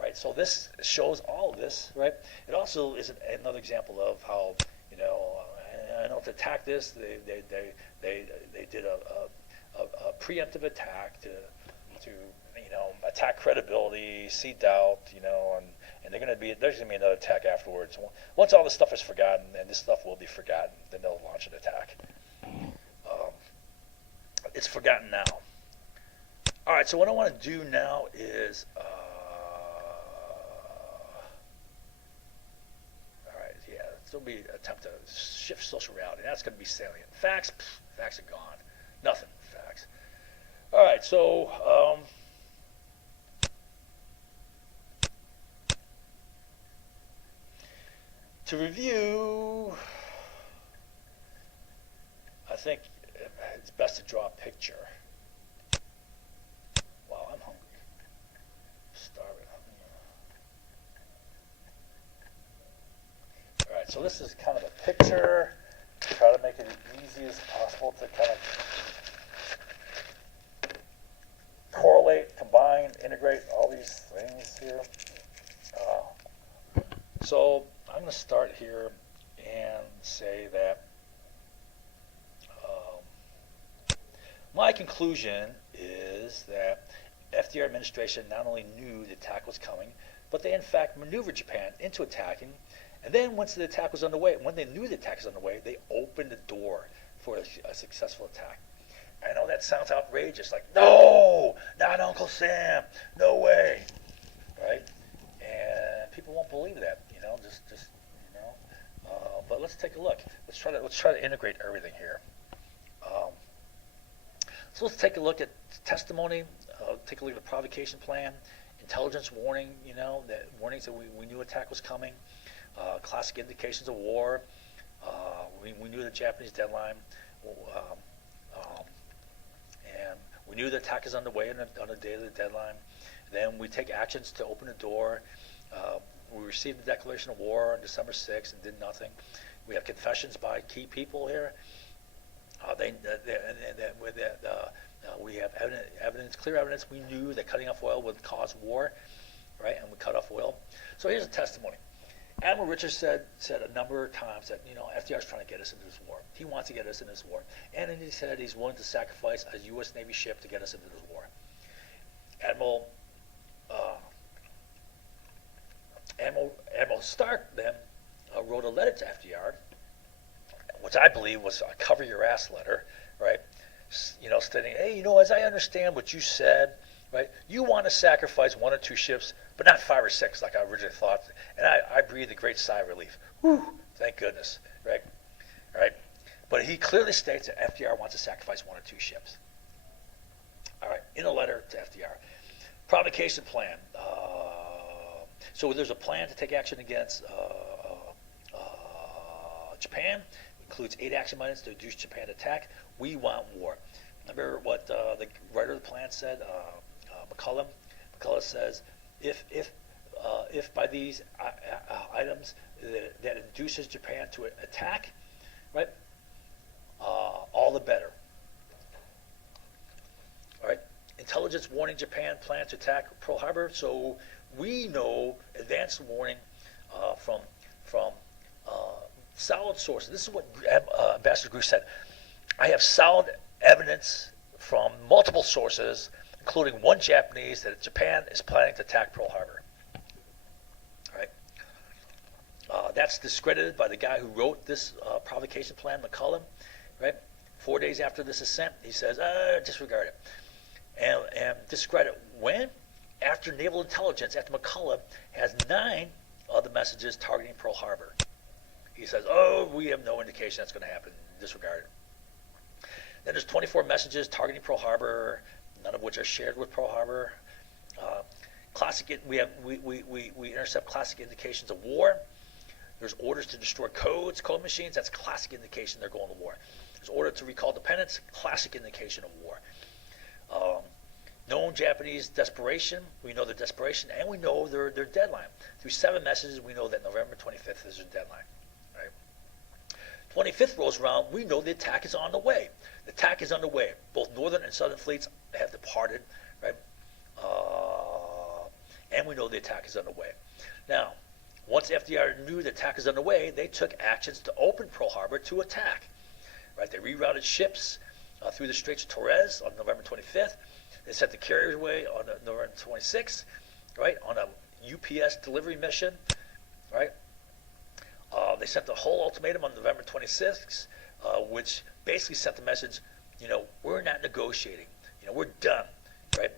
right? So this shows all of this, right? It also is another example of how, I know to attack this, they did a preemptive attack to attack credibility, seed doubt, and there's going to be another attack afterwards. Once all this stuff is forgotten, and this stuff will be forgotten, then they'll launch an attack. It's forgotten now. All right, so what I want to do now is, there'll be an attempt to shift social reality. That's going to be salient. Facts are gone. Nothing. Facts. All right, so to review, I think it's best to draw a picture. Wow, I'm hungry. Starving. All right, so this is kind of a picture. Try to make it as easy as possible to kind of correlate, combine, integrate all these things here. So I'm going to start here and say that my conclusion is that FDR administration not only knew the attack was coming, but they in fact maneuvered Japan into attacking. And then once the attack was underway, when they knew the attack was underway, they opened the door for a successful attack. I know that sounds outrageous, like, no, not Uncle Sam, no way, right? And people won't believe that, but let's take a look. Let's try to integrate everything here. So let's take a look at testimony. Take a look at the provocation plan, intelligence warning. That warnings that we knew attack was coming. Classic indications of war. We knew the Japanese deadline, and we knew the attack is underway on the day of the deadline. Then we take actions to open the door. We received the declaration of war on December 6th and did nothing. We have confessions by key people here. We have clear evidence. We knew that cutting off oil would cause war, right? And we cut off oil. So here's a testimony. Admiral Richards said a number of times that FDR is trying to get us into this war. He wants to get us into this war, and then he said he's willing to sacrifice a U.S. Navy ship to get us into this war. Admiral Stark then wrote a letter to FDR, which I believe was a cover your ass letter, right? Stating, hey, as I understand what you said, right? You want to sacrifice 1 or 2 ships, but not 5 or 6 like I originally thought. And I breathed a great sigh of relief. Whew, thank goodness, right? All right. But he clearly states that FDR wants to sacrifice 1 or 2 ships. All right, in a letter to FDR. Provocation plan. So there's a plan to take action against Japan. It includes 8 action items to reduce Japan attack. We want war. Remember what the writer of the plan said, McCullough? McCullough says, if by these items that induces Japan to attack, right, all the better. All right, intelligence warning Japan plans to attack Pearl Harbor. So we know advanced warning from Solid sources. This is what Ambassador Grew said. I have solid evidence from multiple sources, including one Japanese, that Japan is planning to attack Pearl Harbor. Right? That's discredited by the guy who wrote this provocation plan, McCullum. Right? 4 days after this is sent, he says, disregard it. And discredit when? After naval intelligence, after McCullum has 9 of the messages targeting Pearl Harbor. He says, we have no indication that's going to happen. Disregard it. Then there's 24 messages targeting Pearl Harbor, none of which are shared with Pearl Harbor. We intercept classic indications of war. There's orders to destroy code machines. That's classic indication they're going to war. There's order to recall dependents. Classic indication of war. Known Japanese desperation. We know their desperation, and we know their deadline. Through 7 messages, we know that November 25th is their deadline. Right? 25th rolls around. We know the attack is on the way. The attack is underway. Both northern and southern fleets have departed. Right? And we know the attack is underway. Now, once FDR knew the attack is underway, they took actions to open Pearl Harbor to attack. Right? They rerouted ships through the Straits of Torres on November 25th. They sent the carriers away on November 26th, right, on a UPS delivery mission, right? They sent the whole ultimatum on November 26th, which basically sent the message, we're not negotiating, we're done, right?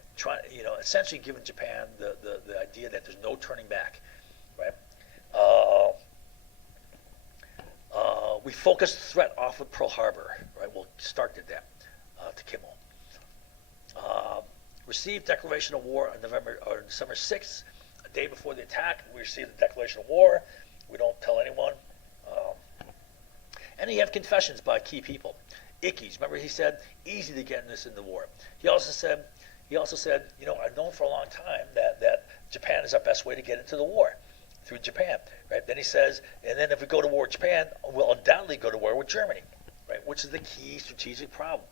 Essentially giving Japan the idea that there's no turning back, right? We focused the threat off of Pearl Harbor, right? We'll start at that to Kimmel. Received declaration of war on December 6th, a day before the attack. We received the declaration of war. We don't tell anyone. And you have confessions by key people. Ickes, remember he said, easy to get this in the war. He also said, I've known for a long time that Japan is our best way to get into the war, through Japan. Right? Then he says, and then if we go to war with Japan, we'll undoubtedly go to war with Germany, right? Which is the key strategic problem.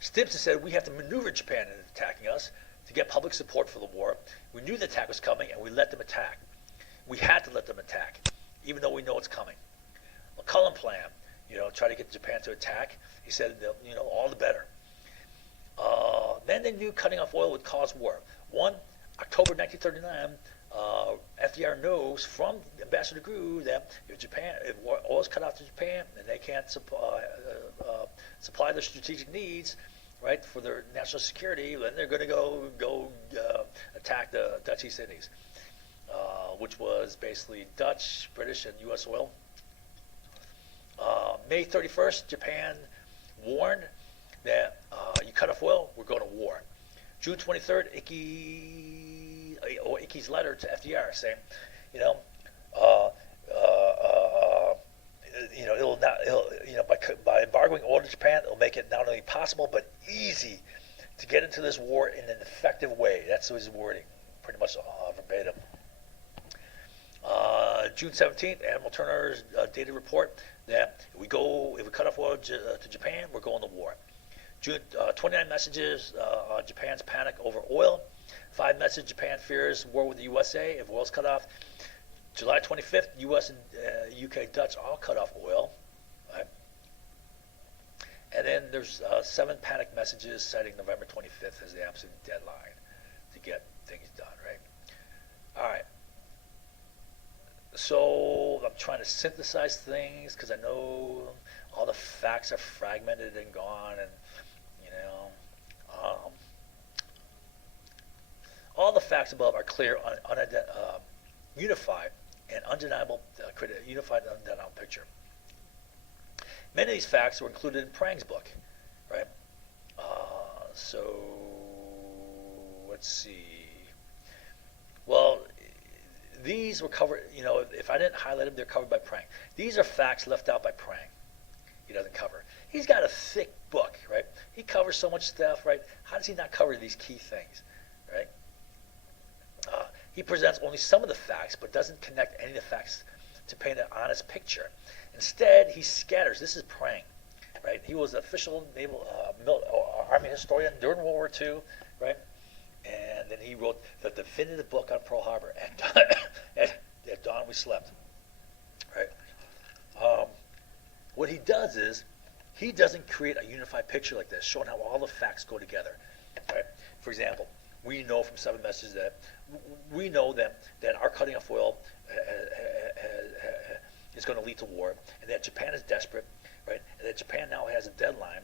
Stimson said we have to maneuver Japan into attacking us to get public support for the war. We knew the attack was coming, and we let them attack. We had to let them attack, even though we know it's coming. McCullum plan, try to get Japan to attack. He said, all the better. Then they knew cutting off oil would cause war. October 1939, FDR knows from Ambassador Grew that if oil is cut off to Japan and they can't supply their strategic needs, right, for their national security, then they're going to go attack the Dutch East Indies, which was basically Dutch, British, and U.S. oil. May 31st, Japan warned that you cut off oil, we're going to war. June 23rd, Ickes' letter to FDR saying, by embargoing oil to Japan, it'll make it not only possible but easy to get into this war in an effective way. That's his wording, pretty much verbatim. June 17th, Admiral Turner's dated report that if we cut off oil to Japan, we're going to war. June 29 messages on Japan's panic over oil. 5 messages, Japan fears war with the USA if oil's cut off. July 25th, U.S. and UK Dutch all cut off oil. Right? And then there's 7 panic messages citing November 25th as the absolute deadline to get things done, right? All right. So I'm trying to synthesize things because I know all the facts are fragmented and gone, and all the facts above are clear, unified, and undeniable, unified and undeniable picture. Many of these facts were included in Prang's book, right? So let's see. Well, these were covered, if I didn't highlight them, they're covered by Prang. These are facts left out by Prang. He doesn't cover. He's got a thick book, right? He covers so much stuff, right? How does he not cover these key things, right? He presents only some of the facts, but doesn't connect any of the facts to paint an honest picture. Instead, he scatters. This is Prang, right? He was an official naval army historian during World War II, right? And then he wrote the definitive book on Pearl Harbor. At dawn we slept, right? What he does is he doesn't create a unified picture like this, showing how all the facts go together. Right? For example, we know from 7 Messages that that our cutting off oil is going to lead to war, and that Japan is desperate, right? And that Japan now has a deadline,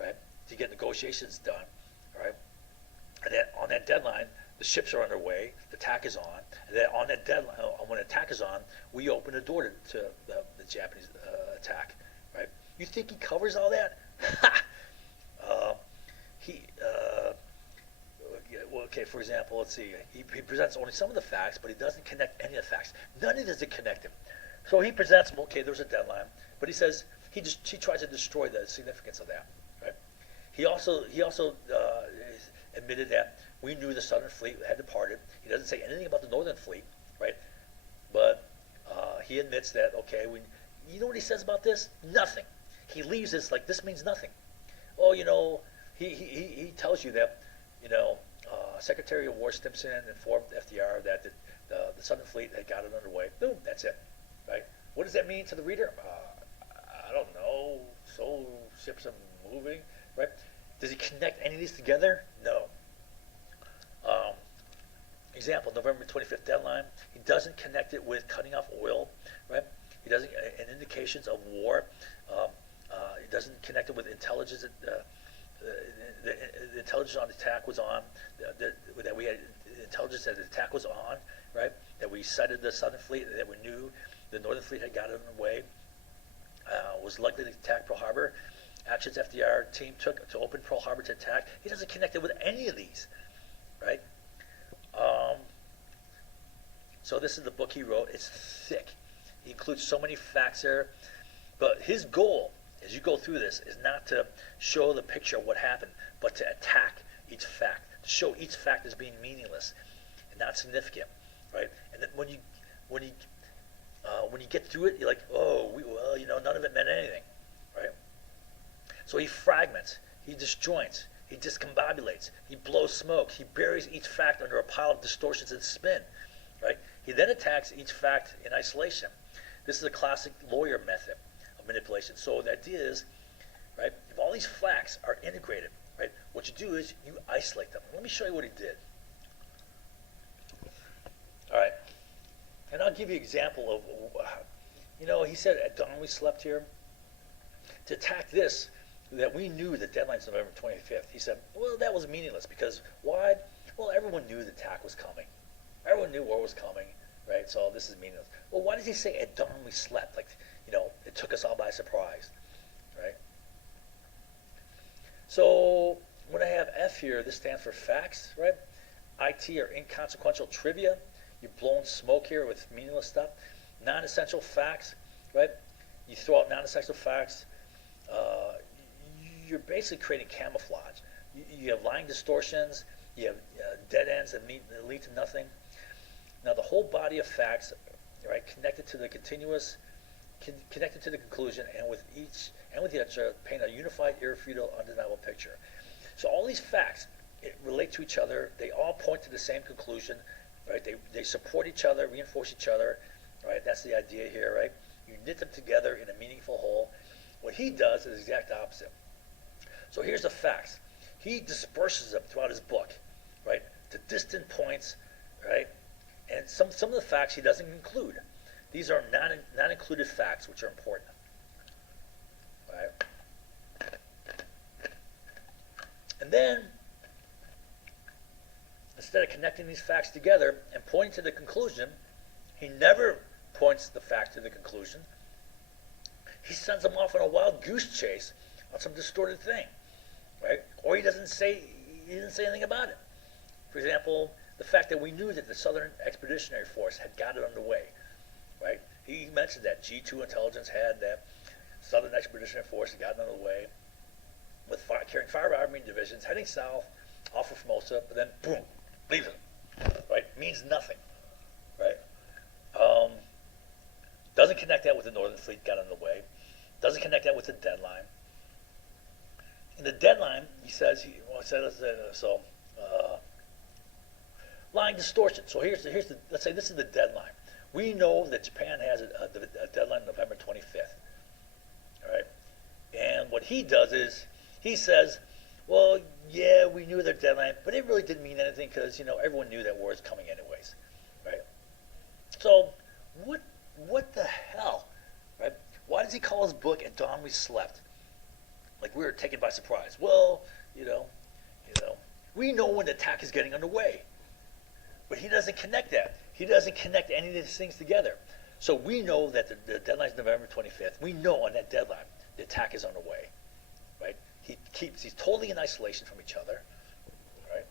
right, to get negotiations done, right? And that on that deadline, the ships are underway, the attack is on, and that on that deadline, when the attack is on, we open the door to the Japanese attack, right? You think he covers all that? He okay, for example, let's see. He presents only some of the facts, but he doesn't connect any of the facts. None of it is connected. So he presents, okay, there's a deadline, but he says he tries to destroy the significance of that. Right? He also admitted that we knew the Southern Fleet had departed. He doesn't say anything about the Northern Fleet, right? But he admits that, okay, you know what he says about this? Nothing. He leaves this like this means nothing. Oh, he tells you that, Secretary of War Stimson informed FDR that the Southern Fleet had got it underway. Boom, that's it, right? What does that mean to the reader? I don't know. So ships are moving, right? Does he connect any of these together? No. Example, November 25th deadline. He doesn't connect it with cutting off oil, right? He doesn't, and indications of war. He doesn't connect it with intelligence. The intelligence on the attack was on. That we had intelligence that the attack was on, right? That we sighted the Southern Fleet. That we knew the Northern Fleet had got it underway. Was likely to attack Pearl Harbor. Actions FDR team took to open Pearl Harbor to attack. He doesn't connect it with any of these, right? So this is the book he wrote. It's thick. He includes so many facts there. But his goal, as you go through this, is not to show the picture of what happened, but to attack each fact, to show each fact as being meaningless and not significant, right? And then when you get through it, you're like, oh, none of it meant anything, right? So he fragments, he disjoints, he discombobulates, he blows smoke, he buries each fact under a pile of distortions and spin, right? He then attacks each fact in isolation. This is a classic lawyer method of manipulation. So the idea is, right, if all these facts are integrated, right, what you do is you isolate them. Let me show you what he did. All right. And I'll give you an example of, he said at dawn we slept here. To attack this, that we knew the deadline's November 25th. He said, well, that was meaningless because why? Well, everyone knew the attack was coming. Everyone knew war was coming, right? So this is meaningless. Well, why does he say at dawn we slept? Like, it took us all by surprise, right? So when I have F here, this stands for facts, right? IT are inconsequential trivia. You're blowing smoke here with meaningless stuff. Non-essential facts, right? You throw out non-essential facts. You're basically creating camouflage. You have lying distortions. You have dead ends that lead to nothing. Now the whole body of facts, right, connected to the conclusion, and with each paint a unified, irrefutable, undeniable picture. So all these facts relate to each other. They all point to the same conclusion, right? They support each other, reinforce each other, right? That's the idea here, right? You knit them together in a meaningful whole. What he does is the exact opposite. So here's the facts. He disperses them throughout his book, right, to distant points, right? And some of the facts he doesn't include. These are non-included facts, which are important. Right? And then, instead of connecting these facts together and pointing to the conclusion, he never points the fact to the conclusion. He sends them off on a wild goose chase on some distorted thing, right? Or he didn't say anything about it. For example, the fact that we knew that the Southern Expeditionary Force had got it underway, right? He mentioned that G2 intelligence had that Southern Expeditionary Force had gotten underway with carrying 5 army divisions heading south off of Formosa, but then boom, leaves it, right? Means nothing, right? Doesn't connect that with the Northern Fleet got underway. Doesn't connect that with the deadline. In the deadline, he says lying distortion. So here's the let's say this is the deadline. We know that Japan has a deadline November 25th. All And what he does is he says, well, yeah, we knew their deadline, but it really didn't mean anything because everyone knew that war was coming anyways, right? So what the hell, right? Why does he call his book "At Dawn We Slept"? Like we were taken by surprise. Well, you know, we know when the attack is getting underway, but he doesn't connect that. He doesn't connect any of these things together. So we know that the deadline is November 25th. We know on that deadline the attack is underway, right? He's totally in isolation from each other, right?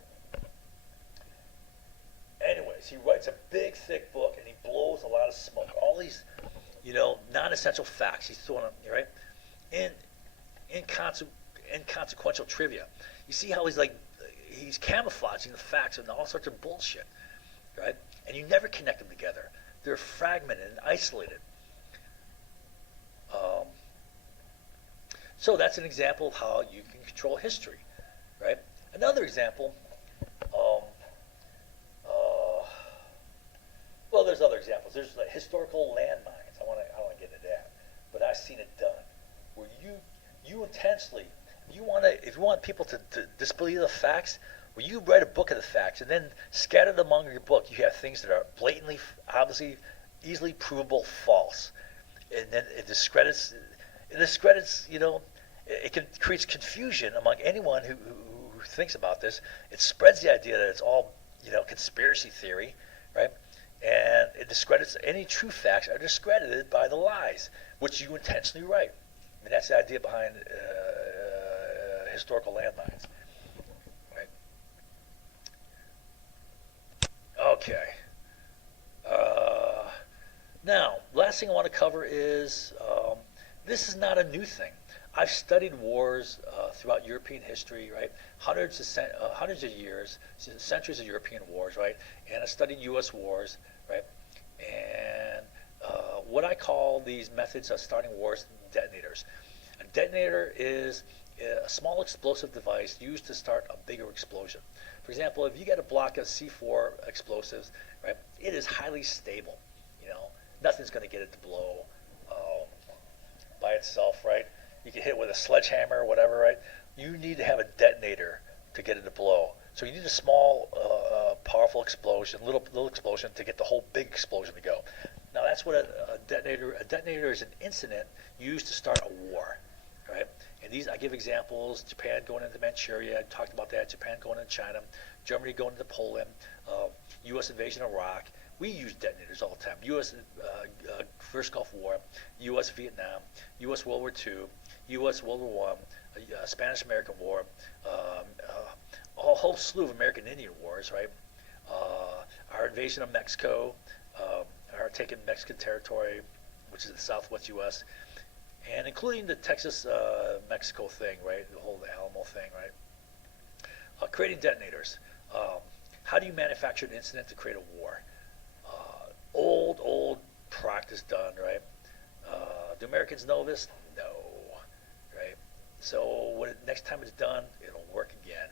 Anyways, he writes a big, thick book, and he blows a lot of smoke. All these, non-essential facts he's throwing up, right? Inconsequential trivia. You see how he's camouflaging the facts and all sorts of bullshit, right? And you never connect them together. They're fragmented and isolated. So that's an example of how you can control history, right? Another example, well, there's other examples. There's historical landmines. I don't want to get into that, but I've seen it done where you intentionally, if you want people to disbelieve the facts, well, you write a book of the facts and then scattered among your book, you have things that are blatantly, obviously, easily provable false, and then it discredits, it creates confusion among anyone who thinks about this. It spreads the idea that it's all, conspiracy theory, right? And it discredits any true facts are discredited by the lies, which you intentionally write. I mean, that's the idea behind historical landmines, right? Okay. Now, last thing I want to cover is this is not a new thing. I've studied wars throughout European history, right? Hundreds of years, centuries of European wars, right? And I studied U.S. wars, right? And what I call these methods of starting wars, detonators. A detonator is a small explosive device used to start a bigger explosion. For example, if you get a block of C4 explosives, right, it is highly stable. Nothing's going to get it to blow by itself, right? You can hit it with a sledgehammer or whatever, right? You need to have a detonator to get it to blow. So you need a small, powerful explosion, little explosion to get the whole big explosion to go. Now that's what a detonator is, an incident used to start a war, right? And these, I give examples: Japan going into Manchuria, I talked about that. Japan going into China, Germany going into Poland, U.S. invasion of Iraq. We use detonators all the time. U.S. First Gulf War, U.S. Vietnam, U.S. World War II, U.S. World War I, Spanish-American War, a whole slew of American Indian wars, right? Our invasion of Mexico, our taking Mexican territory, which is the southwest U.S., and including the Texas-Mexico thing, right? The whole Alamo thing, right? Creating detonators. How do you manufacture an incident to create a war? Old practice done, right? Do Americans know this? No, right? So next time it's done, it'll work again.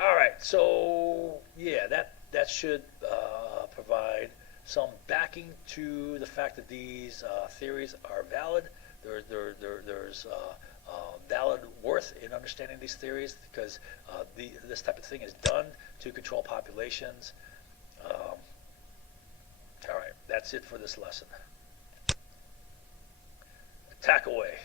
All right, so yeah, that should provide some backing to the fact that these theories are valid. There's valid worth in understanding these theories because this type of thing is done to control populations. All right, that's it for this lesson. Attack away.